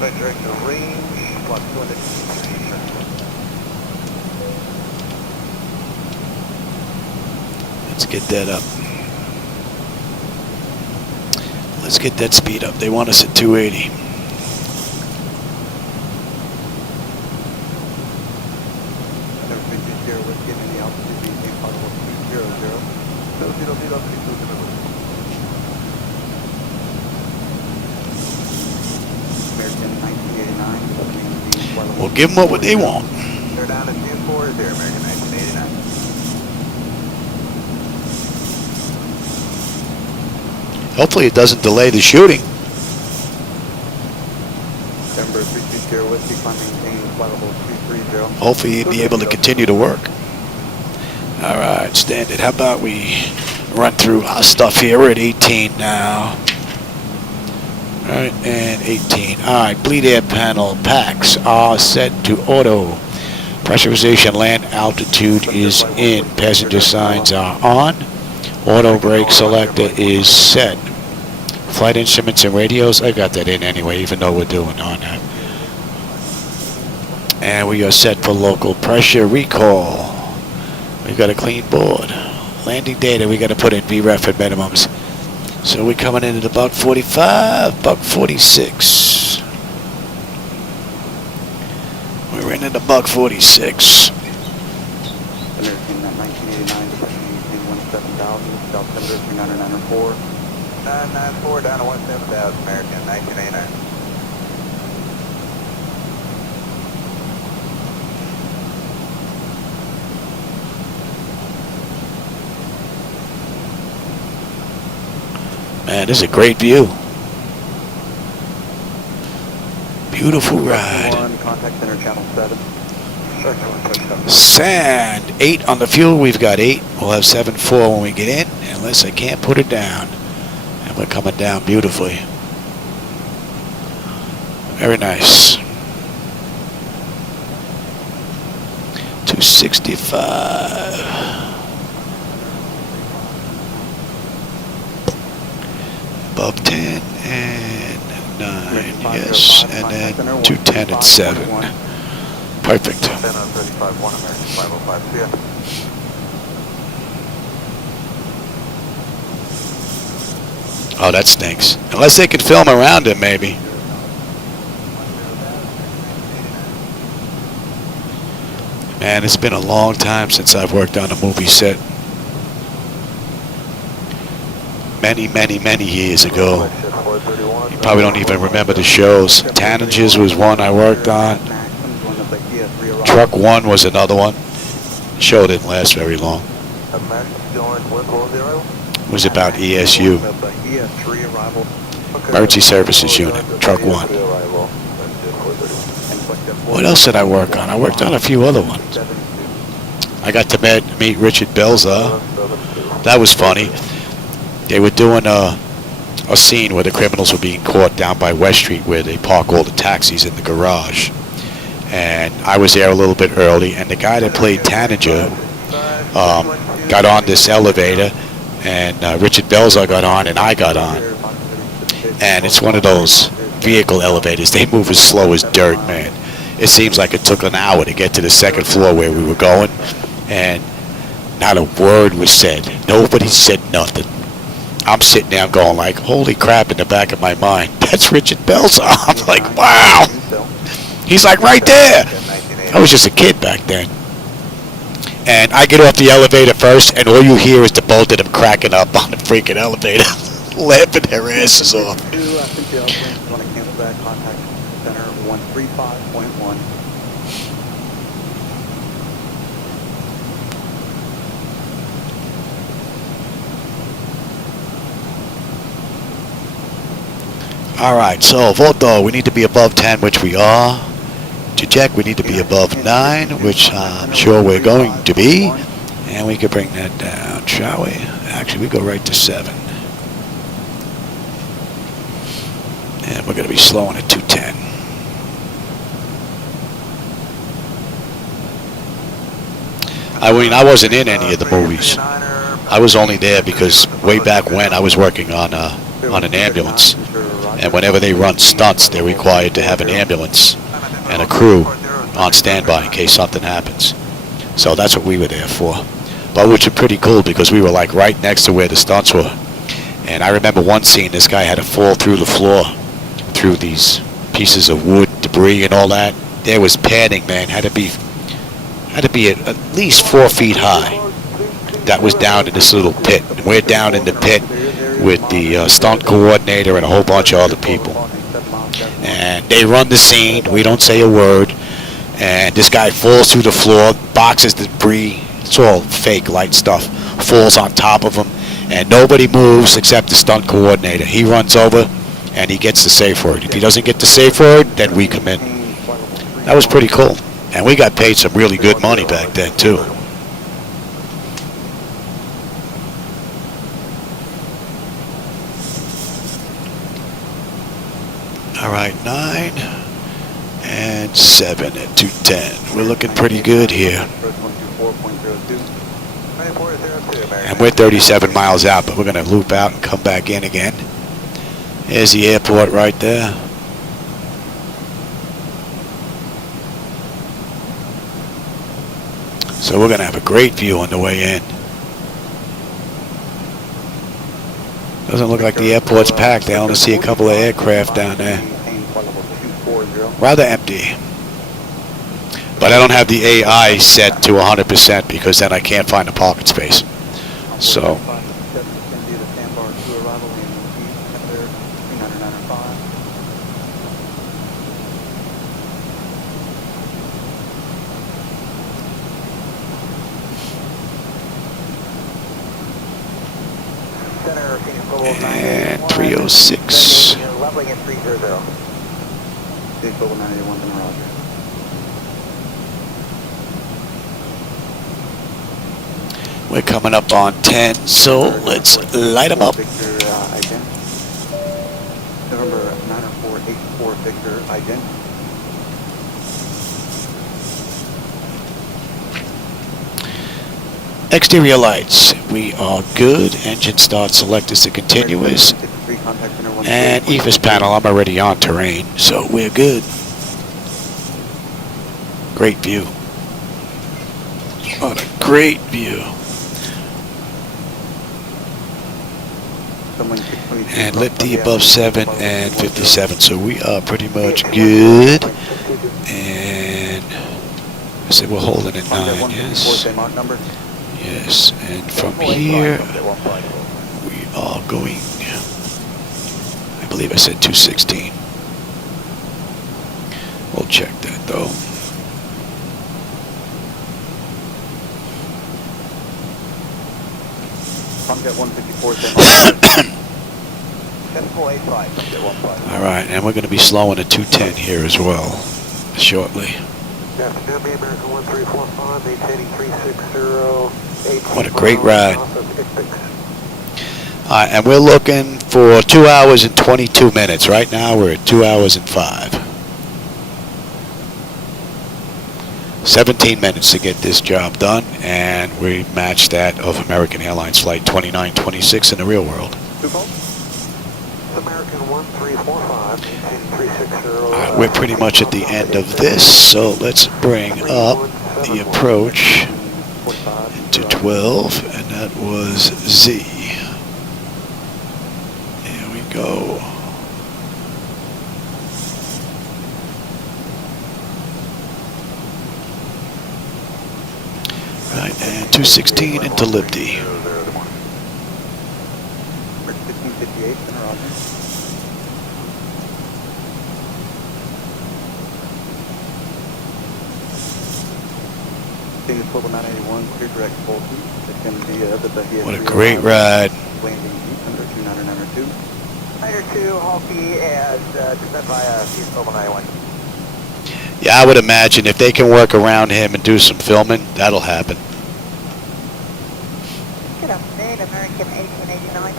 Right direct range, block 230. Let's get that up. Let's get that speed up. They want us at 280. American 1989. We'll give them what they want. They're down to 240 there, American 1989. Hopefully it doesn't delay the shooting. November 320 Whiskey, climb maintain flight level 230. Hopefully you'll be able to continue to work. All right, standard. How about we run through our stuff here? We're at 18 now. All right, and 18. All right, bleed air panel packs are set to auto. Pressurization land altitude is in. Passenger signs are on. Auto brake selector is set. Flight instruments and radios, I got that in anyway, even though we're doing on that. And we are set for local pressure recall. We've got a clean board. Landing data, we got to put in VREF at minimums. So we're coming in at about 45, buck 46. We're in at a buck 46. American 1989, departing 17,000, South Tender 3994. 994 down to 17,000, American 1989. Man, this is a great view. Beautiful ride. Contact center channel 7. Sand. 8 on the fuel. We've got 8. We'll have 7.4 when we get in, unless I can't put it down. And we're coming down beautifully. Very nice. 265. Above 10 and 9. Yes, and then 210 at 7. Perfect. 10 on 35-1, American 505, see ya. Oh, that stinks. Unless they could film around it, maybe. Man, it's been a long time since I've worked on a movie set. Many, many, many years ago. You probably don't even remember the shows. Tanagers was one I worked on. Truck 1 was another one. The show didn't last very long. It was about ESU. Emergency Services Unit, Truck 1. What else did I work on? I worked on a few other ones. I got to meet Richard Belza. That was funny. They were doing a scene where the criminals were being caught down by West Street where they park all the taxis in the garage. And I was there a little bit early, and the guy that played Tanager got on this elevator, and Richard Belza got on, and I got on. And it's one of those vehicle elevators. They move as slow as dirt, man. It seems like it took an hour to get to the second floor where we were going, and not a word was said. Nobody said nothing. I'm sitting there going like, holy crap, in the back of my mind. That's Richard Belza. I'm like, wow. He's like right there. I was just a kid back then. And I get off the elevator first, and all you hear is the both of them cracking up on the freaking elevator, laughing their asses off. All right, so Voto, we need to be above 10, which we are. Check, we need to be above 9, which I'm sure we're going to be. And we could bring that down, shall we? Actually, we go right to 7. And we're going to be slowing at 210. I mean, I wasn't in any of the movies. I was only there because way back when I was working on an ambulance. And whenever they run stunts, they're required to have an ambulance and a crew on standby in case something happens. So that's what we were there for. But which was pretty cool because we were like right next to where the stunts were. And I remember one scene, this guy had to fall through the floor, through these pieces of wood, debris and all that. There was padding, man, had to be at least 4 feet high. That was down in this little pit. And we're down in the pit with the stunt coordinator and a whole bunch of other people. And they run the scene, we don't say a word, and this guy falls through the floor, boxes debris, it's all fake light stuff, falls on top of him, and nobody moves except the stunt coordinator. He runs over and he gets the safe word. If he doesn't get the safe word, then we come in. That was pretty cool. And we got paid some really good money back then too. All right, 9 and 7 at 210. We're looking pretty good here. And we're 37 miles out, but we're going to loop out and come back in again. There's the airport right there. So we're going to have a great view on the way in. Doesn't look like the airport's packed. I only see a couple of aircraft down there. Rather empty. But I don't have the AI set to 100% because then I can't find a parking space. So. And 306. Leveling at 300. We're coming up on 10, so let's light them up. November 90484 Victor, ident. Exterior lights, we are good. Engine start select is the continuous. And EFIS panel, I'm already on terrain, so we're good. Great view. What a great view. And lifty above 7 and 57, so we are pretty much good. And I said we're holding at 9, yes. Yes, and from here we are going, I believe I said 216. We'll check that though. All right, and we're going to be slowing at 210 here as well, shortly. What a great ride. All right, and we're looking for 2 hours and 22 minutes. Right now we're at 2 hours and 5. 17 minutes to get this job done, and we match that of American Airlines Flight 2926 in the real world. We're pretty much at the end of this, so let's bring up the approach to 12, and that was Z. Here we go. Right, and 216 into Liberty. What a great ride. Yeah, I would imagine if they can work around him and do some filming, that'll happen. Good afternoon, American 1889,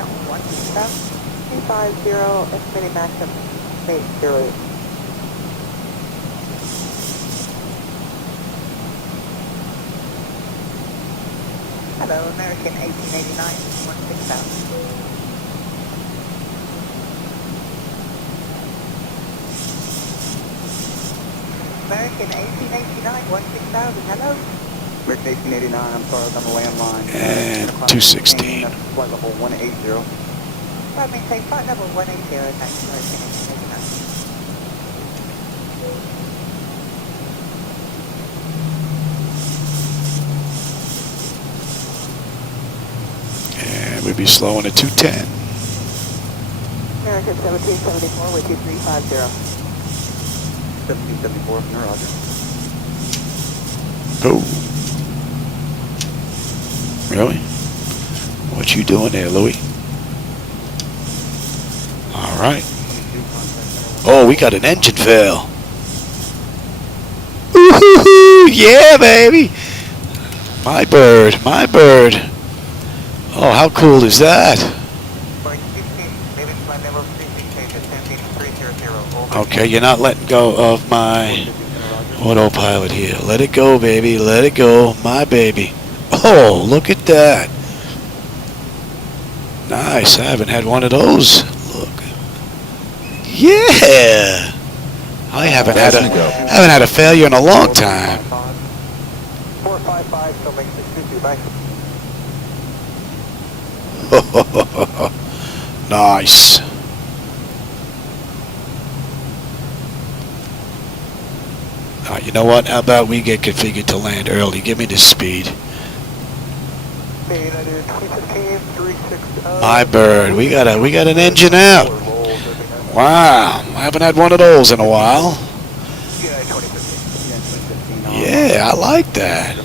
250, estimated maximum 80. Hello, American 1889, 16,000. American 1889, 16,000, hello. American 1889, I'm sorry, I was on the landline. And 216. Flight level 180. Flight maintain, flight level 180, thanks, American 1889. And we'd be slowing at 210. American 1774 with 2350. 1774 from Roger. Oh. Really? What you doing there, Louis? All right. Oh, we got an engine fail. Ooh, yeah, baby. My bird, my bird. Oh, how cool is that? Okay, you're not letting go of my autopilot here. Let it go, baby. Let it go. My baby. Oh, look at that. Nice. I haven't had one of those. Look. Yeah. I haven't had a failure in a long time. 455, so make 622, bye. Nice. You know what? How about we get configured to land early? Give me the speed. My bird. We got an engine out. Wow. I haven't had one of those in a while. Yeah, I like that.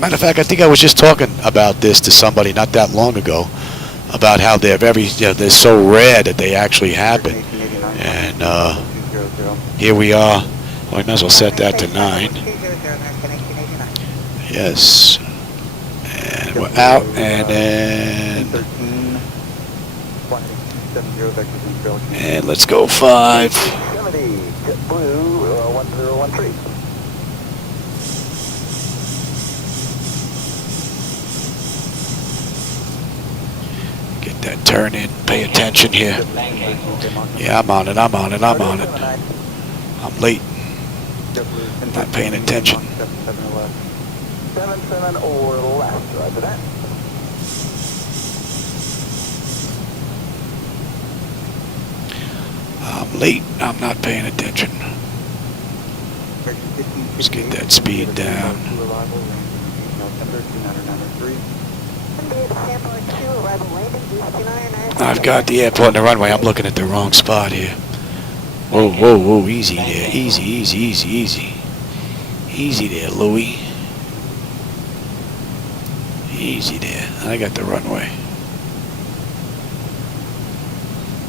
Matter of fact, I think I was just talking about this to somebody not that long ago, about how they're they're so rare that they actually happen. And here we are. Well, I might as well set that to 9. Yes. And we're out, and then and let's go 5. Blue 1013. turn in. Pay attention here. Yeah, I'm on it. I'm on it. I'm on it. I'm late. Not paying attention. 77 or less, roger that. I'm late. I'm not paying attention. Let's get that speed down. I've got the airport and the runway. I'm looking at the wrong spot here. Whoa, whoa, whoa. Easy there. Easy, easy, easy, easy. Easy there, Louie. Easy there. I got the runway.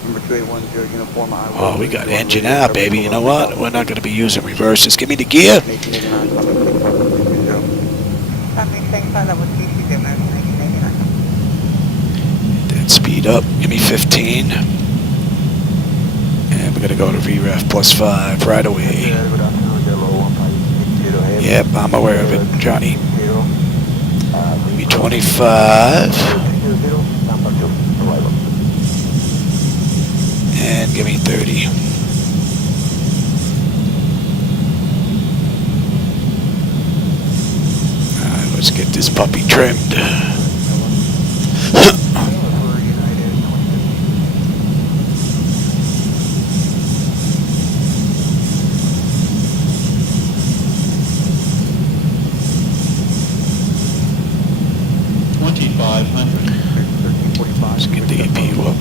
Number 2810 uniform. Oh, we got engine out, baby. You know what? We're not going to be using reverse. Just give me the gear. Then speed up. Give me 15. And we're going to go to VREF plus 5 right away. Yep, I'm aware of it, Johnny. Give me 25. And give me 30. Alright, let's get this puppy trimmed. Let's get the AP up.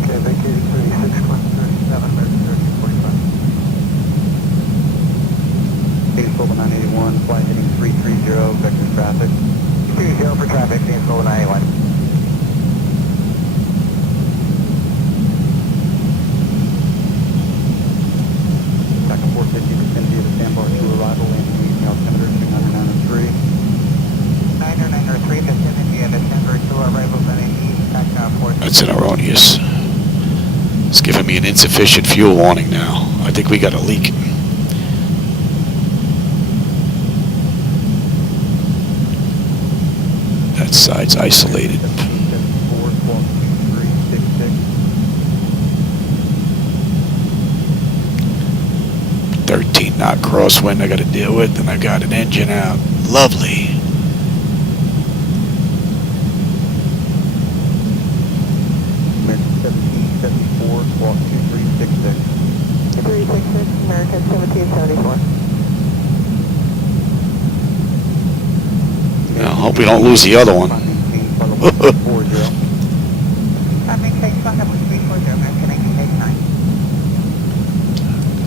Okay, vacated 36, climb 37, American 1345. Phoenix Global 981, flight heading 330, vector traffic. 30 for traffic, Phoenix Global 981. Back 450, vicinity of the Sandbar 2 arrival, landing east altimeter 29903. 9903, vicinity of the Sandbar 2 arrival, landing east, takeoff 4. That's an erroneous. It's giving me an insufficient fuel warning now. I think we got a leak. That side's isolated. 13 knot crosswind I got to deal with, and I got an engine out. Lovely. American 1774, squawk 2366. 366, American 1774. I hope we don't lose the other one.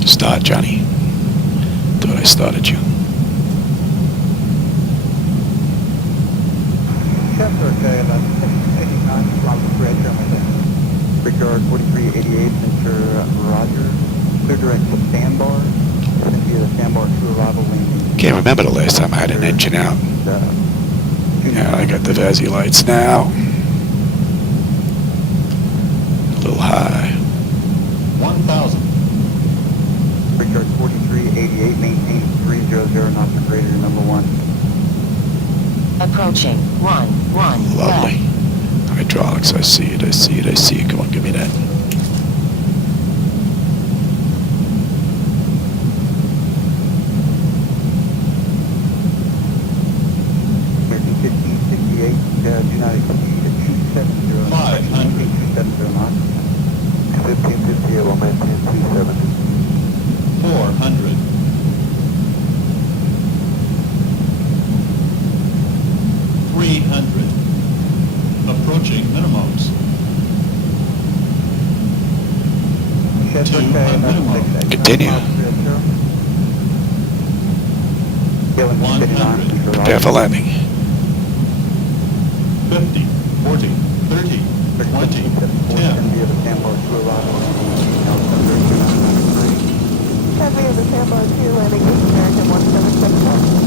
Start, Johnny. Thought I started you. Brickyard 4388, center Roger. Clear direct to Sandbar. Vicinity of the Sandbar 2 arrival, landing. Can't remember the last time I had an engine out. Yeah, I got the Vazzy lights now. A little high. 1,000. Brickyard 4388, maintain 300 knots or greater, number 1. Approaching 11 Lovely. Hydraulics, I see it, I see it, I see it. Come on, give me that. American 1568, do not exceed 270. 500. 270 knots. 1558, will maintain 270. 400. 300. Approaching minimums. 200. Continue. 100. Prepare for landing. 50. 40. 30. 20. 10. Heavy of the Tampa 2 landing East American 1774.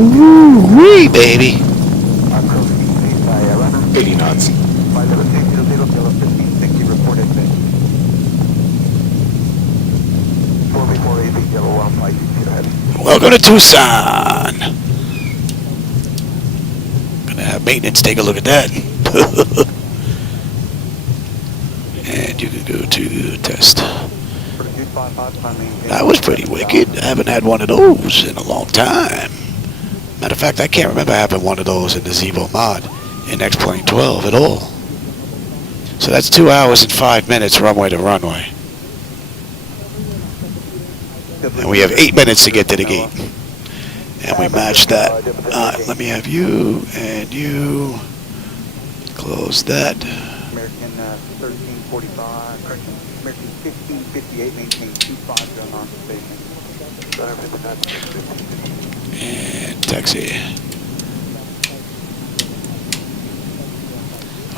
Woo-wee, baby. 80 knots. 1560 reported bit. 4 before 8, yellow 156 ahead. Welcome to Tucson. Gonna have maintenance take a look at that. And you can go to test. That was pretty wicked. I haven't had one of those in a long time. Matter of fact, I can't remember having one of those in the Zibo mod in X-Plane 12 at all. So that's 2 hours and 5 minutes runway to runway. And we have 8 minutes to get to the gate. And we match that. Alright, let me have you and you. Close that. American 1345, correction, American 1558, maintain 250 non-station. And taxi.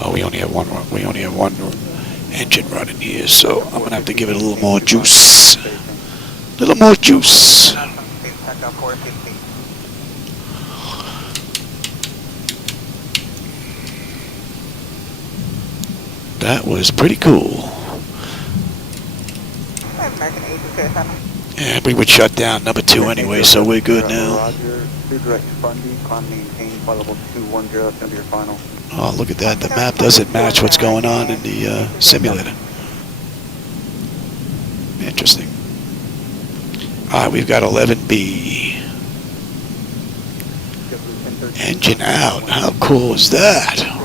Oh, we only have one engine running here, so I'm gonna have to give it a little more juice. A little more juice. That was pretty cool. American 807. Yeah, we would shut down number 2 anyway, so we're good now. Roger, direct Bundy, climb maintain, flight level 210, it's going to be your final. Oh, look at that. The map doesn't match what's going on in the simulator. Interesting. Alright, we've got 11B. Engine out. How cool is that?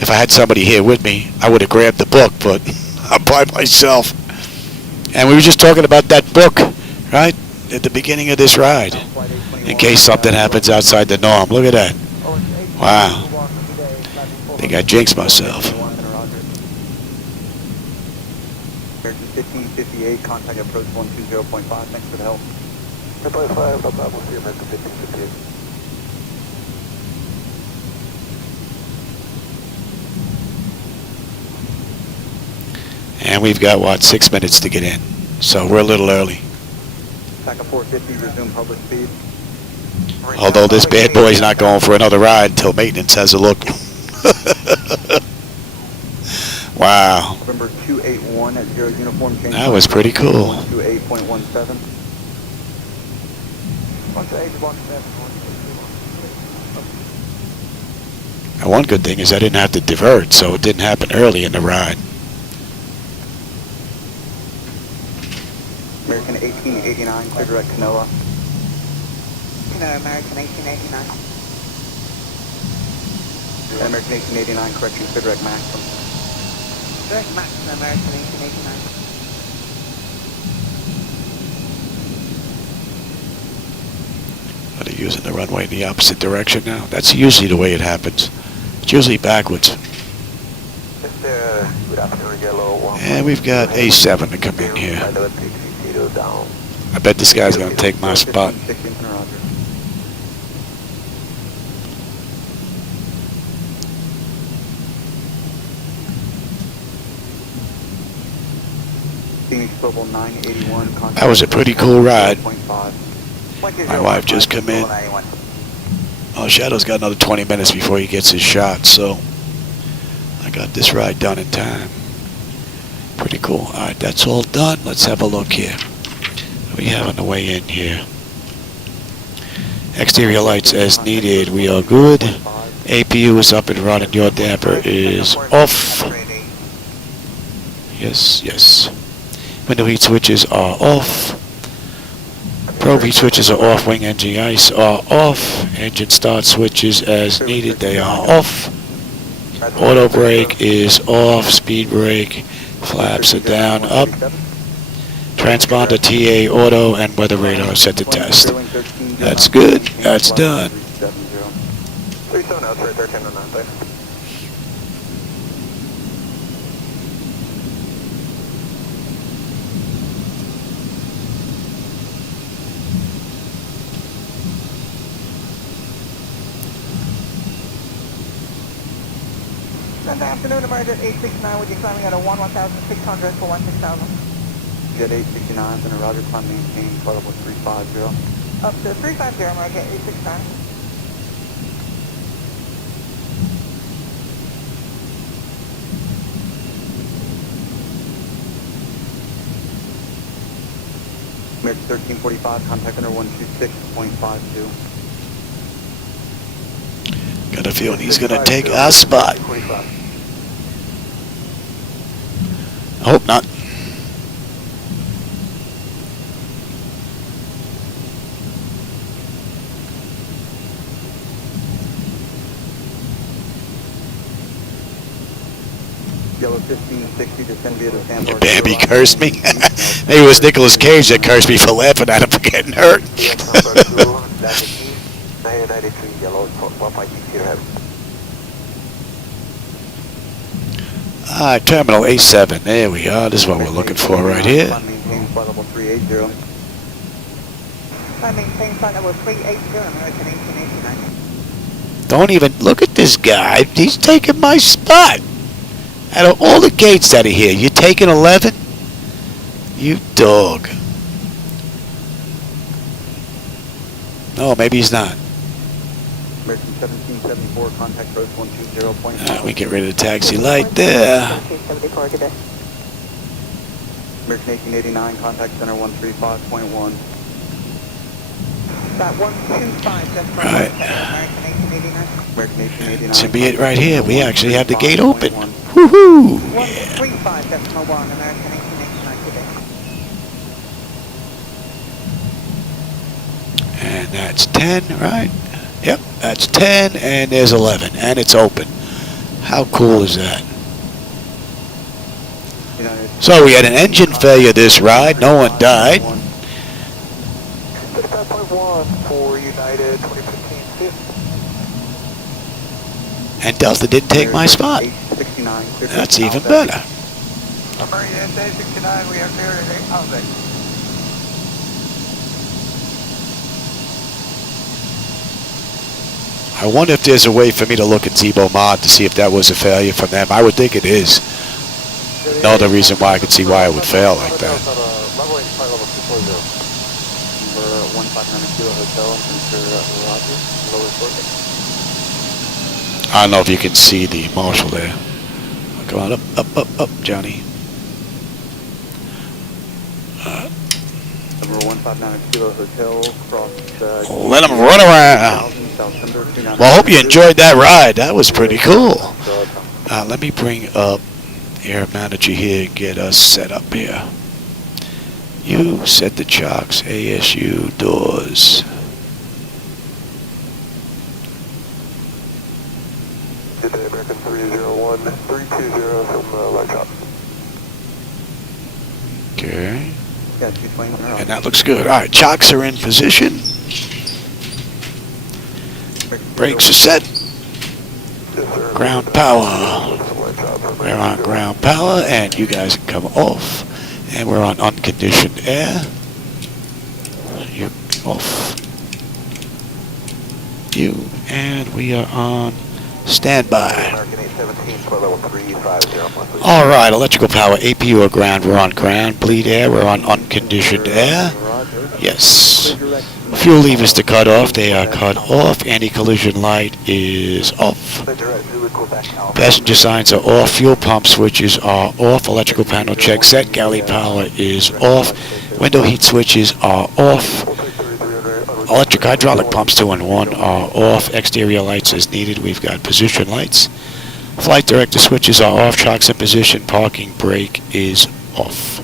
If I had somebody here with me, I would have grabbed the book, but I'm by myself. And we were just talking about that book, right? At the beginning of this ride. In case something happens outside the norm. Look at that. Wow. I think I jinxed myself. American 1558, contact approach 120.5, thanks for the help. We'll see American 1558. And we've got, what, 6 minutes to get in. So we're a little early. TACA 450, resume public speed. Although this bad boy's not going for another ride until maintenance has a look. Wow. November 281 at 0 uniform change. That was pretty cool. 128.17. 128.17. And one good thing is I didn't have to divert, so it didn't happen early in the ride. American 1889, clear direct Canoa. American 1889. American 1889, correction, clear direct Maxim. Direct Maxim, American 1889. Are they using the runway in the opposite direction now? That's usually the way it happens. It's usually backwards. Good afternoon, yellow. And we've got A7 to come in here. I bet this guy's going to take my spot. That was a pretty cool ride. My wife just come in. Oh, Shadow's got another 20 minutes before he gets his shot, so I got this ride done in time. Pretty cool. Alright, that's all done. Let's have a look here. What do we have on the way in here? Exterior lights as needed. We are good. APU is up and running. Your damper is off. Yes, yes. Window heat switches are off. Probe heat switches are off. Wing engine ice are off. Engine start switches as needed. They are off. Auto brake is off. Speed brake. Flaps are down, up. Transponder TA auto and weather radar set to test. That's good. That's done. 37 out, 1309, thanks. Good afternoon, American 869, with you climbing at a 1,600 for 16,000. Jet 869, then a Roger, climb maintain, flight level 350. Up to 350, American 869. American 1345, contact center 126.52. Got a feeling he's going to take our spot. Hope not. Yellow 1560, descend via the Sandbar. Bambi cursed me. Maybe it was Nicolas Cage that cursed me for laughing at him for getting hurt. Alright, Terminal A7. There we are. This is what we're looking for right here. Maintain flight level 380. Maintain flight level 380, American 1889. Don't even look at this guy. He's taking my spot. Out of all the gates that are here, you taking 11? You dog. No, maybe he's not. American 1774, contact road 120.5. We get rid of the taxi light there. American 1889, contact center 135.1. About 125, that's Right. American 1889. American 1889. This should be it right here. We actually have the gate open. Woohoo! 135.1, American 1889 today. And that's 10, right? Yep, that's 10, and there's 11, and it's open. How cool is that? So we had an engine failure this ride. No one died. 35.1 for United 2015 And Delta didn't take my spot. That's even better. American 69, we have cleared at 8 Outback. I wonder if there's a way for me to look at Zibo Mod to see if that was a failure from them. I would think it is. No other reason why I could see why it would fail like that. I don't know if you can see the marshal there. Come on, up, Johnny. Number 159 Kilo Hotel, cross, let him run around. Well, I hope you enjoyed that ride. That was pretty cool. Let me bring up Air Manager here and get us set up here. You set the chocks, ASU doors. Good day, American 301, 320 from Light Shop. Okay. Yeah, 220. And that looks good. All right, chocks are in position. Brakes are set. Ground power. We're on ground power, and you guys can come off. And we're on unconditioned air. You off. You, and we are on standby. All right, electrical power, APU or ground. We're on ground. Bleed air. We're on unconditioned air. Yes. Fuel levers to cut off. They are cut off. Anti-collision light is off. Passenger signs are off. Fuel pump switches are off. Electrical panel check set. Galley power is off. Window heat switches are off. Electric hydraulic pumps 2 and 1 are off. Exterior lights as needed. We've got position lights. Flight director switches are off. Chocks in position. Parking brake is off.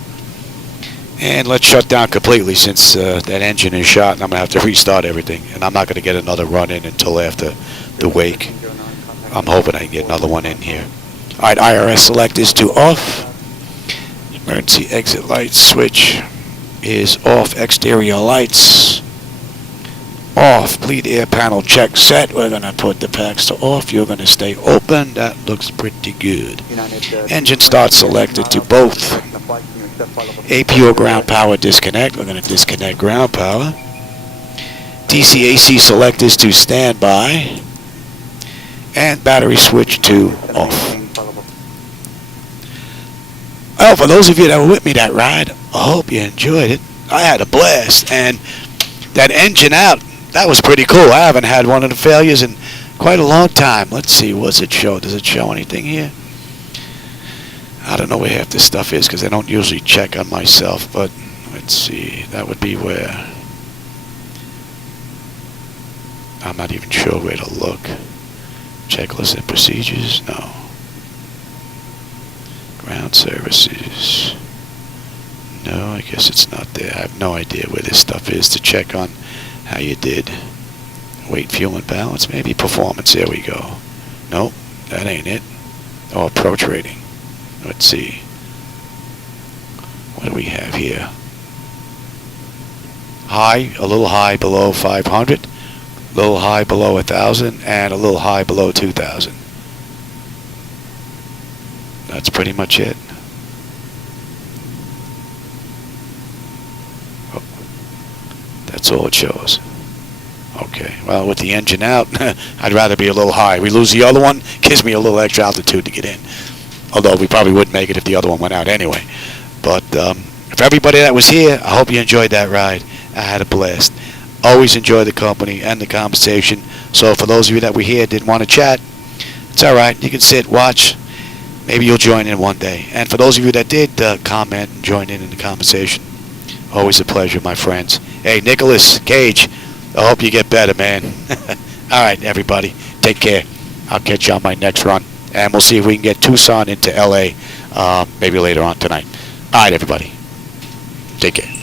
And let's shut down completely since that engine is shot, and I'm going to have to restart everything. And I'm not going to get another run in until after the wake. I'm hoping I can get another one in here. All right, IRS selectors to off. Emergency exit light switch is off. Exterior lights off. Bleed air panel check set. We're going to put the packs to off. You're going to stay open. That looks pretty good. Engine start selected to both. APU ground power disconnect. We're going to disconnect ground power. DC-AC selectors to standby. And battery switch to off. Oh, for those of you that were with me that ride, I hope you enjoyed it. I had a blast. And that engine out, that was pretty cool. I haven't had one of the failures in quite a long time. Let's see, what's it show? Does it show anything here? I don't know where half this stuff is because I don't usually check on myself, but let's see, that would be where, I'm not even sure where to look. Checklist and procedures, no. Ground services, no, I guess it's not there. I have no idea where this stuff is to check on how you did. Weight, fuel, and balance, maybe performance, there we go. Nope, that ain't it. Oh, approach rating. Let's see. What do we have here? High, a little high below 500, a little high below 1,000, and a little high below 2,000. That's pretty much it. Oh, that's all it shows. Okay, well, with the engine out, I'd rather be a little high. We lose the other one, gives me a little extra altitude to get in. Although we probably wouldn't make it if the other one went out anyway. But for everybody that was here, I hope you enjoyed that ride. I had a blast. Always enjoy the company and the conversation. So for those of you that were here didn't want to chat, it's all right. You can sit, watch. Maybe you'll join in one day. And for those of you that did comment and join in the conversation, always a pleasure, my friends. Hey, Nicholas Cage, I hope you get better, man. All right, everybody, take care. I'll catch you on my next run, and we'll see if we can get Tucson into L.A. Maybe later on tonight. All right, everybody, take care.